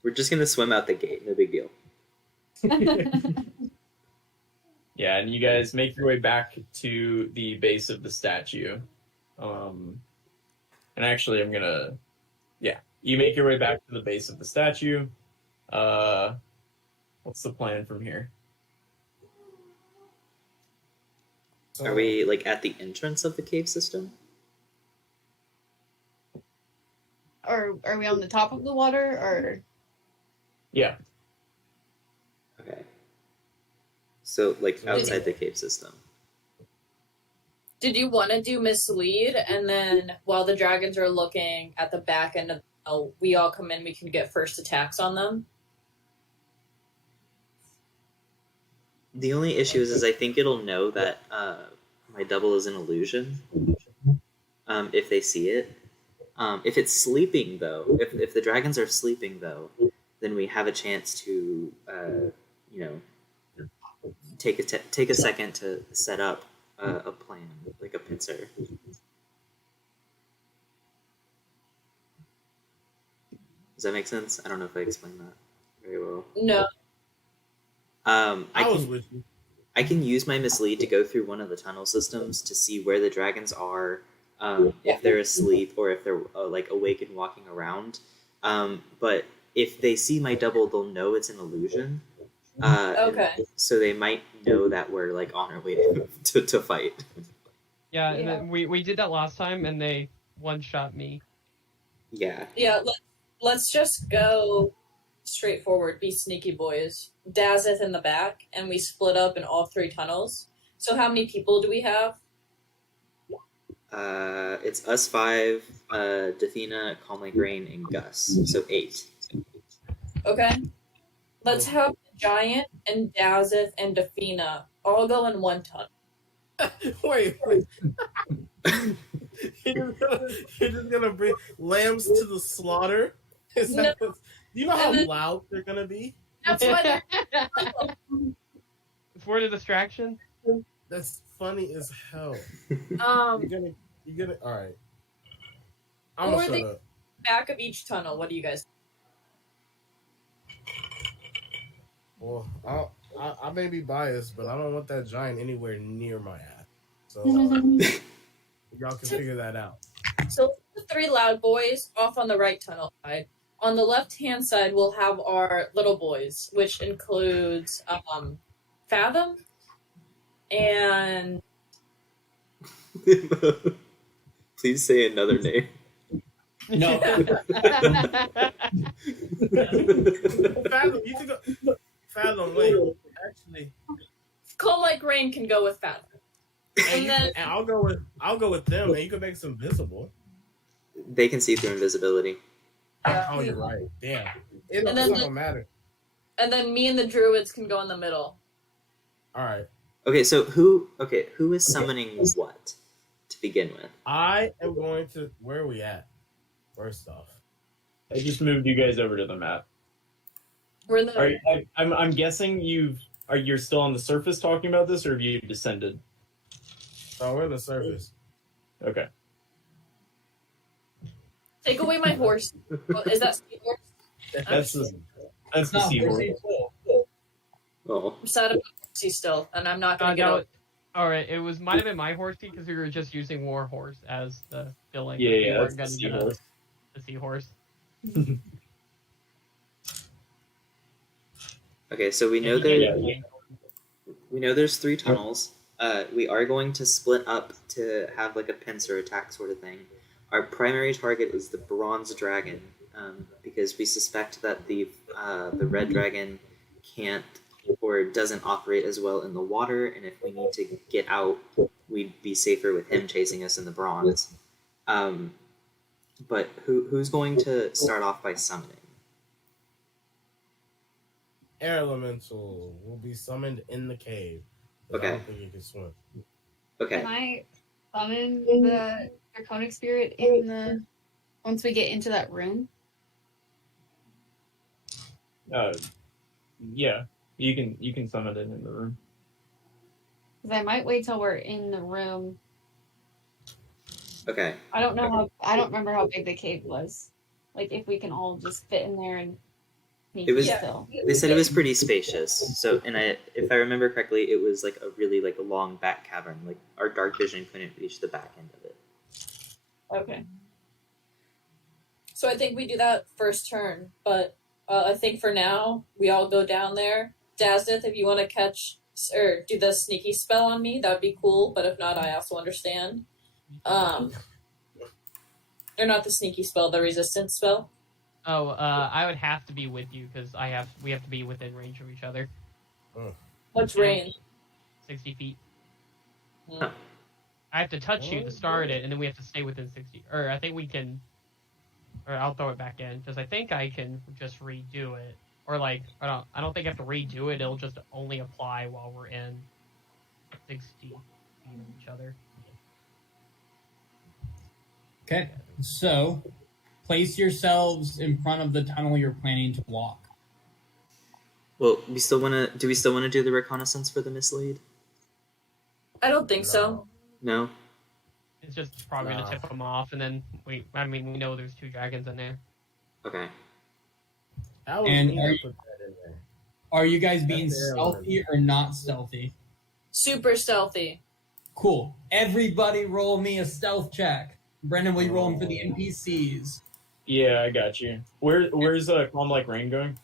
We're just gonna swim out the gate. No big deal. Yeah, and you guys make your way back to the base of the statue. And actually, I'm gonna... Yeah, you make your way back to the base of the statue. What's the plan from here? So, Are we like at the entrance of the cave system? Or are we on the top of the water? Or Yeah, Okay. So like outside the cave system. Did you want to do mislead, and then while the dragons are looking at the back end of we all come in, we can get first attacks on them? The only issue is I think it'll know that my double is an illusion. If they see it. If it's sleeping though, if the dragons are sleeping though, then we have a chance to take a second to set up a plan, like a pincer. Does that make sense? I don't know if I explained that very well. No. I was with you. I can use my mislead to go through one of the tunnel systems to see where the dragons are, if they're asleep or if they're like awake and walking around. But if they see my double, they'll know it's an illusion. Okay. So they might know that we're like on our way to fight. Yeah, Yeah. and then we did that last time, and they one-shot me. Yeah. Yeah, let's just go straightforward, be sneaky boys. Dazeth in the back, and we split up in all three tunnels. So how many people do we have? It's us 5, Dathina, Calm Like Rain, and Gus. So 8. Okay. Let's have Giant and Dazeth and Dafina all go in one tunnel. Wait. You're just gonna bring lambs to the slaughter? Is that do you know how loud they're gonna be? That's why they're For the distraction. That's funny as hell. um You're gonna all right. I'm Or gonna they- shut up. back of each tunnel. What do you guys? Well, I may be biased, but I don't want that giant anywhere near my ass. So y'all can figure that out. So the three loud boys off on the right tunnel side. On the left-hand side, we'll have our little boys, which includes Fathom and Please say another name. No. Fathom, you can go. Fathom, wait. Actually, Calm Like Rain can go with Fathom. And then And I'll go with them, and you can make some visible. They can see through invisibility. Oh, you're right. Damn. It's And not then gonna matter. and then me and the druids can go in the middle. All right. Okay, so who is summoning what to begin with? I am going to. Where are we at? First off, I just moved you guys over to the map. We're in the I'm guessing you're still on the surface talking about this, or have you descended? so we're on the surface. Okay. take away my horse. Well, is that seahorse? That's the It's not seahorse. horsey. Oh, I'm sad about horsey still, and I'm not gonna get No, out. all right, it might have been my horsey because we were just using war horse as the filling. Yeah, We yeah, weren't that's the gonna get seahorse. the seahorse. okay. So we know there. Yeah. We know there's 3 tunnels. We are going to split up to have like a pincer attack sort of thing. Our primary target is the bronze dragon, because we suspect that the red dragon can't or doesn't operate as well in the water, and if we need to get out, we'd be safer with him chasing us in the bronze. But who's going to start off by summoning? Air elemental will be summoned in the cave. 'Cause I Okay. don't think he can swim. Okay. Can I summon the draconic spirit in the once we get into that room? Yeah, you can summon it in the room. Because I might wait till we're in the room. Okay. I don't remember how big the cave was. Like if we can all just fit in there and sneak It was- still. They said it was pretty spacious. So, if I remember correctly, it was like a really like a long back cavern. Like our dark vision couldn't reach the back end of it. Okay. So I think we do that first turn, but I think for now we all go down there. Dazdith, if you want to catch or do the sneaky spell on me, that would be cool. But if not, I also understand. Or not the sneaky spell, the resistance spell. Oh, I would have to be with you because we have to be within range of each other. What's range? 60 feet. Hmm. I have to touch you to start it, and then we have to stay within 60. Or I think we can. Or I'll throw it back in because I think I can just redo it. Or like I don't think I have to redo it. It'll just only apply while we're in 60 feet of each other. Okay, so place yourselves in front of the tunnel you're planning to walk. Well, do we still want to do the reconnaissance for the mislead? I don't think so. No. It's just probably Nah. gonna tip them off, and then we know there's 2 dragons in there. Okay. That was And me are that you- put that in there. Are you guys being That's fair. stealthy or not stealthy? Super stealthy. Cool. Everybody roll me a stealth check. Brendan, will you roll them for the NPCs? Yeah, I got you. Where's Calm Like Rain going?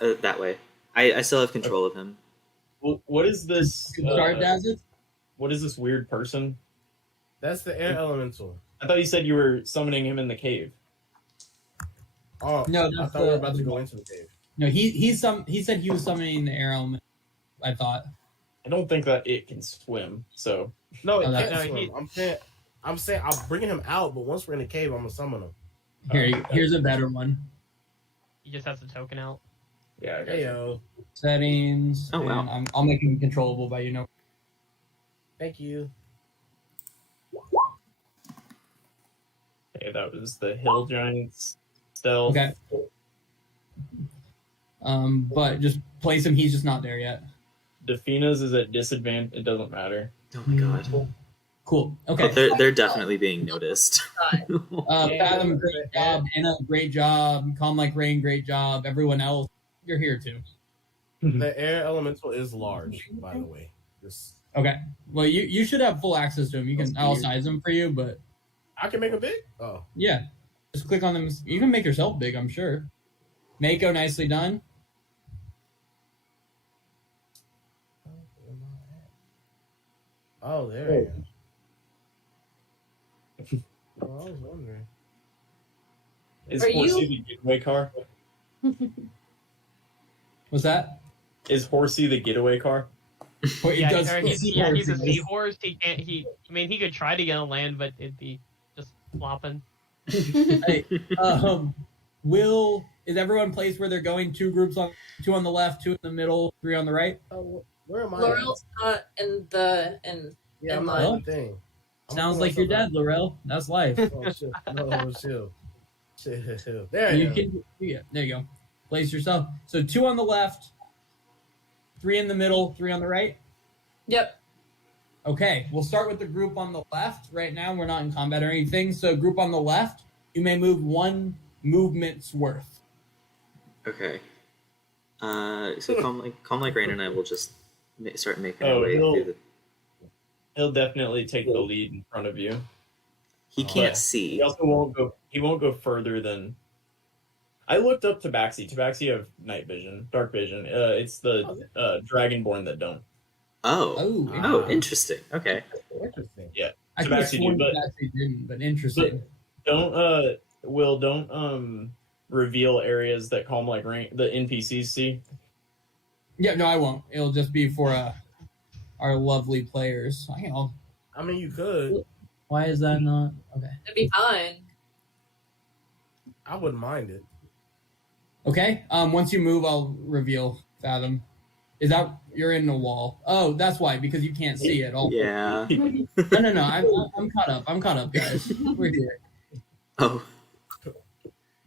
That way. I still have control of him. What is this? Good start, Dazit. What is this weird person? That's the air elemental. I thought you said you were summoning him in the cave. Oh No, I that's thought we were the- about to go into the cave. No, he said he was summoning the air element. I thought. I don't think that it can swim, so No, it Oh, can't that- swim. I'm saying I'm bringing him out, but once we're in the cave, I'm gonna summon him. Here's a better one. He just has the token out. yeah, I got Hey you. yo, Settings. Oh, wow. and I'll make him controllable by thank you. Okay, that was the Hill Giants stealth. Okay. But just place him. He's just not there yet. Defina's is at disadvantage. It doesn't matter. Oh my god. Cool. Oh, Okay. they're definitely being noticed. Fathom, great job. Anna, great job. Calm Like Rain, great job. Everyone else, you're here too. The air elemental is large, by the way. Just Okay. Well, you should have full access to him. You can. I'll size him for you, but I can make him big. Oh, yeah, just click on them. You can make yourself big. I'm sure. Mako, nicely done. oh, there you go. Oh, I was wondering. Is Are Horsey you- the getaway car? What's that? Is Horsey the getaway car? Or it Yeah, does or he's, seahorse he's a is. seahorse. He can't. I mean, he could try to get on land, but it'd be just flopping. Hey, is everyone placed where they're going? Two on the left, two in the middle, three on the right. Where am I? Laurel's not in the Yeah, in I'm line. not in the thing. I'm Sounds gonna like pull you're myself dead, Laurel. That's life. out. Oh shit! No, chill. There You you go. there you go. Place yourself. So two on the left, three in the middle, three on the right. Yep. Okay, we'll start with the group on the left. Right now, we're not in combat or anything. So, group on the left, you may move 1 movement's worth. Okay. So Calm Like Rain and I will just start making our Oh, way through the. He'll definitely take the lead in front of you. He can't But see. He also won't go. He won't go further than. I looked up Tabaxi. Tabaxi have night vision, dark vision. It's the Dragonborn that don't. Oh, interesting. Okay. Interesting. Yeah, I could have Tabaxi sworn do, but Tabaxi didn't, but interesting. don't reveal areas that Calm Like Rain the NPCs see. Yeah, no, I won't. It'll just be for our lovely players. I mean, you could. Why is that not? Okay. It'd be fine. I wouldn't mind it. Okay. Once you move, I'll reveal Fathom. Is that you're in the wall? Oh, that's why, because you can't see it all. Yeah. No. I'm caught up. I'm caught up, guys. We're here. Oh.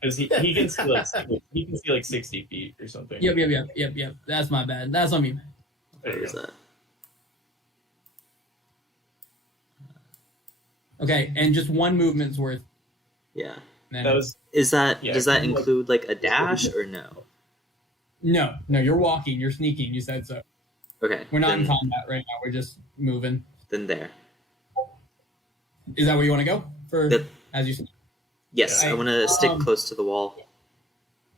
Because he can see like 60 feet or something. Yep. That's my bad. That's on me. There you Where's go. that? Okay, and just 1 movement's worth. Yeah. Then. That was Does that Yeah. include like a dash or no? No. You're walking. You're sneaking. You said so. Okay. We're not in then, combat right now. We're just moving. then there. Is that where you want to go? Yep. As you said. Yes, I want to stick close to the wall.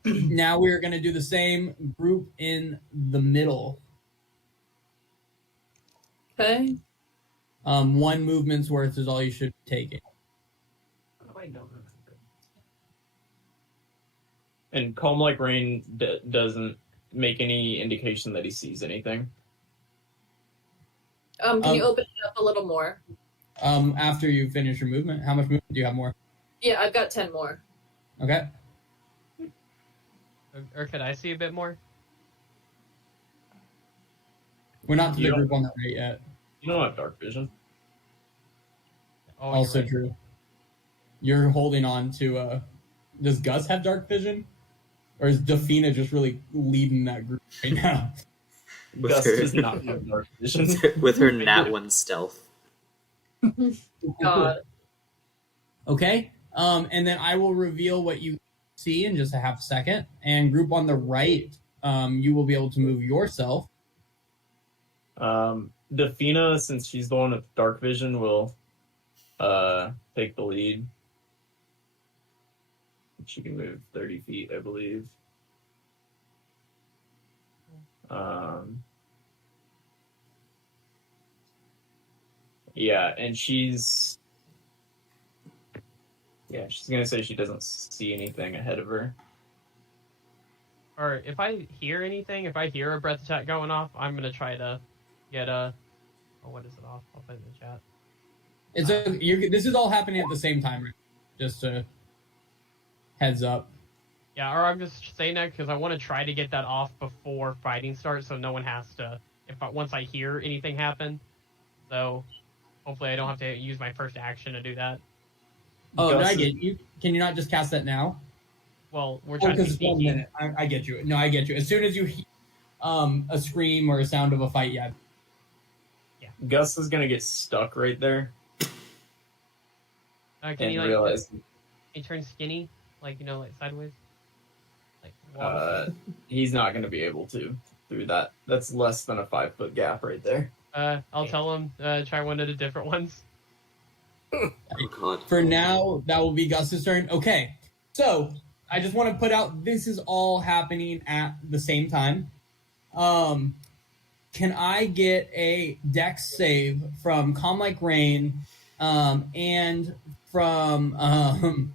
Now we're going to do the same group in the middle. Okay. 1 movement's worth is all you should be taking. And Calm Like Rain doesn't make any indication that he sees anything. Can you open it up a little more? After you finish your movement, how much movement do you have more? Yeah, I've got 10 more. Okay. Or could I see a bit more? We're not to the You group on the right yet. You don't have dark vision. Oh, you're Also right. true. You're holding on to. Does Gus have dark vision? Or is Dafina just really leading that group right now? With Gus her- does not have dark vision. With her nat 1 stealth. God. Okay. And then I will reveal what you see in just a half second. And group on the right, you will be able to move yourself. Dafina, since she's the one with dark vision, will take the lead. She can move 30 feet, I believe. Yeah, and she's gonna say she doesn't see anything ahead of her. Or if I hear anything, if I hear a breath attack going off, I'm gonna try to get a. Oh, what is it off? I'll put it in the chat. This is all happening at the same time, right? Just a heads up. Yeah, or I'm just saying that because I want to try to get that off before fighting starts, so no one has to. Once I hear anything happen, so hopefully I don't have to use my first action to do that. Oh, Gus I is- get you. Can you not just cast that now? Well, we're Oh, trying to be because it's 1 sneaky. minute. I get you. No, I get you. As soon as you hear a scream or a sound of a fight, yeah. Gus is gonna get stuck right there Can and you realize Can you turn skinny, like sideways? Like walk? he's not gonna be able to through that. That's less than a 5-foot gap right there. I'll tell him try one of the different ones. Oh god. For now, that will be Gus's turn. Okay, so I just want to put out this is all happening at the same time. Can I get a dex save from Calm Like Rain and from can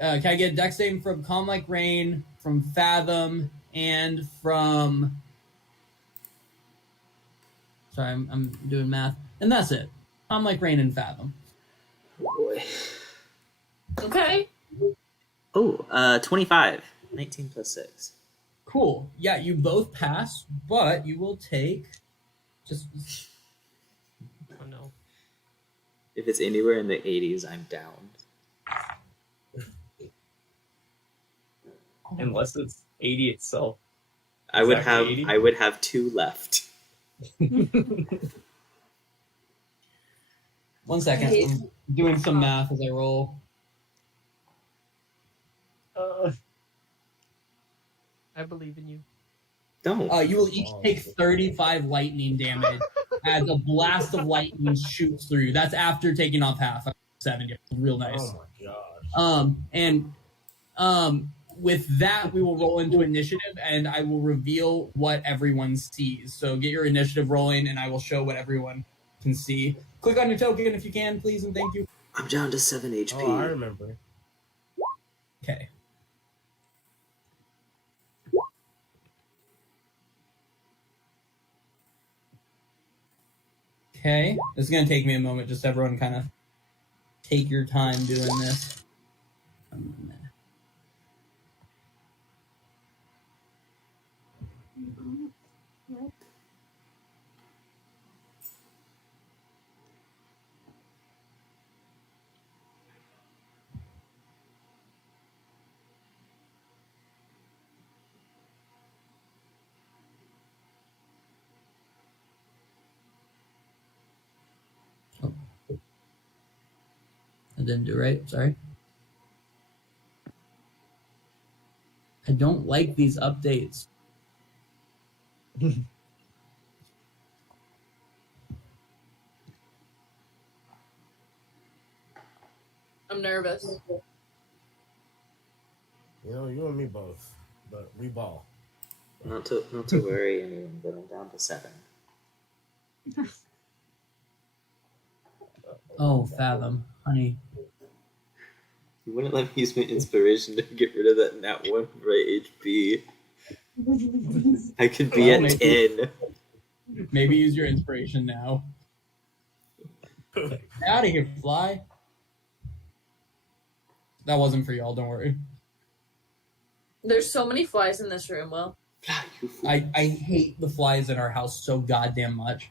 I get a dex save from Calm Like Rain, from Fathom, and from Sorry, I'm doing math. And that's it. I'm like Rain and Fathom. Boy. Okay. Oh, 25. 19 plus 6. Cool. Yeah, you both pass, but you will take just Oh no. If it's anywhere in the 80s, I'm down. Unless it's 80 itself. I would Exactly 80? I would have 2 left. 1 second. I'm doing some math as I roll. I believe in you. Don't. You will each take 35 lightning damage as a blast of lightning shoots through you. That's after taking off half. 70. Real nice. Oh my gosh. With that, we will roll into initiative, and I will reveal what everyone sees. So get your initiative rolling, and I will show what everyone can see. Click on your token if you can, please, and thank you. I'm down to 7 HP. Oh, I remember. Okay. Okay. This is going to take me a moment. Just everyone kind of take your time doing this. Oh. I didn't do right. Sorry. I don't like these updates. I'm nervous. You know, you and me both, but we ball. Not to worry anyone, but I'm down to 7. Oh, Fathom, honey. You wouldn't let me use my inspiration to get rid of that nat 1 right HP. I could be Well, at 10. Maybe use your inspiration now. Get out of here, fly. That wasn't for y'all, don't worry. There's so many flies in this room, Will. I hate the flies in our house so goddamn much.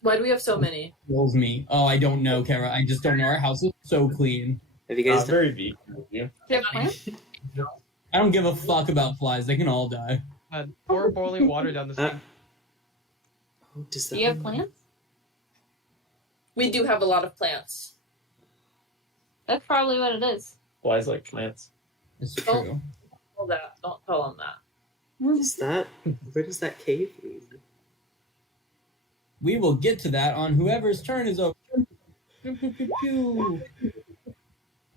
Why do we have so many? Kills me. Oh, I don't know, Kara. I just don't know. Our house is so clean. Have you guys done? very vegan of you. Do you have plants? I don't give a fuck about flies. They can all die. Pour boiling water down the sink. Oh, does Do that you have mean- plants? We do have a lot of plants. That's probably what it is. Flies like plants. It's Oh. true. Don't tell them that. Is that where does that cave lead? We will get to that on whoever's turn is over.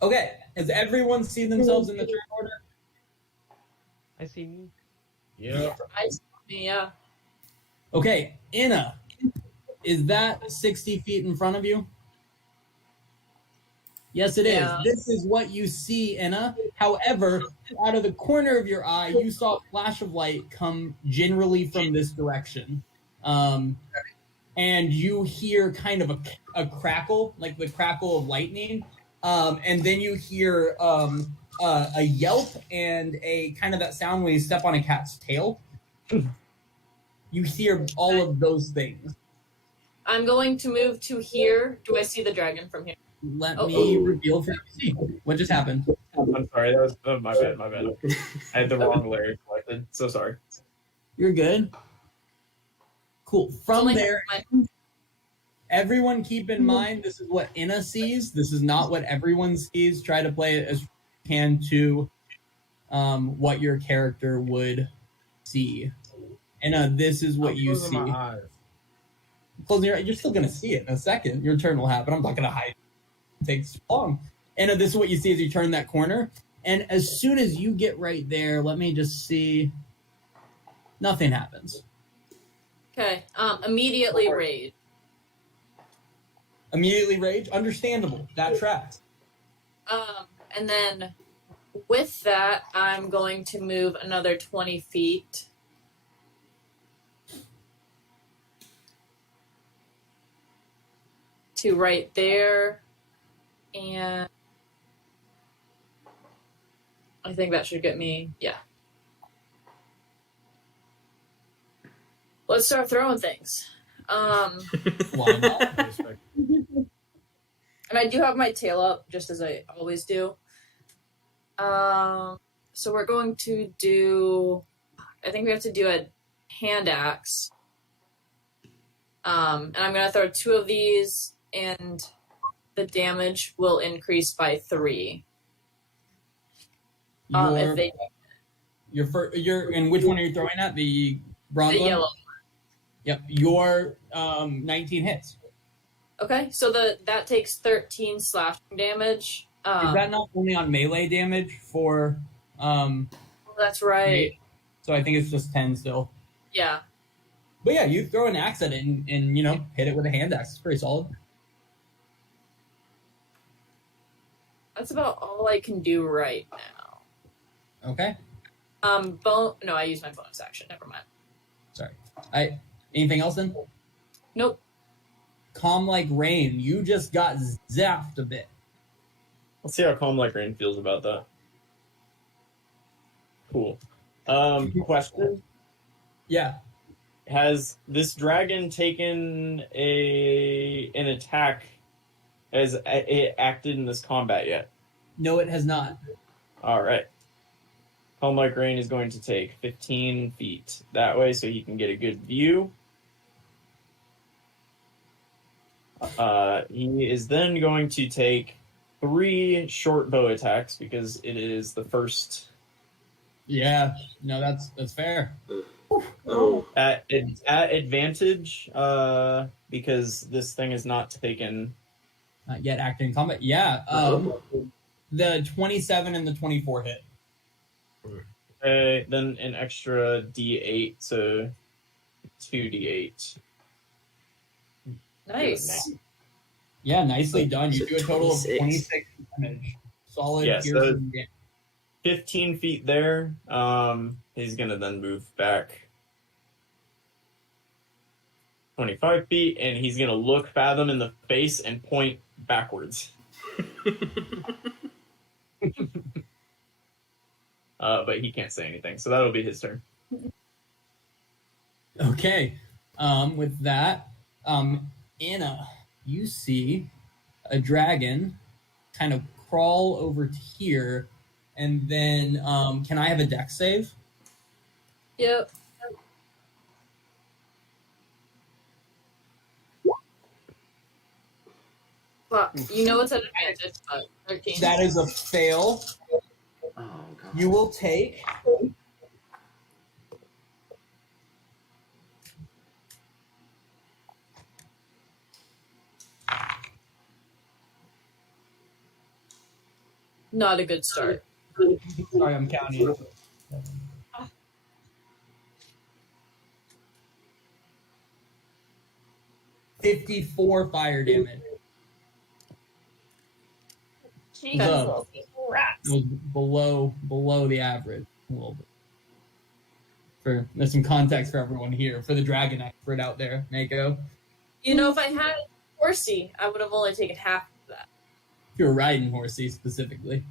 Okay, has everyone seen themselves in the turn order? I see me. Yeah. Yeah. Okay, Inna, is that 60 feet in front of you? Yes, it is. Yeah. This is what you see, Inna. However, out of the corner of your eye, you saw a flash of light come generally from this direction. And you hear kind of a crackle, like the crackle of lightning. And then you hear a yelp and a kind of that sound when you step on a cat's tail. You hear all of those things. I'm going to move to here. Do I see the dragon from here? Let Oh. me reveal for you to see. What just happened? I'm sorry, that was my bad. I had the wrong layer selected. So sorry. You're good. Cool. From Only there, my- everyone keep in mind this is what Inna sees. This is not what everyone sees. Try to play it as you can to what your character would see. Inna, this is what I'm you closing see. my eyes. Closing your eyes. You're still going to see it in a second. Your turn will happen. I'm not going to hide. It takes long. Inna, this is what you see as you turn that corner. And as soon as you get right there, let me just see. Nothing happens. Okay. Immediately raid. Immediately rage. Understandable. That tracks. And then with that, I'm going to move another 20 feet. to right there, and I think that should get me, yeah. Let's start throwing things. Why not? Respect. And I do have my tail up, just as I always do. So we're going to do, I think we have to do a hand axe. And I'm going to throw 2 of these, and the damage will increase by 3. If they, You're and which one are you throwing at? The bronze the one? yellow. Yep. Your 19 hits. Okay, so that takes 13 slashing damage. Is that not only on melee damage for That's right. so I think it's just 10 still. Yeah. But yeah, you throw an axe at it and you know, hit it with a hand axe. It's pretty solid. That's about all I can do right now. Okay. No, I used my bonus action. Never mind. Sorry. Anything else then? Nope. Calm like rain. You just got zapped a bit. Let's see how Calm Like Rain feels about that. Cool. Question. Yeah. Has this dragon taken an attack as it acted in this combat yet? No, it has not. All right. Calm Like Rain is going to take 15 feet that way so he can get a good view. He is then going to take 3 short bow attacks because it is the first Yeah. No, that's fair. Oh, at advantage because this thing is not taken. Not yet acting in combat. Yeah. The 27 and the 24 hit. Then an extra D8, so 2D8. Nice. Yeah, nicely done. You So do a total of 26. 26 damage. Solid Yeah, so- piercing damage. 15 feet there. He's gonna then move back 25 feet, and he's gonna look Fathom in the face and point backwards. But he can't say anything, so that'll be his turn. Okay. With that, Anna, you see a dragon kind of crawl over to here, and then can I have a dex save? Yep. Well, you know it's an advantage, but 13. That is a fail. oh God. You will take Not a good start. sorry, I'm counting. $54 fire damage. Jesus. It was below the average a little bit. There's some context for everyone here. For the dragon expert out there, Mako. You know, if I had Horsey, I would have only taken half of that. If you were riding Horsey specifically.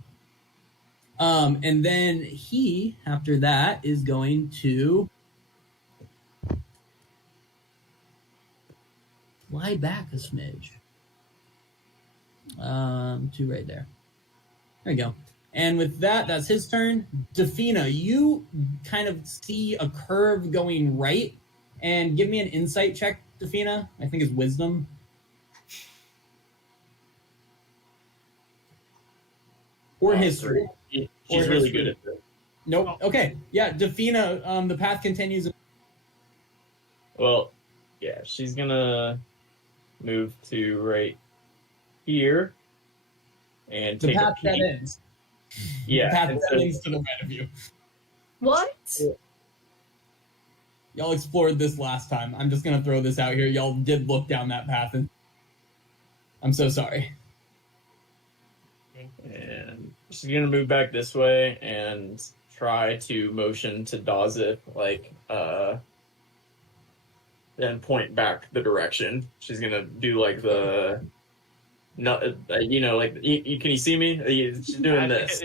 And then he, after that, is going to fly back a smidge. 2 right there. There we go. And with that, that's his turn. Defina, you kind of see a curve going right. And give me an insight check, Defina. I think it's wisdom. Or history. She's really good at it. Nope. Okay. Yeah, Defina, the path continues. Well, yeah, she's gonna move to right here and The take path a that peek. ends. Yeah, The path and that so- ends to the right of you. What? Y'all explored this last time. I'm just gonna throw this out here. Y'all did look down that path, and I'm so sorry. and she's gonna move back this way and try to motion to Dazip, then point back the direction. She's gonna do like the no, like can you see me? She's doing this.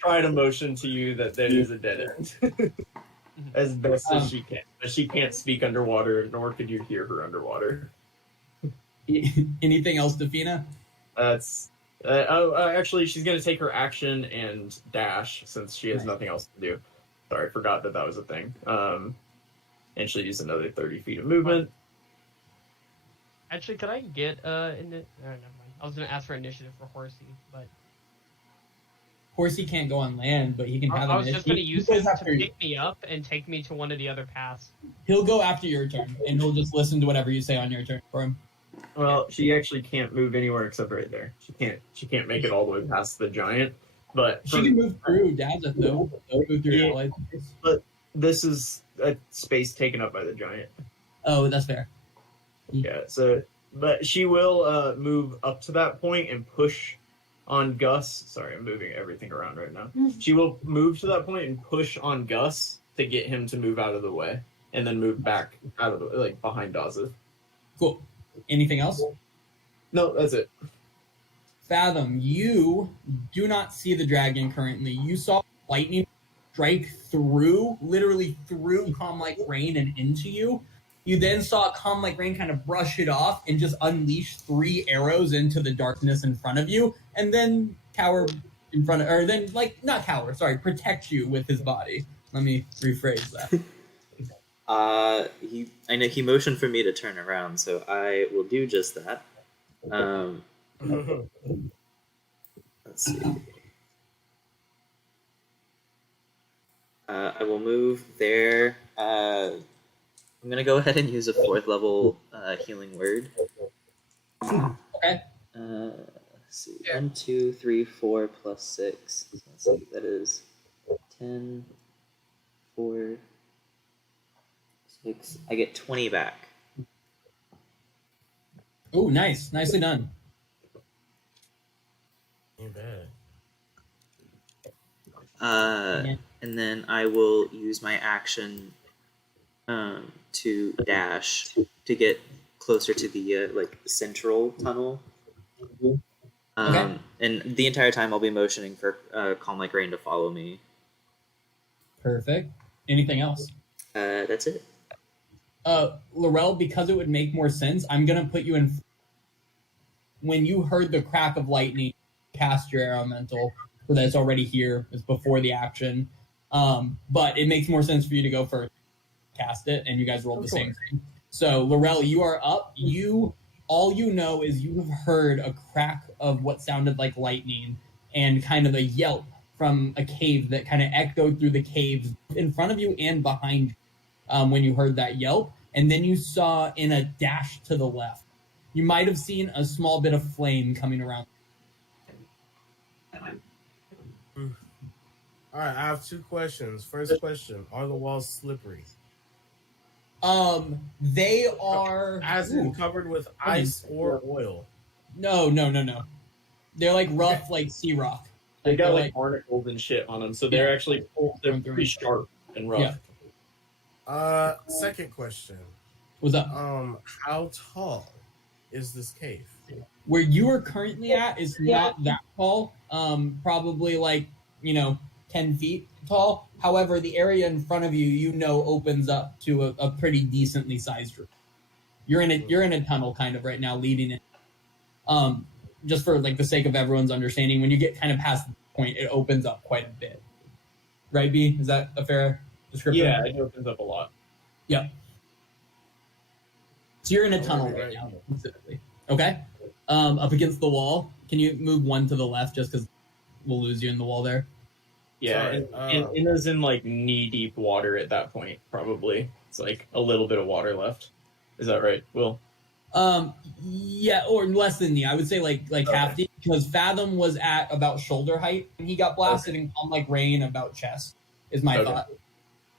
Trying to motion to you that there is a dead end as best as she can, but she can't speak underwater, nor could you hear her underwater. Anything else, Defina? That's actually, she's gonna take her action and dash since she has nothing else to do. Sorry, I forgot that was a thing. And she'll use another 30 feet of movement. Actually, could I get never mind. I was gonna ask for initiative for Horsey, but Horsey can't go on land, but he can have. I was just gonna use him to pick me up and take me to one of the other paths. He'll go after your turn, and he'll just listen to whatever you say on your turn for him. Well, she actually can't move anywhere except right there. She can't make it all the way past the giant. But she can move through Dazeth though. Move through allies. But this is a space taken up by the giant. Oh, that's fair. Yeah. So, but she will move up to that point and push on Gus. Sorry, I'm moving everything around right now. She will move to that point and push on Gus to get him to move out of the way, and then move back out of the way, behind Dazeth. Cool. Anything else? No, that's it. Fathom, you do not see the dragon currently. You saw lightning strike through, literally through Calm Like Rain and into you. You then saw Calm Like Rain kind of brush it off and just unleash 3 arrows into the darkness in front of you, and then cower in front of, or then, not cower, sorry, protect you with his body. Let me rephrase that. I know he motioned for me to turn around, so I will do just that. Let's see. I will move there. I'm gonna go ahead and use a 4th level healing word. Okay. Let's see. 1, 2, 3, 4 plus 6. Let's see. That is 10, 4, 6. I get 20 back. Oh, nice. Nicely done. Ain't bad. And then I will use my action to dash to get closer to the central tunnel. Okay. And the entire time I'll be motioning for Calm Like Rain to follow me. Perfect. Anything else? That's it. Laurel, because it would make more sense, I'm going to put you in. When you heard the crack of lightning, cast your elemental, so that's already here. It's before the action. But it makes more sense for you to go first, cast it, and you guys roll the same thing. So, Laurel, you are up. All you know is you have heard a crack of what sounded like lightning and kind of a yelp from a cave that kind of echoed through the caves in front of you and behind you. When you heard that yelp, and then you saw in a dash to the left. You might have seen a small bit of flame coming around. All right, I have 2 questions. First question: are the walls slippery? They are As in covered with ice or oil? No. They're like rough, like sea rock. They got they're barnacles and shit on them, so they're actually they're pretty sharp and rough. Yeah. Second question. What's up? How tall is this cave? Where you are currently at is not that tall. Probably 10 feet tall. However, the area in front of you, opens up to a pretty decently sized room. You're in a tunnel kind of right now, leading in. Just for the sake of everyone's understanding, when you get kind of past the point, it opens up quite a bit. Right, B? Is that a fair description? Yeah, it opens up a lot. Yep. So you're in a tunnel right now, specifically. Okay. Up against the wall. Can you move 1 to the left just because we'll lose you in the wall there? Yeah, and it was in knee deep water at that point. Probably it's a little bit of water left. Is that right, Will? Yeah, or less than knee. I would say half deep, because Fathom was at about shoulder height and he got blasted, and Calm Like Rain about chest. Is my thought.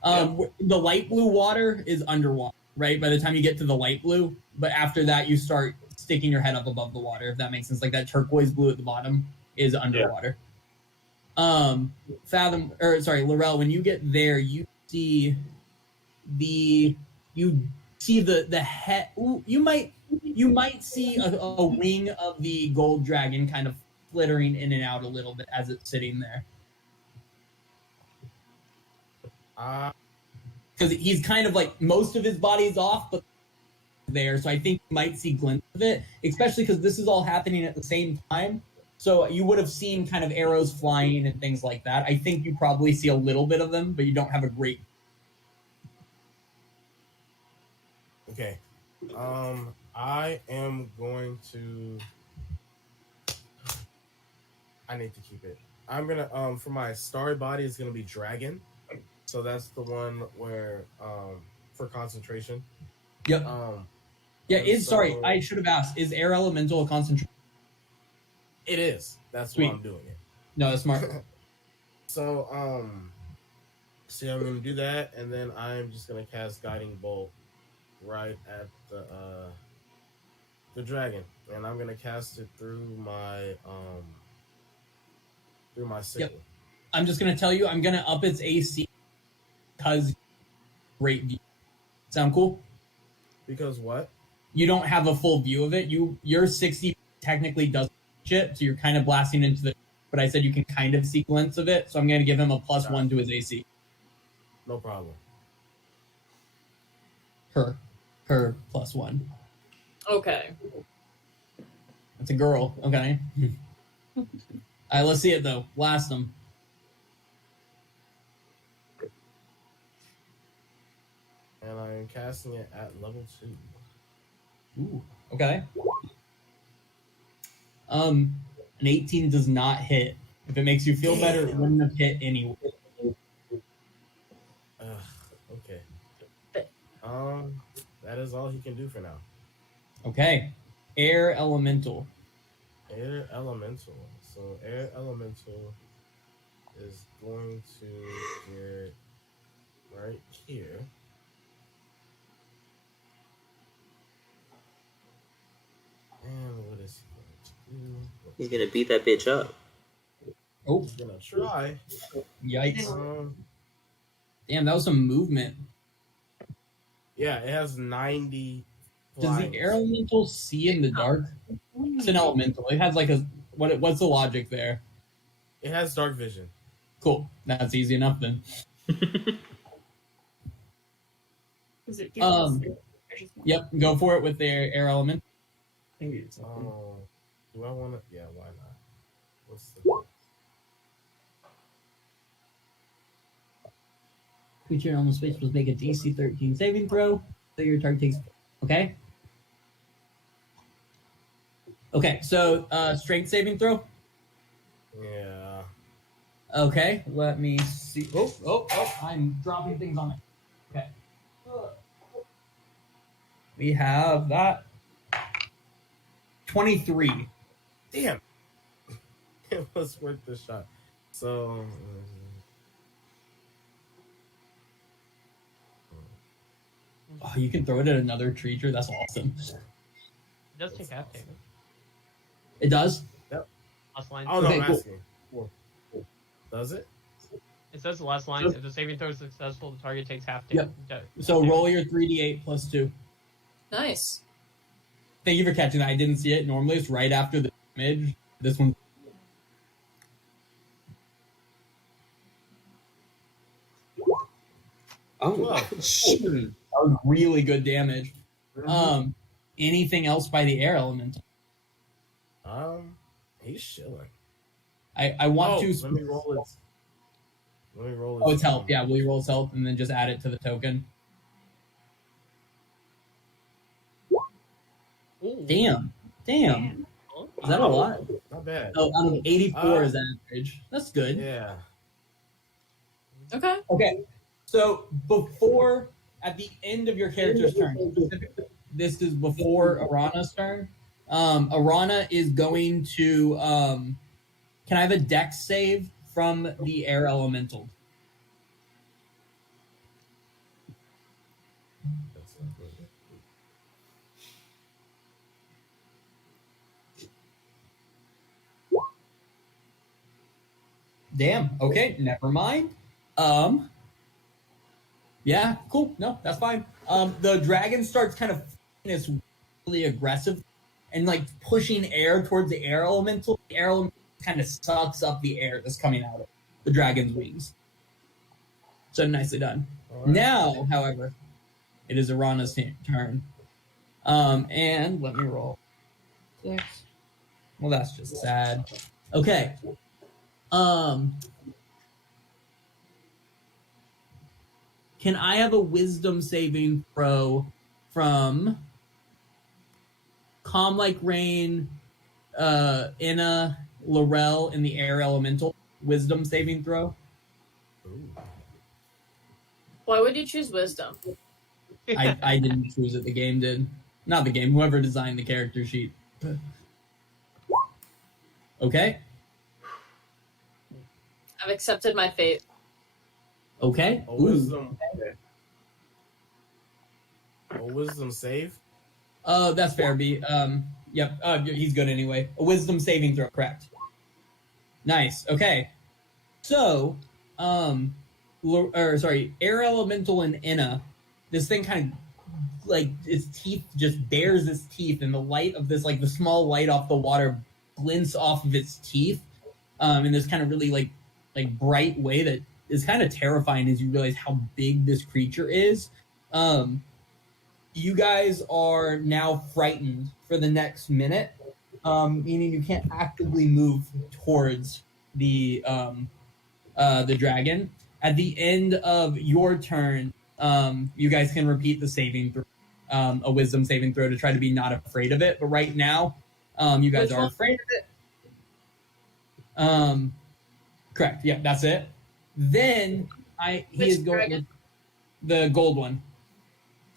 The light blue water is underwater, right? By the time you get to the light blue, but after that you start sticking your head up above the water, if that makes sense. That turquoise blue at the bottom is underwater. Laurel, when you get there, you see the head. Ooh, you might You might see a wing of the gold dragon kind of flittering in and out a little bit as it's sitting there. Because he's kind of like, most of his body is off, but there, so I think you might see glints of it, especially because this is all happening at the same time. So you would have seen kind of arrows flying and things like that. I think you probably see a little bit of them, but you don't have a great. Okay. I am going to. I need to keep it. I'm gonna for my starry body is gonna be dragon, so that's the one where for concentration. Yep. Yeah. Sorry, I should have asked. Is air elemental a concentration? It is. That's Sweet. why I'm doing it. No, that's smart. So see, I'm gonna do that, and then I'm just gonna cast guiding bolt right at the dragon, and I'm gonna cast it through my sickle. Yep. I'm just gonna tell you, I'm gonna up its AC because great view. Sound cool? Because what? You don't have a full view of it. Your 60 technically doesn't shit, so you're kind of blasting into the. But I said you can kind of see glints of it, so I'm gonna give him a +1 to his AC. No problem. Her +1. Okay. That's a girl. Okay. All right, let's see it though. Blast them. And I'm casting it at level 2. Ooh. Okay. An 18 does not hit. If it makes you feel better, it wouldn't have hit anyway. Okay. That is all he can do for now. Okay. Air elemental. Air elemental. So air elemental is going to get right here. And what is he going to do? He's gonna beat that bitch up. Oh, He's gonna try. yikes. Damn, that was some movement. Yeah, it has 90. Does flying. the air elemental see in the dark? It's an elemental. It has like a what's the logic there? It has dark vision. Cool. That's easy enough then. Yep, go for it with their air element. Oh, do I want to? Yeah, why not? What's the? Creature on the space must make a DC 13 saving throw. So your target takes. Okay. Okay, so strength saving throw. Yeah. Okay, let me see. Oh, I'm dropping things on it. Okay. We have that. 23. Damn. It was worth the shot. So. Oh, you can throw it at another creature. That's awesome. It does take half damage. It does? Last line. Oh, no, Okay, I'm cool. asking. Does it? It says the last line. If the saving throw is successful, the target takes half damage. So roll your 3d8 plus 2. Nice. Thank you for catching that. I didn't see it. Normally it's right after the damage. This one. Oh, Whoa. That was really good damage. Anything else by the air element? He's chilling. I want to. Let me roll it. Let me roll it. Oh, it's help. Yeah, will you roll its help and then just add it to the token? Ooh. Damn. Is that a lot? Not bad. Oh, out of 84 is average. That's good. Yeah. Okay. Okay. So before, at the end of your character's turn, this is before Arana's turn. Arana is going to. Can I have a dex save from the air elemental? That's not good. Damn. Okay. Never mind. Yeah. Cool. No, that's fine. The dragon starts kind of its really aggressive and like pushing air towards the air elemental. The air elemental kind of sucks up the air that's coming out of the dragon's wings. So nicely done. All right. Now, however, it is Arana's turn. And let me roll. 6. Well, that's just sad. Okay. Can I have a wisdom saving throw from Calm Like Rain, Inna, Laurel, and the Air Elemental? Wisdom saving throw? Ooh. Why would you choose wisdom? I didn't choose it. The game did. Not the game. Whoever designed the character sheet. Okay. I've accepted my fate. Okay. A Ooh. wisdom. A wisdom save. That's fair, B. Yep. He's good anyway. A wisdom saving throw, correct. Nice. Okay. So, Air Elemental and Inna, this thing kind of, like, its teeth just bares its teeth, and the light of this, like, the small light off the water glints off of its teeth, in this kind of really, like bright way that is kind of terrifying as you realize how big this creature is. You guys are now frightened for the next minute, meaning you can't actively move towards the dragon. At the end of your turn, you guys can repeat the saving throw, a wisdom saving throw to try to be not afraid of it. But right now, you guys Which are one? afraid of it. Correct. Yeah, that's it. Then he Which is going dragon? with the gold one.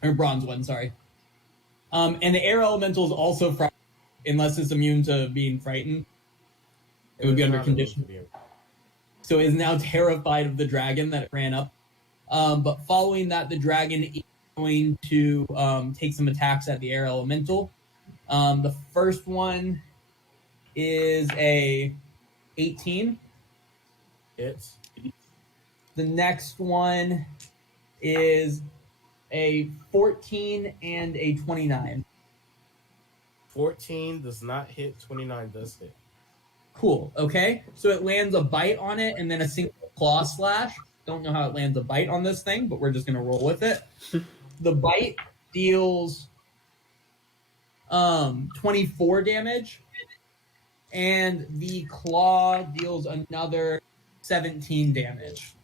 Or bronze one, sorry. And the air elemental is also frightened, unless it's immune to being frightened. It would be under condition. So it is now terrified of the dragon that it ran up. But following that, the dragon is going to take some attacks at the air elemental. The first one is a 18. Hits. The next one is a 14 and a 29. 14 does not hit. 29 does hit. Cool. Okay. So it lands a bite on it and then a single claw slash. Don't know how it lands a bite on this thing, but we're just going to roll with it. The bite deals 24 damage, and the claw deals another 17 damage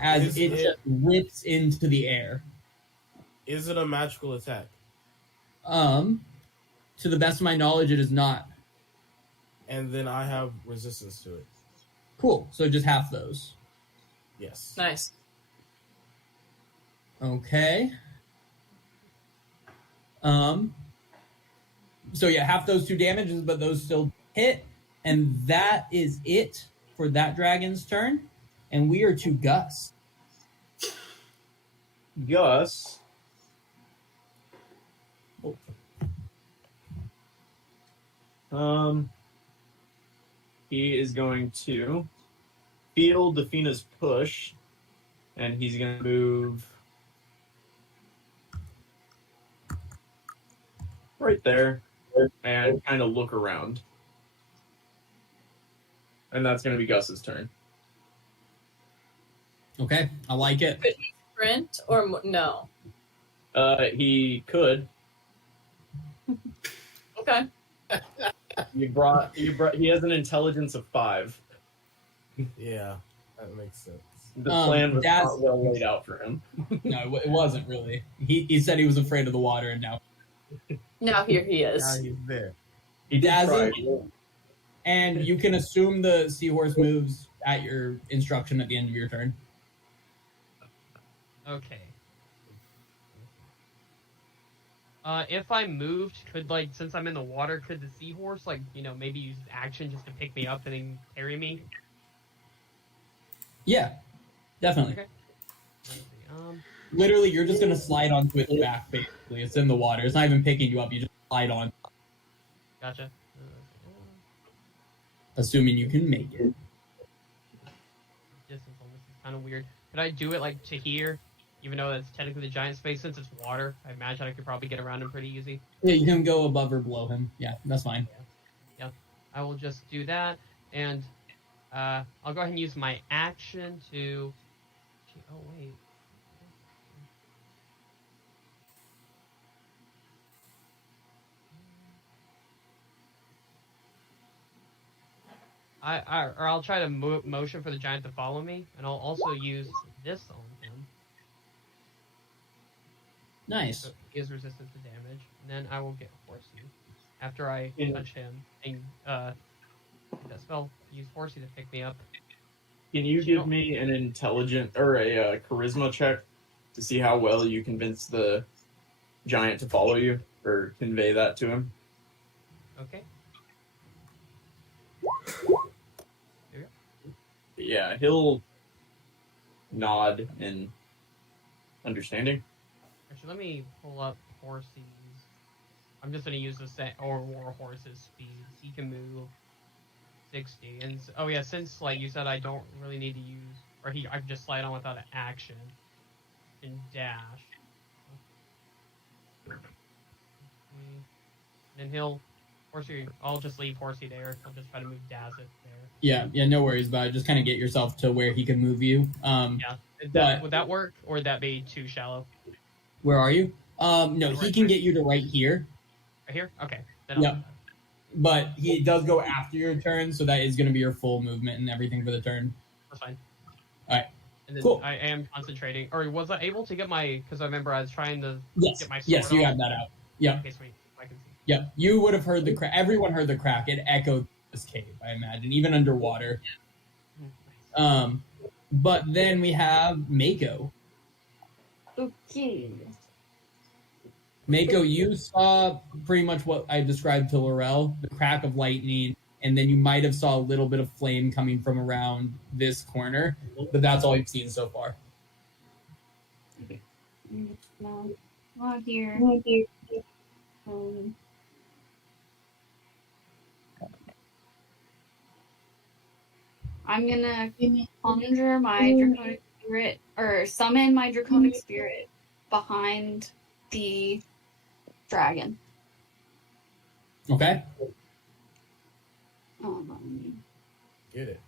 as it just rips into the air. Is it a magical attack? To the best of my knowledge, it is not. And then I have resistance to it. Cool. So just half those. Yes. Nice. Okay. So yeah, half those 2 damages, but those still hit. And that is it for that dragon's turn. And we are to Gus. Gus. He is going to feel Defina's push, and he's going to move right there and kind of look around. And that's going to be Gus's turn. Okay, I like it. Could he sprint or no? He could. Okay. He has an intelligence of 5. Yeah, that makes sense. The plan was that's- not well laid out for him. No, it wasn't really. He said he was afraid of the water, and now Now here he is. Now he's there. He did try. Dazzle. And you can assume the seahorse moves at your instruction at the end of your turn. Okay. If I moved, could, like, since I'm in the water, could the seahorse, like, you know, maybe use action just to pick me up and then carry me? Yeah, definitely. Okay. Let's see, Literally, you're just gonna slide onto its back. Basically, it's in the water. It's not even picking you up. You just slide on, Gotcha. assuming you can make it. Distance on this is kind of weird. Could I do it, like, to here? even though that's technically the giant space, since it's water, I imagine I could probably get around him pretty easy. Yeah, you can go above or below him. Yeah, that's fine. Yeah, I will just do that, and I'll go ahead and use my action to. Oh wait. I'll try to motion for the giant to follow me, and I'll also use this on him. Nice. So he is resistant to damage, and then I will get Horsey after I touch him and that spell. Use Horsey to pick me up. Can you give me an intelligent or a charisma check to see how well you convince the giant to follow you or convey that to him? Okay. Yeah, he'll nod in understanding. Actually, let me pull up Horsey's. I'm just gonna use the War Horse's speed. He can move 60, and oh yeah, since like you said, I don't really need to use, or I can just slide on without an action and dash. And Horsey. I'll just leave Horsey there. I'll just try to move Dazit there. Yeah, no worries about it. Just kind of get yourself to where he can move you. Yeah, would that work, or would that be too shallow? Where are you? No, he can get you to right here. Right here? Okay. Then Yeah. But he does go after your turn, so that is going to be your full movement and everything for the turn. That's fine. All right. And then Cool. I am concentrating. Or was I able to get because I remember I was trying to get my sword Yes, you on. have that out. Yeah. Okay, sweet. I can see. Yeah, you would have heard the crack. Everyone heard the crack. It echoed this cave, I imagine, even underwater. But then we have Mako. Okay. Mako, you saw pretty much what I described to Laurel, the crack of lightning, and then you might have saw a little bit of flame coming from around this corner, but that's all you've seen so far. No, not here. I'm gonna conjure my draconic spirit, or summon my draconic spirit behind the dragon. Okay. Get it.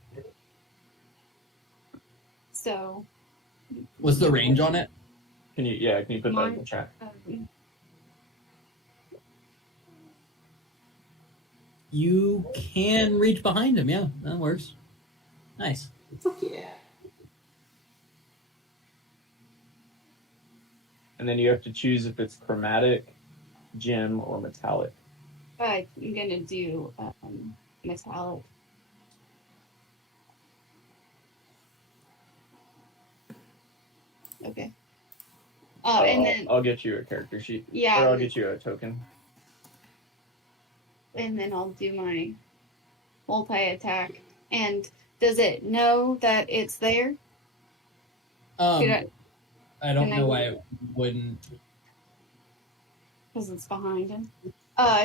So. What's the range on it? Can you put that in the chat? You can reach behind him. Yeah, that works. Nice. Fuck yeah. And then you have to choose if it's chromatic, gem, or metallic. I'm gonna do metallic. Okay. And then I'll get you a character sheet. Yeah. Or I'll get you a token. and then I'll do my multi-attack. And does it know that it's there? I don't can I know do why it wouldn't. Because it's behind him.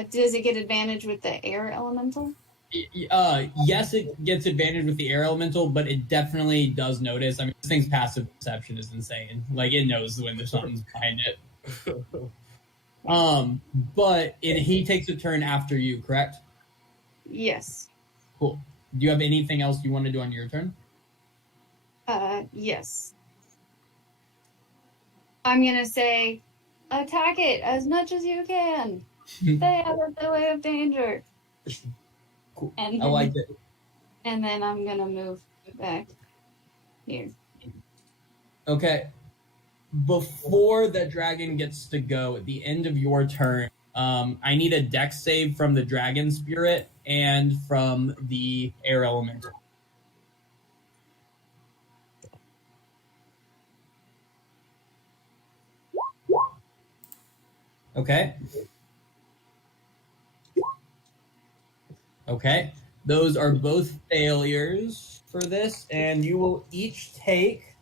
Does it get advantage with the air elemental? Yes, it gets advantage with the air elemental, but it definitely does notice. I mean, this thing's passive perception is insane. Like, it knows when there's something behind it. But he takes a turn after you, correct? Yes. Cool. Do you have anything else you want to do on your turn? Yes. I'm gonna say, attack it as much as you can. Stay out of the way of danger. Cool. And I like it. And then I'm gonna move back here. Okay. Before the dragon gets to go, at the end of your turn, I need a dex save from the dragon spirit and from the air elemental. Okay. Okay. Those are both failures for this, and you will each take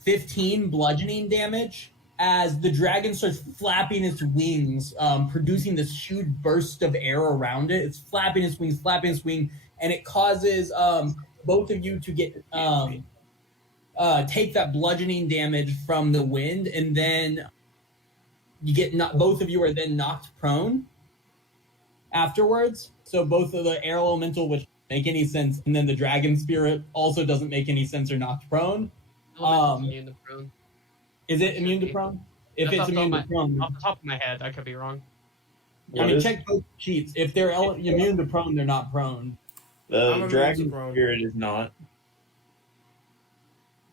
15 bludgeoning damage as the dragon starts flapping its wings, producing this huge burst of air around it. It's flapping its wings, and it causes both of you to get take that bludgeoning damage from the wind, and then you get both of you are then knocked prone afterwards. So both of the air elemental, which make any sense, and then the dragon spirit also doesn't make any sense or knocked prone. Elemental's immune to prone. Is it Should immune to be. prone? If That's it's immune to prone, off the top of my head, I could be wrong. I mean, check both sheets. If they're immune to prone, they're not prone. The I'm dragon immune to prone. spirit is not.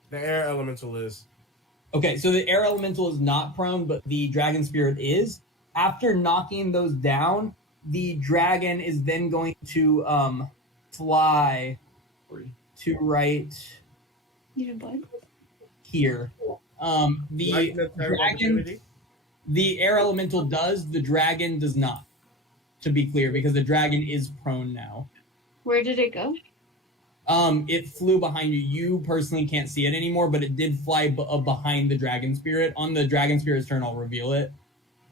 The air elemental is. Okay, so the air elemental is not prone, but the dragon spirit is. After knocking those down, the dragon is then going to fly to right You did what? here. The Lightning attack dragon, opportunity? the air elemental does, the dragon does not. To be clear, because the dragon is prone now. Where did it go? It flew behind you. You personally can't see it anymore, but it did fly behind the dragon spirit. On the dragon spirit's turn, I'll reveal it.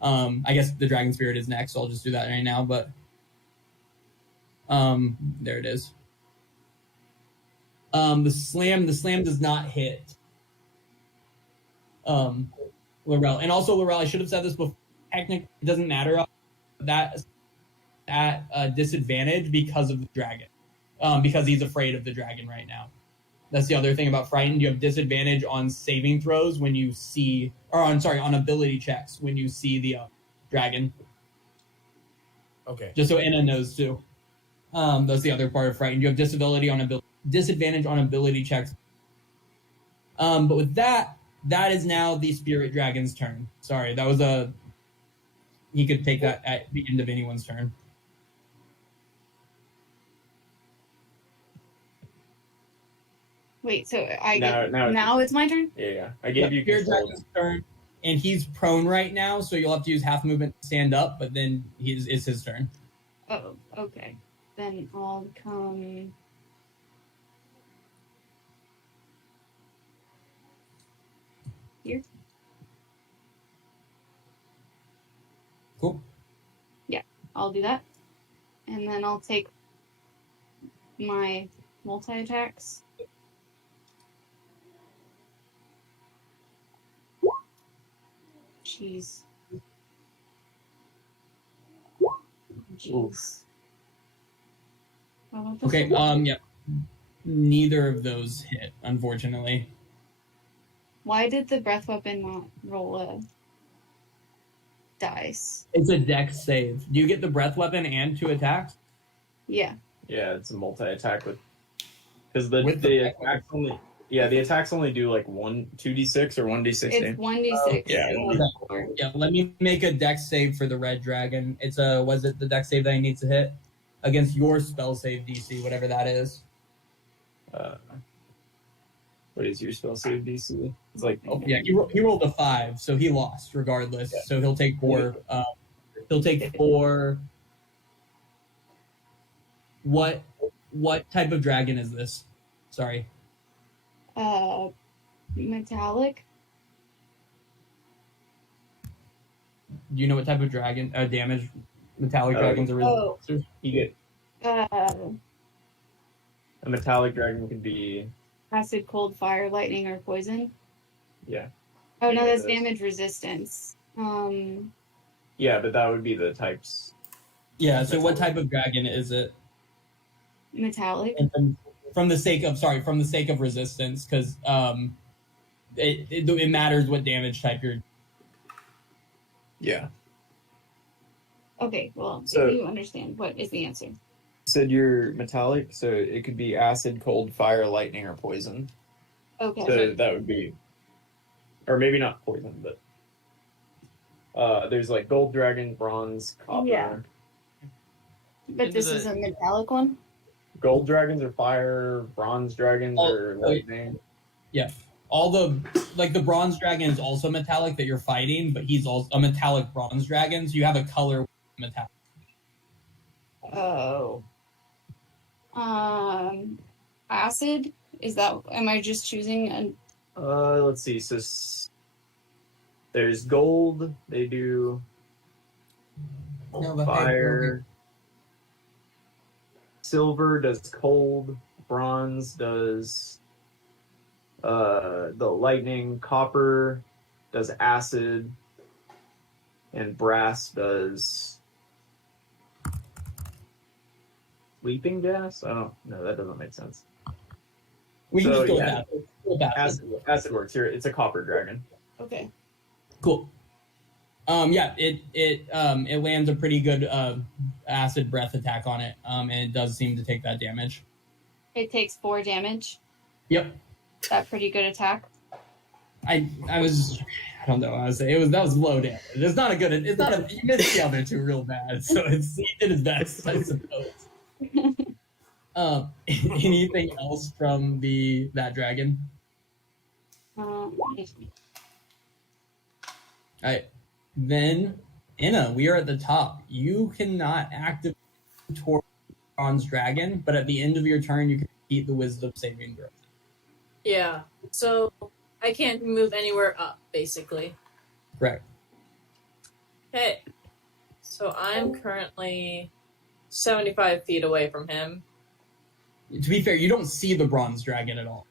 I guess the dragon spirit is next, so I'll just do that right now. But there it is. The slam does not hit. Laurel, and also Laurel, I should have said this before. Technically, it doesn't matter. That at a disadvantage because of the dragon, because he's afraid of the dragon right now. That's the other thing about frightened. You have disadvantage on saving throws when you see, or on ability checks when you see the dragon. Okay. Just so Anna knows too. That's the other part of frightened. You have disadvantage on ability checks. But with that is now the spirit dragon's turn. Sorry, that was he could take that at the end of anyone's turn. Wait, so now it's my turn? Yeah. I gave you Spirit control. dragon's turn, and he's prone right now, so you'll have to use half movement to stand up, but then it's his turn. Oh, okay. Then I'll come here. Cool. I'll do that. And then I'll take my multi-attacks. Jeez. Jeez. How about this Okay, one? yeah. Neither of those hit, unfortunately. Why did the breath weapon not roll a dice? It's a dex save. Do you get the breath weapon and 2 attacks? Yeah. Yeah, it's a multi-attack because the With the attacks only. Yeah, the attacks only do like 2d6 or 1d6. It's 1d6. Yeah. So Yeah, let me make a dex save for the red dragon. It's was it the dex save that he needs to hit? Against your spell save DC, whatever that is. What is your spell save DC? It's like Yeah, he rolled a 5, so he lost regardless. Yeah. So he'll take 4. He'll take 4. What type of dragon is this? Sorry. metallic. Do you know what type of dragon damage metallic Oh. dragons are? Oh. you get Uh, a metallic dragon could be acid, cold, fire, lightning, or poison. yeah. Oh no, Yeah, that's that's- damage resistance. Yeah, but that would be the types. Yeah. So what type of dragon is it? Metallic. And from the sake of resistance, because it matters what damage type you're. Yeah. Okay, well, So- if you understand, what is the answer? Said you're metallic, so it could be acid, cold, fire, lightning, or poison. Okay. So that would be, or maybe not poison, but there's like gold dragon, bronze, copper. Yeah. But this is a metallic one? Gold dragons are fire, bronze dragons Oh, are lightning. All the bronze dragon is also metallic that you're fighting, but he's also a metallic bronze dragon, so you have a color metallic. Oh. Acid? Is that, am I just choosing an, Let's see. So there's gold. They do No, fire. Silver does cold. Bronze does The lightning, copper does acid, and brass does sleeping gas. I don't know. That doesn't make sense. We can So, just go yeah. with that. Acid works here. It's a copper dragon. Okay. Cool. Yeah, it lands a pretty good acid breath attack on it, and it does seem to take that damage. It takes 4 damage. Yep. That pretty good attack. I don't know. I was saying that was low damage. It's not a good. It's not a. You missed the other two real bad, so it did its best, I suppose. Anything else from that dragon? All right. Then, Inna, we are at the top. You cannot activate towards Bronze Dragon, but at the end of your turn, you can repeat the Wisdom saving throw. Yeah. So I can't move anywhere up, basically. Correct. Okay. So I'm currently 75 feet away from him. To be fair, you don't see the Bronze Dragon at all.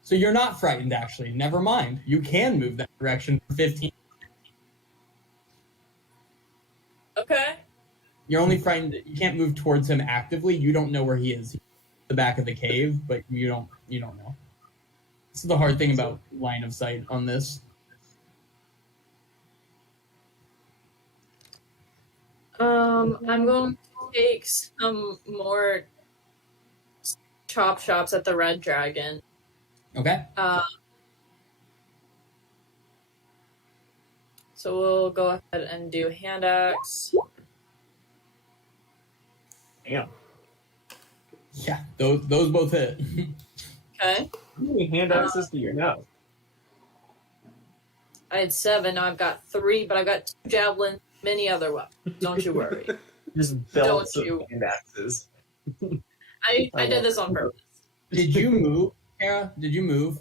So you're not frightened, actually. Never mind. You can move that direction for 15. Okay. You're only frightened. You can't move towards him actively. You don't know where he is. He's at the back of the cave, but you don't know. This is the hard thing about line of sight on this. I'm going to take some more chop shops at the red dragon. Okay. So we'll go ahead and do hand axe. Damn. Yeah, those both hit. Okay. How many hand axes do you have? I had 7, now I've got 3, but I've got 2 javelins, many other weapons. Don't you worry. Just belts Don't you- of hand axes. I did this on purpose. Did you move, Kara? Did you move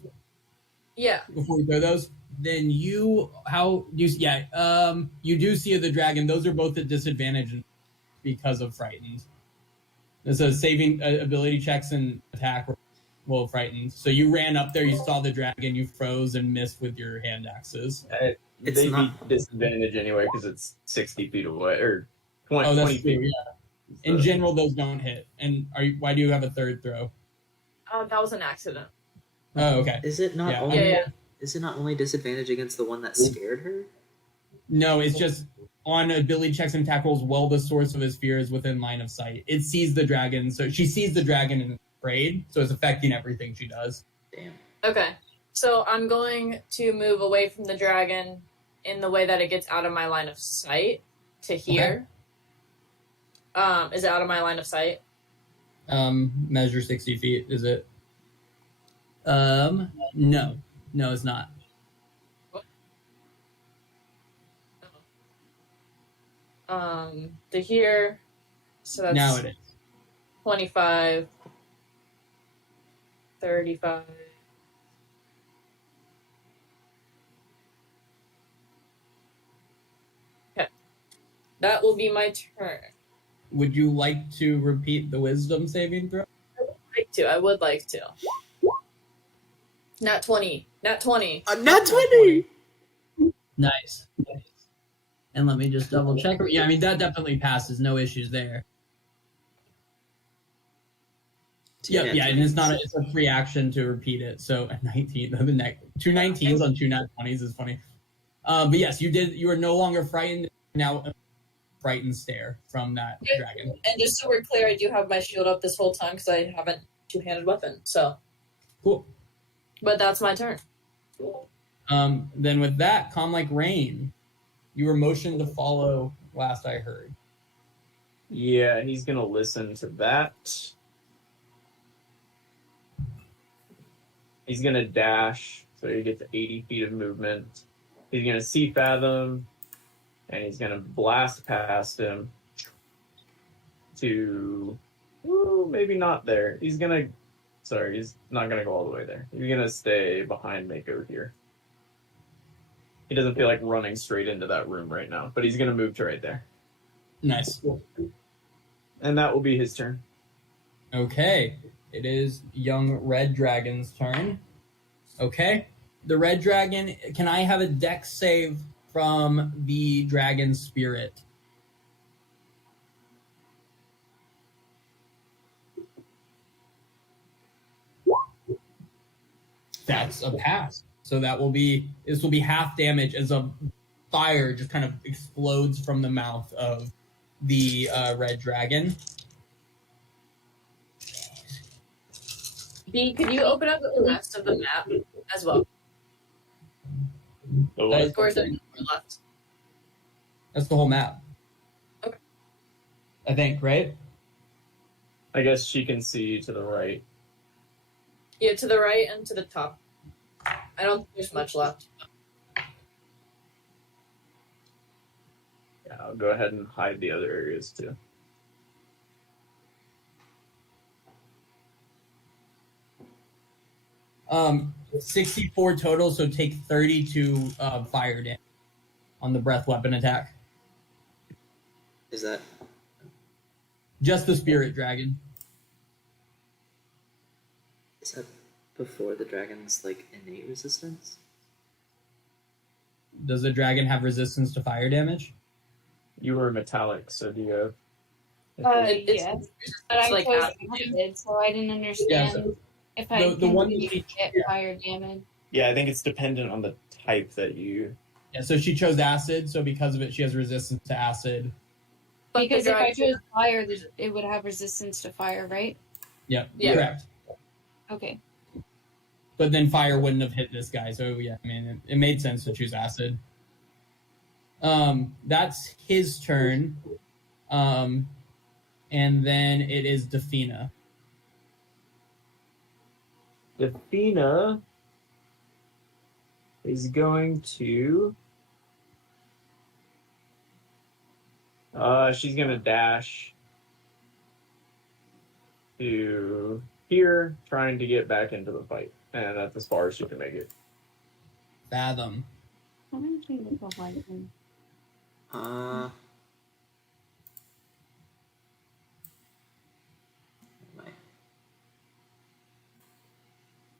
Yeah. before we throw those? Then you do see the dragon. Those are both at disadvantage because of frightened. There's a saving ability checks and attack. Well, frightened. So you ran up there, you saw the dragon, you froze and missed with your hand axes. It's They'd not- be disadvantage anyway because it's 60 feet away or 20, Oh, 20 that's feet. true. Yeah. In general, those don't hit. And why do you have a third throw? That was an accident. Oh, okay. Is it not Yeah. only? Yeah. Is it not only disadvantage against the one that scared her? No, it's just on ability checks and attack rolls while the source of his fear is within line of sight. It sees the dragon, so she sees the dragon and is afraid, so it's affecting everything she does. Damn. Okay. So I'm going to move away from the dragon in the way that it gets out of my line of sight to here. Is it out of my line of sight? Measure 60 feet, is it? No, it's not. To here. So that's Now it is. 25, 35. Okay. That will be my turn. Would you like to repeat the wisdom saving throw? I would like to. Nat 20. Nat 20. Not 20! Nice. And let me just double check. Yeah, I mean, that definitely passes. No issues there. Yeah, and it's not. It's a free action to repeat it. So a 19, the next 2 19s on 2 nat 20s is funny. But yes, you did. You are no longer frightened. Now, frightened stare from that dragon. And just so we're clear, I do have my shield up this whole time because I haven't two-handed weapon. So Cool. But that's my turn. Then with that, calm like rain. You were motioned to follow. Last I heard. Yeah, he's gonna listen to that. He's gonna dash, so he gets 80 feet of movement. He's gonna see Fathom, and he's gonna blast past him to, maybe not there. He's not gonna go all the way there. He's gonna stay behind Mako here. He doesn't feel like running straight into that room right now, but he's gonna move to right there. Nice. And that will be his turn. Okay. it is young red dragon's turn. Okay. The red dragon, can I have a dex save from the dragon spirit? That's a pass. So this will be half damage as a fire just kind of explodes from the mouth of the red dragon. B, could you open up the rest of the map as well? The what? Or is there more left? That's the whole map. Okay. I think, right? I guess she can see to the right. Yeah, to the right and to the top. I don't think there's much left. Yeah, I'll go ahead and hide the other areas too. Um, 64 total, so take 32 fire damage on the breath weapon attack. Is that Just the spirit dragon. before the dragon's like innate resistance? Does the dragon have resistance to fire damage? You were metallic, so do you have? Yes. But I like chose acid. acid, so I didn't understand if I the one continue she- to get yeah. fire damage. Yeah, I think it's dependent on the type that you. Yeah, so she chose acid, so because of it, she has resistance to acid. But Because the if I dragon- chose fire, it would have resistance to fire, right? Yep, Yeah. correct. Okay. But then fire wouldn't have hit this guy, so yeah, I mean, it made sense to choose acid. That's his turn. And then it is Defina. Defina is going to. She's gonna dash to here, trying to get back into the fight, and that's as far as she can make it. Fathom. I'm gonna change it to white then.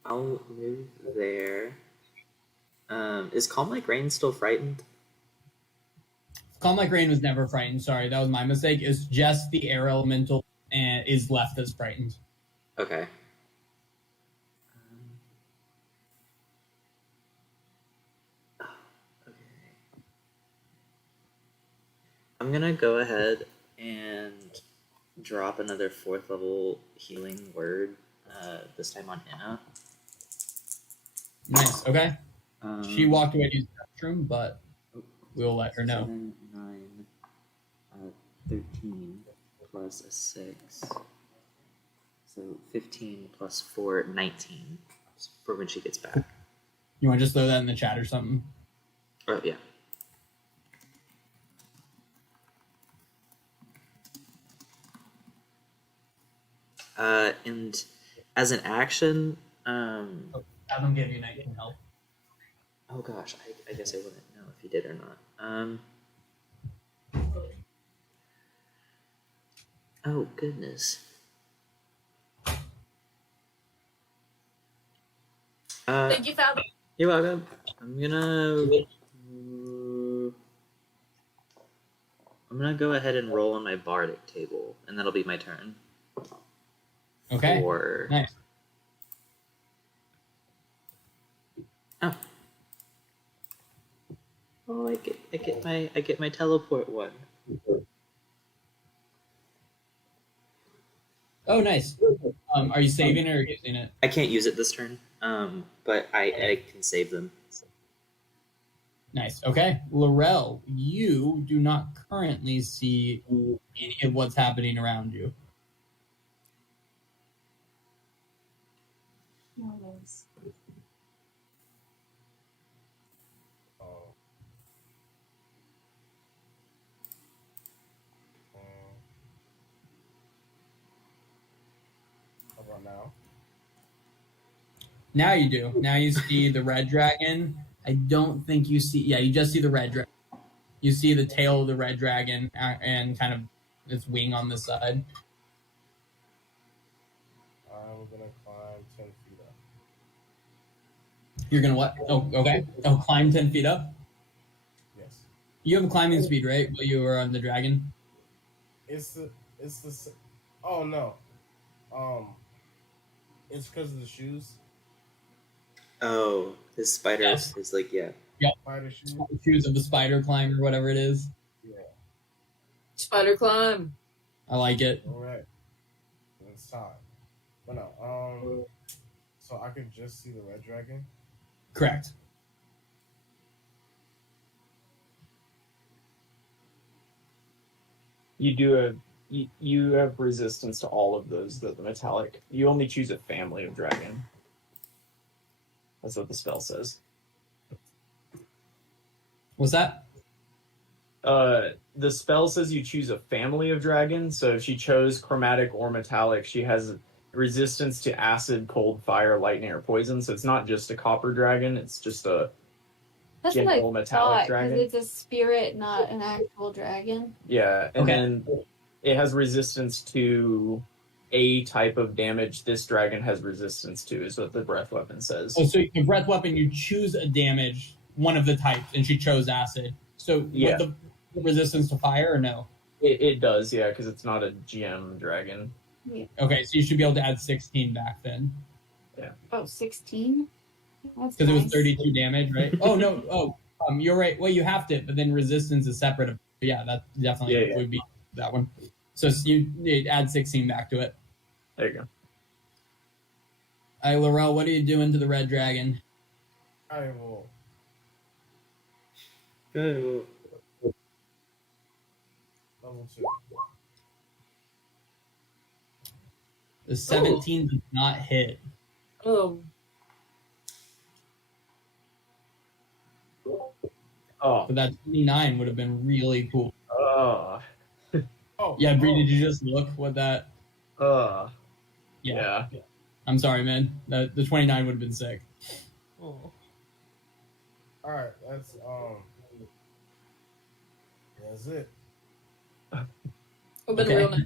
I'll move there. Is Calm Like Rain still frightened? Calm Like Rain was never frightened. Sorry, that was my mistake. It's just the air elemental and is left as frightened. Okay. Okay. I'm gonna go ahead and drop another 4th level healing word. This time on Inna. Nice. Okay. She Um, walked away to use the restroom, but we'll let her know. 7, 9, 13 plus a 6. So 15 plus 4, 19 for when she gets back. You want to just throw that in the chat or something? Oh, yeah. And as an action, Fathom gave you 19 health. oh gosh, I guess I wouldn't know if he did or not. Oh goodness. Thank you, Fathom. You're welcome. I'm gonna go ahead and roll on my bardic table, and that'll be my turn. Okay. For... Nice. Oh, I get my teleport one. Oh, nice. Are you saving it or using it? I can't use it this turn, but I can save them. Nice. Okay. Laurel, you do not currently see any of what's happening around you. Oh. How about now? Now you do. Now you see the red dragon. I don't think you see... Yeah, you just see the red dragon. You see the tail of the red dragon and kind of its wing on the side. I will gonna climb 10 feet up. You're gonna what? Oh, okay. Oh, climb 10 feet up. Yes. You have a climbing speed, right? While you were on the dragon. It's the. Oh no. It's because of the shoes. Oh, his spider Yes. is like, yeah. Spider shoes. Shoes of the spider climber, whatever it is. Yeah. Spider climb. I like it. All right. It's time. But no. So I can just see the red dragon. Correct. You have resistance to all of those. The metallic. You only choose a family of dragon. That's what the spell says. What's that? The spell says you choose a family of dragons. So if she chose chromatic or metallic, she has resistance to acid, cold, fire, lightning, or poison. So it's not just a copper dragon. It's just a That's what I gentle metallic thought, dragon. because it's a spirit, not an actual dragon. Yeah, and Okay. then it has resistance to a type of damage this dragon has resistance to, is what the breath weapon says. Oh, so the breath weapon, you choose a damage, one of the types, and she chose acid. So Yeah. the resistance to fire or no? It does, yeah, because it's not a GM dragon. Okay, so you should be able to add 16 back then. Oh, 16? That's Because it was nice. 32 damage, right? Oh, no. Oh, you're right. Well, you have to, but then resistance is separate. Yeah, that definitely Yeah. would be that one. So you add 16 back to it. There you go. All right, Laurel, what are you doing to the red dragon? I will. Oh, Level 2. The 17 does not hit. Oh, Oh. So that 29 would have been really cool. Oh. Yeah, Bree, oh. did you just look what that... Yeah. I'm sorry, man. The 29 would have been sick. Oh. All right, that's it. I've been Okay. real nice.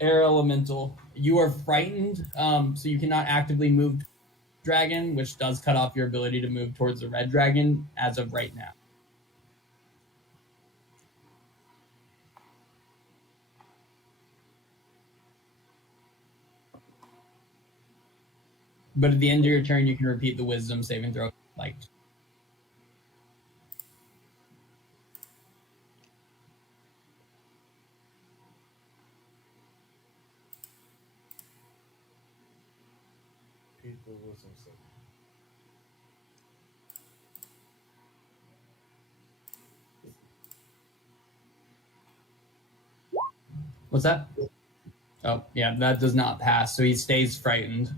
Air Elemental. You are frightened, so you cannot actively move dragon, which does cut off your ability to move towards the red dragon as of right now. But at the end of your turn, you can repeat the wisdom saving throw. Like, People wisdom saving. what's that? Oh, yeah, that does not pass, so he stays frightened.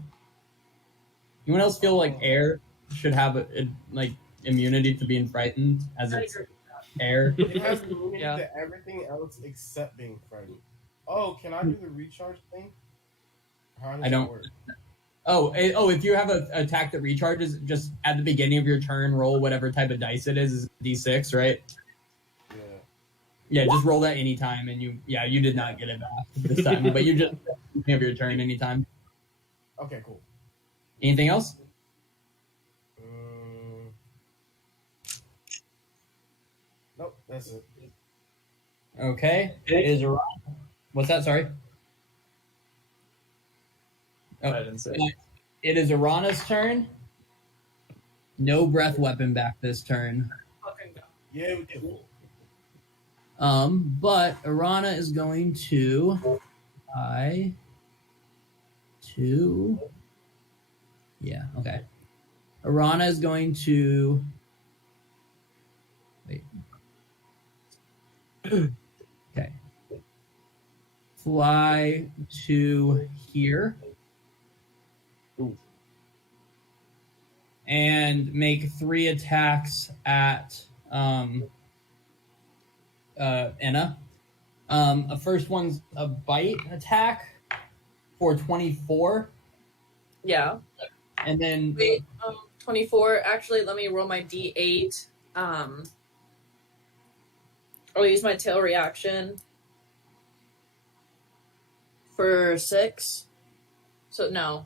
Anyone else feel like air should have like immunity to being frightened as it's air? It has immunity Yeah. to everything else except being frightened. Oh, can I do the recharge thing? How does I don't- that work? Oh, if you have an attack that recharges, just at the beginning of your turn, roll whatever type of dice it is D6, right? Yeah. Yeah, just roll that anytime, and you did not get it back this time, but you just at the beginning of your turn anytime. Okay, cool. Anything else? Nope, that's it. Okay, it is Arana. What's that? Sorry. Oh, I didn't say. it is Arana's turn. No breath weapon back this turn. Fucking go. Yeah, we did. But Arana is going to okay. Arana is going to wait. Okay. Fly to here. Ooh. And make 3 attacks at Enna. A first one's a bite attack for 24, Yeah. and then Wait, 24. Actually, let me roll my d8. I'll use my tail reaction for 6. So no,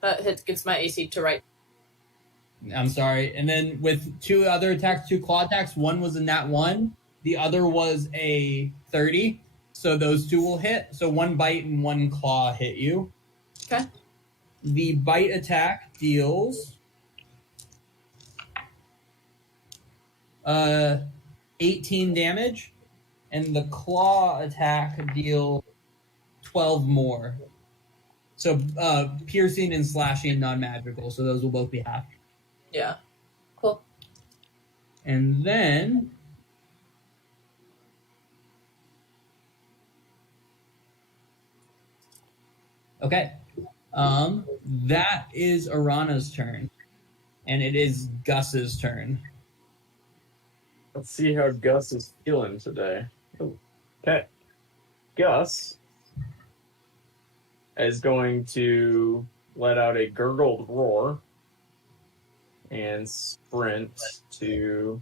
that hit gets my AC to right. I'm sorry. And then with 2 other attacks, 2 claw attacks, one was a nat 1, the other was a 30. So those 2 will hit. So 1 bite and 1 claw hit you. Okay. The bite attack deals 18 damage, and the claw attack deals 12 more. So piercing and slashing non-magical, so those will both be half. Yeah. Cool. And then okay. That is Arana's turn. And it is Gus's turn. Let's see how Gus is feeling today. Okay. Gus is going to let out a gurgled roar and sprint to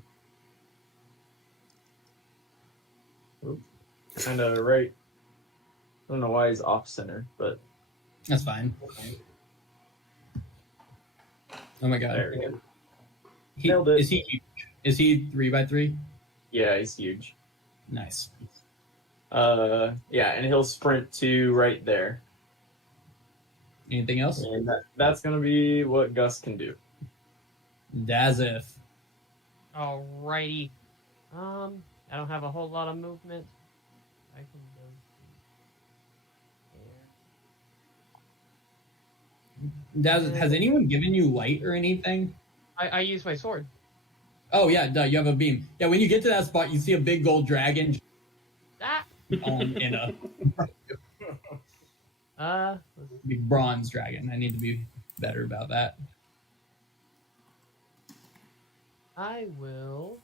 kind of right. I don't know why he's off center, but That's fine. Oh my god. there we go. Nailed it. Is he huge? Is he 3x3? Yeah, he's huge. Nice. Yeah, and he'll sprint to right there. Anything else? And that's going to be what Gus can do. Dazith. Alrighty. I don't have a whole lot of movement. I can go there. Dazith, has anyone given you light or anything? I use my sword. Oh yeah, duh, you have a beam. Yeah, when you get to that spot, you see a big gold dragon Ah! in a big bronze dragon. I need to be better about that. I will.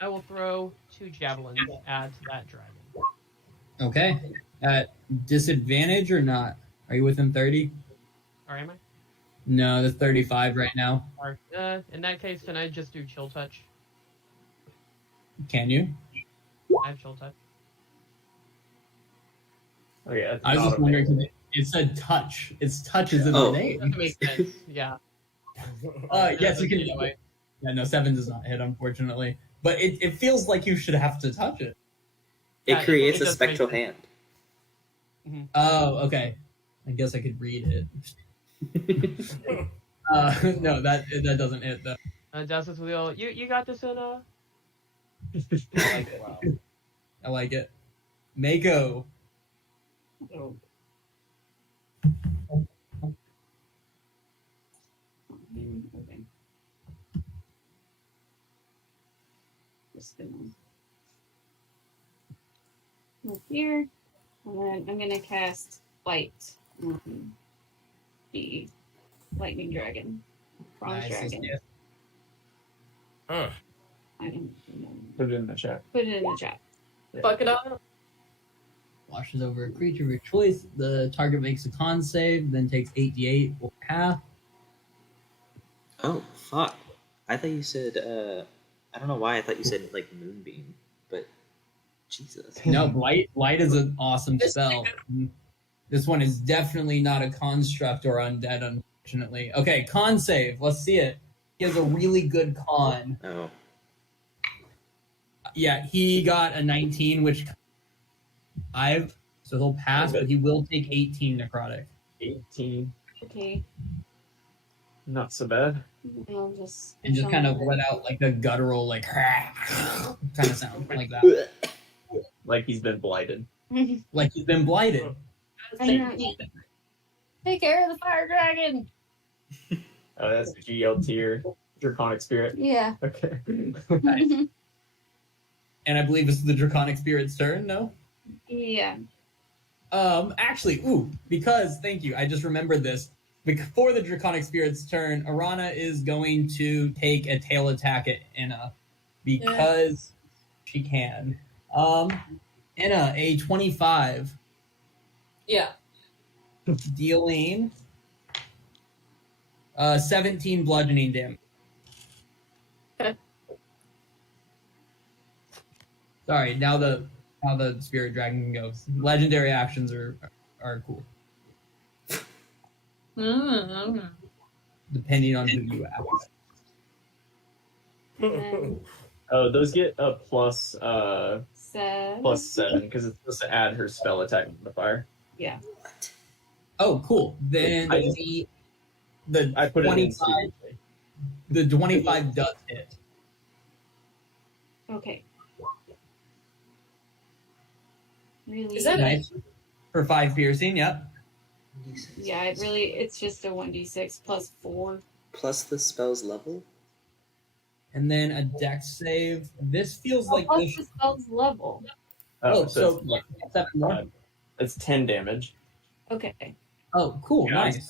I will throw 2 javelins at that dragon. Okay. At disadvantage or not? Are you within 30? Or am I? No, that's 35 right now. Or, in that case, can I just do chill touch? Can you? I have chill touch. Oh yeah, I was just wondering, 'cause it said touch. It's touch is in Oh. the Doesn't name. make sense. Yeah. Yes, you can. Anyway. Yeah, no, 7 does not hit, unfortunately. But it feels like you should have to touch it. It Yeah, creates it a does spectral make hand. Oh, okay. I guess I could read it. No, that doesn't hit though. Justice Wheel, you got this in Wow. I like it. Mako. Oh. Okay. Just gonna look here, and then I'm gonna cast light on the lightning dragon, bronze Nice. dragon. Yeah. Huh. I don't know. Put it in the chat. Put it in the chat. Fuck it up. Washes over a creature of your choice. The target makes a con save, then takes 8d8 or half. Oh, fuck. I thought you said, I don't know why I thought you said, like, moonbeam, but Jesus. No, light is an awesome spell. This one is definitely not a construct or undead, unfortunately. Okay, con save. Let's see it. He has a really good con. Oh. Yeah, he got a 19, which 5, so he'll pass, but he will take 18 necrotic. 18. Okay. Not so bad. I'll just And just kind of let out like a guttural, like, kind of sound like that. Like he's been blighted. Like he's been blighted. Take care of the fire dragon. Oh, that's a GL tier. Draconic Spirit. Yeah. Okay. And I believe this is the Draconic Spirit's turn, no? Yeah. Actually, because, thank you, I just remembered this. Before the Draconic Spirit's turn, Arana is going to take a tail attack at Inna because she can. Inna, a 25, Yeah. dealing 17 bludgeoning damage. Okay. Sorry, now the spirit dragon can go. Legendary actions are cool, Mm-hmm. depending on who you ask. And then Oh, those get a plus 7. because it's supposed to add her spell attack modifier. Yeah. Oh, cool. Then I the put it in 25 secretly. the 25 does hit. Okay. Really? Is that Nice. For 5 piercing, yep. Yeah, it's just a 1d6 plus 4. Plus the spell's level? And then a dex save. This feels like plus this. the spell's level. Oh, so so it's like 7 more. it's 10 damage. Okay. Oh, cool. Yeah, Nice.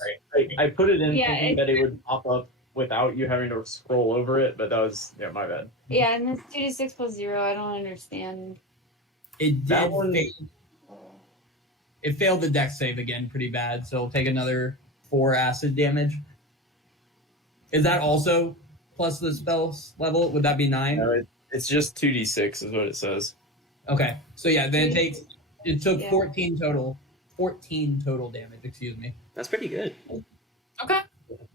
I put it in Yeah, thinking it- that it would pop up without you having to scroll over it, but that was my bad. Yeah, and this 2d6 plus 0, I don't understand. It That did one- fail. It failed the dex save again pretty bad, so it'll take another 4 acid damage. Is that also plus the spell's level? Would that be 9? No, it's just 2d6 is what it says. Okay. So yeah, then it took Yeah. 14 total damage, excuse me. That's pretty good. Okay.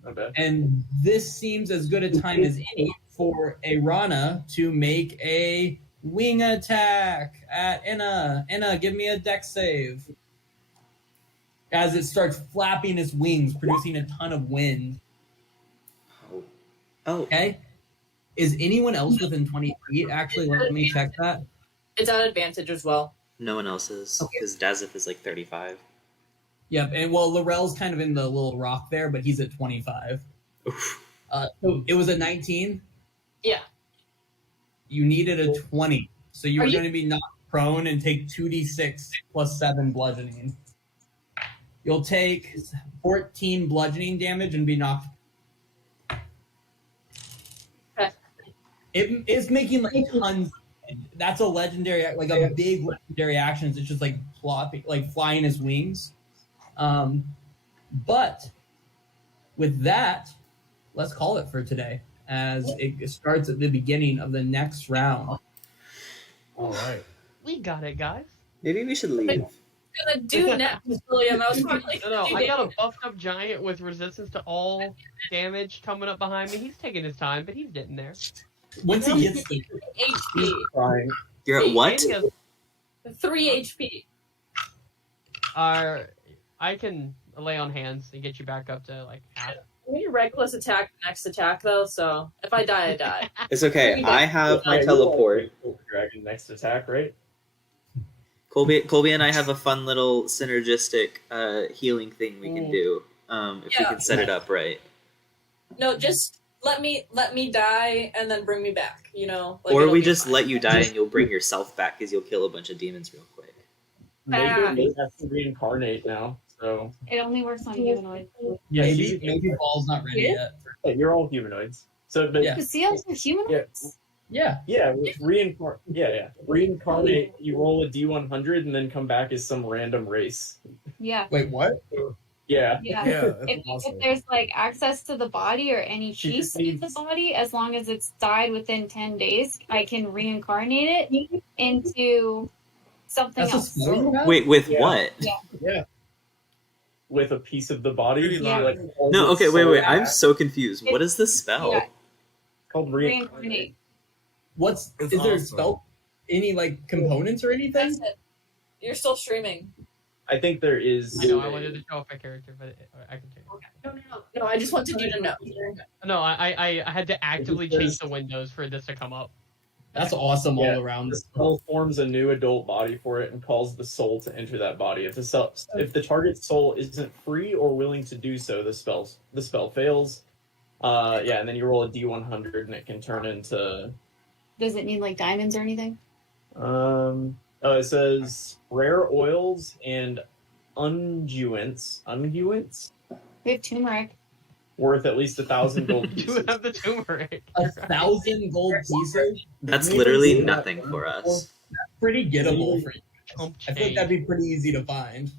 Not bad. And this seems as good a time as any for a Rana to make a wing attack at Enna. Enna, give me a dex save. As it starts flapping its wings, producing a ton of wind. Oh, Okay? Is anyone else within 20 feet? Actually, let me check that. It's at advantage as well. no one else is, Okay. because Dazeth is like 35. Yep, and well, Laurel's kind of in the little rock there, but he's at 25. Oof. So it was a 19. Yeah. You needed a 20. So you Are were you- going to be knocked prone and take 2d6 plus 7 bludgeoning. You'll take 14 bludgeoning damage and be knocked. Okay. It is making like tons. That's a legendary, like a big legendary action. It's just like flopping, like flying his wings. But with that, let's call it for today, as it starts at the beginning of the next round. All right. We got it, guys. Maybe we should leave. Gonna do next, William. I was probably No, I got a buffed up giant with resistance to all damage coming up behind me. He's taking his time, but he's getting there. Once he gets the HP. Crying. You're at what? And he has 3 HP. I can lay on hands and get you back up to like half. We need reckless attack next attack though, so if I die, I die. It's okay. I have my Yeah, teleport. Dragon next attack, right? Colby and I have a fun little synergistic healing thing we can do if we Yeah. can set it up right. No, just let me die and then bring me back. You know, like, Or it'll we be just fine. let you die and you'll bring yourself back because you'll kill a bunch of demons real quick. Maybe they have to reincarnate now. So It only works on humanoids. yeah, maybe Ball's not ready yet. you're all humanoids. So but Yeah. The seals are humanoids? Yeah. reincarnate. You roll a D100 and then come back as some random race. Yeah. Wait, what? Yeah. Yeah. Yeah, that's If awesome. there's like access to the body or any She piece just of the needs- body, as long as it's died within 10 days, I can reincarnate it into something That's a else. spell you have? Wait, with Yeah. what? With a piece of the body. Pretty Yeah. like, No, okay, wait, soul I'm back. so confused. What is the spell? Yeah. Called Reincarnate. Is It's there awesome. spell any like components or anything? That's it. You're still streaming. I think there is. I know I wanted to show off my character, but I can change. No, I just wanted you to know. No, I had to actively change the windows for this to come up. That's awesome Yeah. all around. The spell forms a new adult body for it and calls the soul to enter that body. If the target's soul isn't free or willing to do so, the spell fails. And then you roll a D100 and it can turn into. Does it need like diamonds or anything? It says rare oils and unguents We have turmeric. worth at least 1,000 gold You pieces. have the turmeric. 1,000 gold pieces? That's Maybe literally do that nothing for us. Pretty gettable for you. Chump I feel like that'd be pretty easy to find.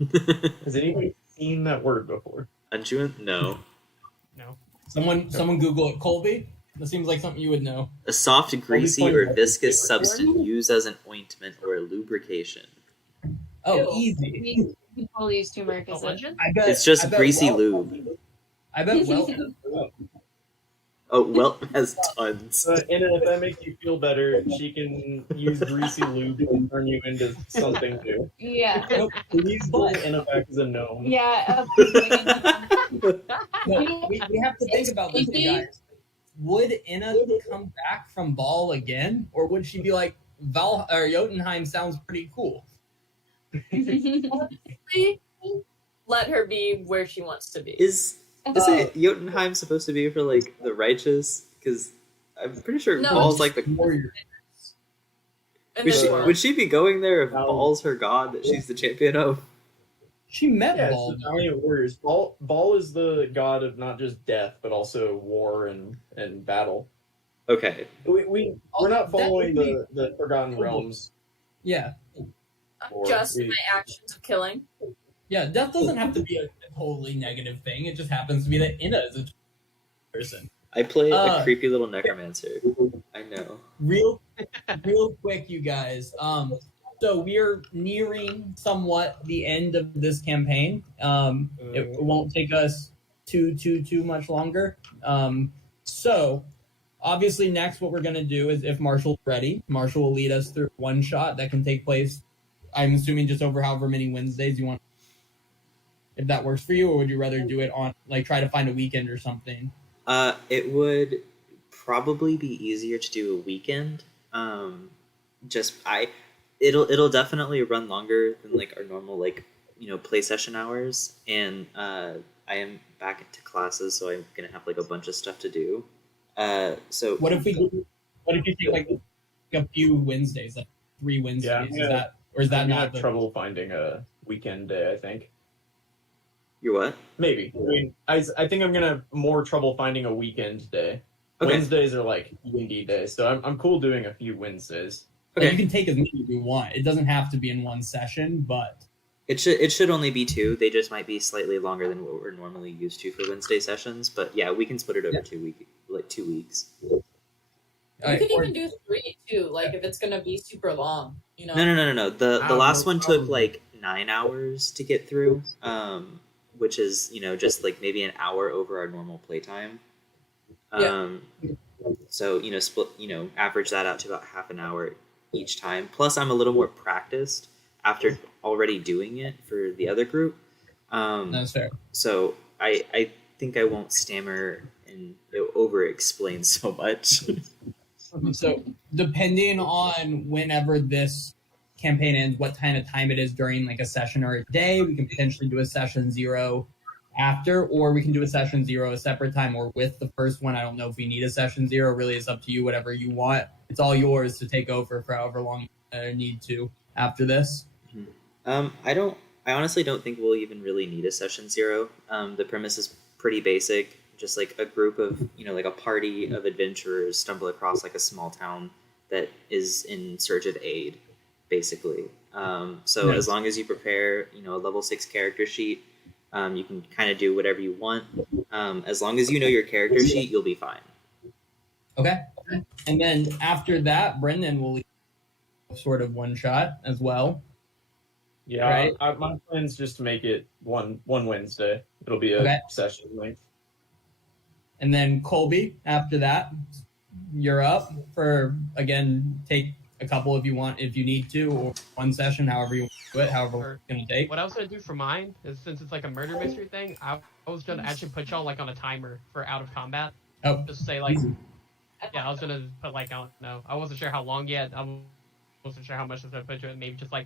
Has anybody seen that word before? Unjuant? No. No. Someone Google it. Colby. That seems like something you would know. A soft, greasy, or viscous substance used as an ointment or a lubrication. Oh, Ew. easy. We totally use turmeric as a Legend? I bet It's just I bet greasy Welt- lube. I bet Welt. Oh, Welt has tons. And if that makes you feel better, she can use greasy lube to turn you into something new. yeah. Please bring Inna back as a gnome. Yeah. No, we have to think about this, you guys. Would Inna come back from Ball again, or would she be like, Jotunheim sounds pretty cool? Let her be where she wants to be. Is it Jotunheim supposed to be for like the righteous? Because I'm pretty sure No, Ball's it's like the. Warrior. In Would this she, world. would she be going there if Ball's her god that she's the champion of? She met Yeah, Ball. it's the valiant warriors. Ball is the god of not just death, but also war and battle. Okay. We're not following the Forgotten Realms. Yeah. Just my actions of killing. Yeah, death doesn't have to be a totally negative thing. It just happens to be that Inna is a person. I play a creepy little necromancer. I know. Real quick, you guys. So we're nearing somewhat the end of this campaign. It won't take us too much longer. So obviously next what we're going to do is, if Marshall's ready, Marshall will lead us through one shot that can take place, I'm assuming, just over however many Wednesdays you want. If that works for you, or would you rather do it on, like, try to find a weekend or something? It would probably be easier to do a weekend. It'll definitely run longer than like our normal play session hours, and I am back into classes, so I'm gonna have like a bunch of stuff to do. So What if you take like a few Wednesdays, like 3 Wednesdays? Yeah, Is that I'm gonna not have trouble finding a weekend day, I think. You're what? Maybe. I mean, I think I'm gonna have more trouble finding a weekend day. Okay. Wednesdays are like indie days, so I'm cool doing a few Wednesdays. Okay. You can take as many as you want. It doesn't have to be in one session, but It should only be 2. They just might be slightly longer than what we're normally used to for Wednesday sessions. But yeah, we can split it over 2 weeks. You could even do 3 too, like if it's gonna be super long, you know. No. The last one took like 9 hours to get through, which is just like maybe an hour over our normal playtime. So split average that out to about half an hour each time. Plus, I'm a little more practiced after already doing it for the other group. That's fair. So I think I won't stammer and over explain so much. So depending on whenever this campaign ends, what kind of time it is during like a session or a day, we can potentially do a session 0 after, or we can do a session 0 a separate time, or with the first one. I don't know if we need a session 0. Really, it's up to you. Whatever you want, it's all yours to take over for however long you need to after this. I honestly don't think we'll even really need a session 0. The premise is pretty basic. Just like a group of, like a party of adventurers stumble across like a small town that is in search of aid, basically. So as long as you prepare, a level 6 character sheet, you can kind of do whatever you want. As long as you know your character sheet, you'll be fine. Okay. And then after that, Brendan will leave sort of one shot as well. Yeah, right? My plan's just to make it one Wednesday. It'll be a session length. And then Colby, after that, you're up for, again, take a couple if you want, if you need to, or one session, however you want to do it, however it's going to take. What I was going to do for mine is, since it's like a murder mystery thing, I was going to actually put y'all like on a timer for out of combat. Oh. Just say like, yeah, I was going to put like, I don't know. I wasn't sure how long yet. I wasn't sure how much I was going to put you in. Maybe just like